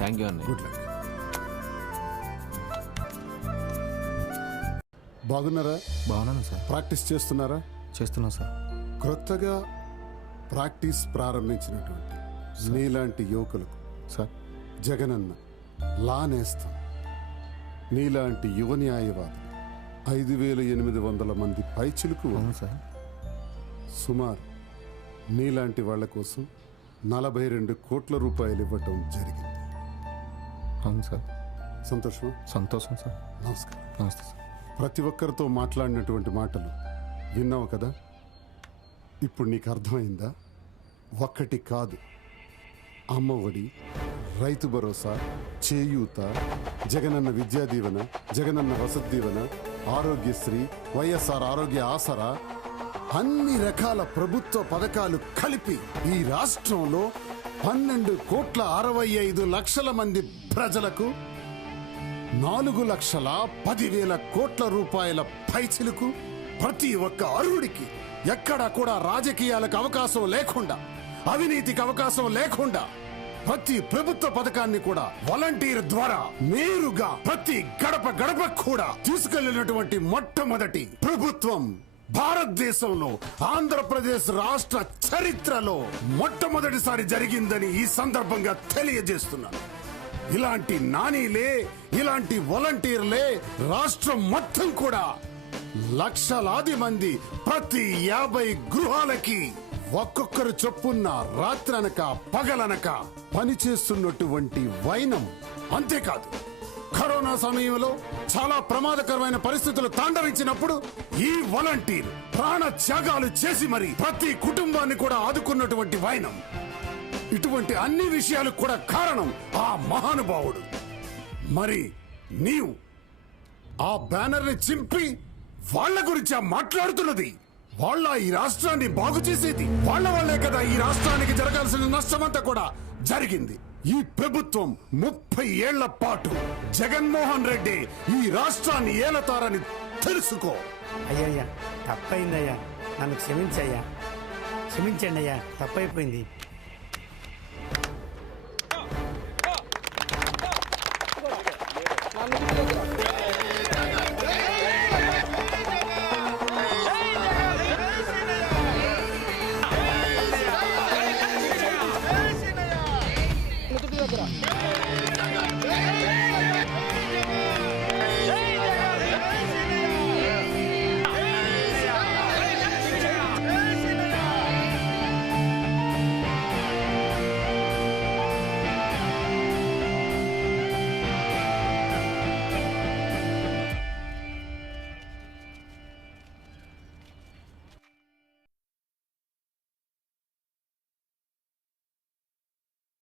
థ్యాంక్ యూ అన్నయ్య. Good luck. బాగున్నారా? బాగున్నాను సార్. ప్రాక్టీస్ చేస్తున్నారా? చేస్తున్నా సార్. క్రొత్తగా ప్రాక్టీస్ ప్రారంభించినటువంటి నీలాంటి యువకులకు సార్ జగనన్న లా నేస్తం, నీలాంటి యువ న్యాయవాది 5,800 మంది పైచిలుకు సార్. సుమారు నీలాంటి వాళ్ళ కోసం 42 కోట్ల రూపాయలు ఇవ్వటం జరిగింది. అవును సార్. సంతోషం. సంతోషం సార్. నమస్కారం. నమస్తే సార్. ప్రతి ఒక్కరితో మాట్లాడినటువంటి మాటలు విన్నావు కదా, ఇప్పుడు నీకు అర్థమైందా? ఒక్కటి కాదు, అమ్మఒడి, రైతు భరోసా, చేయూత, జగనన్న విద్యా దీవెన, జగనన్న వసతి దీవెన, ఆరోగ్యశ్రీ, వైఎస్ఆర్ ఆరోగ్య ఆసరా, అన్ని రకాల ప్రభుత్వ పథకాలు కలిపి ఈ రాష్ట్రంలో 12,65,00,000 మంది ప్రజలకు 4,10,000 కోట్ల రూపాయల పైచిలుకు ప్రతి ఒక్క అర్హుడికి ఎక్కడా కూడా రాజకీయాలకు అవకాశం లేకుండా, అవినీతికి అవకాశం లేకుండా ప్రతి ప్రభుత్వ పథకాన్ని కూడా వాలంటీర్ ద్వారా నేరుగా ప్రతి గడప గడప కూడా తీసుకెళ్లినటువంటి మొట్టమొదటి ప్రభుత్వం భారతదేశంలో ఆంధ్రప్రదేశ్ రాష్ట్ర చరిత్రలో మొట్టమొదటిసారి జరిగిందని ఈ సందర్భంగా తెలియజేస్తున్నాను. ఇలాంటి నానీలే, ఇలాంటి వాలంటీర్లే రాష్ట్రం మొత్తం కూడా లక్షలాది మంది ప్రతి 50 గృహాలకి ఒక్కొక్కరు చొప్పున్న రాత్రనక పగలనక పనిచేస్తున్నటువంటి వైనం. అంతేకాదు, కరోనా సమయంలో చాలా ప్రమాదకరమైన పరిస్థితులు తాండవించినప్పుడు ఈ వాలంటీర్ ప్రాణ త్యాగాలు చేసి మరి ప్రతి కుటుంబాన్ని కూడా ఆదుకున్నటువంటి వైనం. ఇటువంటి అన్ని విషయాలకు కూడా కారణం ఆ మహానుభావుడు. మరి నీవు ఆ బ్యానర్ని చింపి వాళ్ళ గురించి మాట్లాడుతున్నది. వాళ్ళ ఈ రాష్ట్రాన్ని బాగు చేసేది వాళ్ళ వల్లే కదా ఈ రాష్ట్రానికి జరగాల్సిన నష్టమంతా కూడా జరిగింది. ఈ ప్రభుత్వం 30 ఏళ్ల పాటు జగన్మోహన్ రెడ్డి ఈ రాష్ట్రాన్ని ఏలతారని తెలుసుకో. అయ్యయ్యా, తప్పైందయ్యా, నన్ను క్షమించయ్యా, క్షమించండి అయ్యా, తప్పైపోయింది. దగ్గర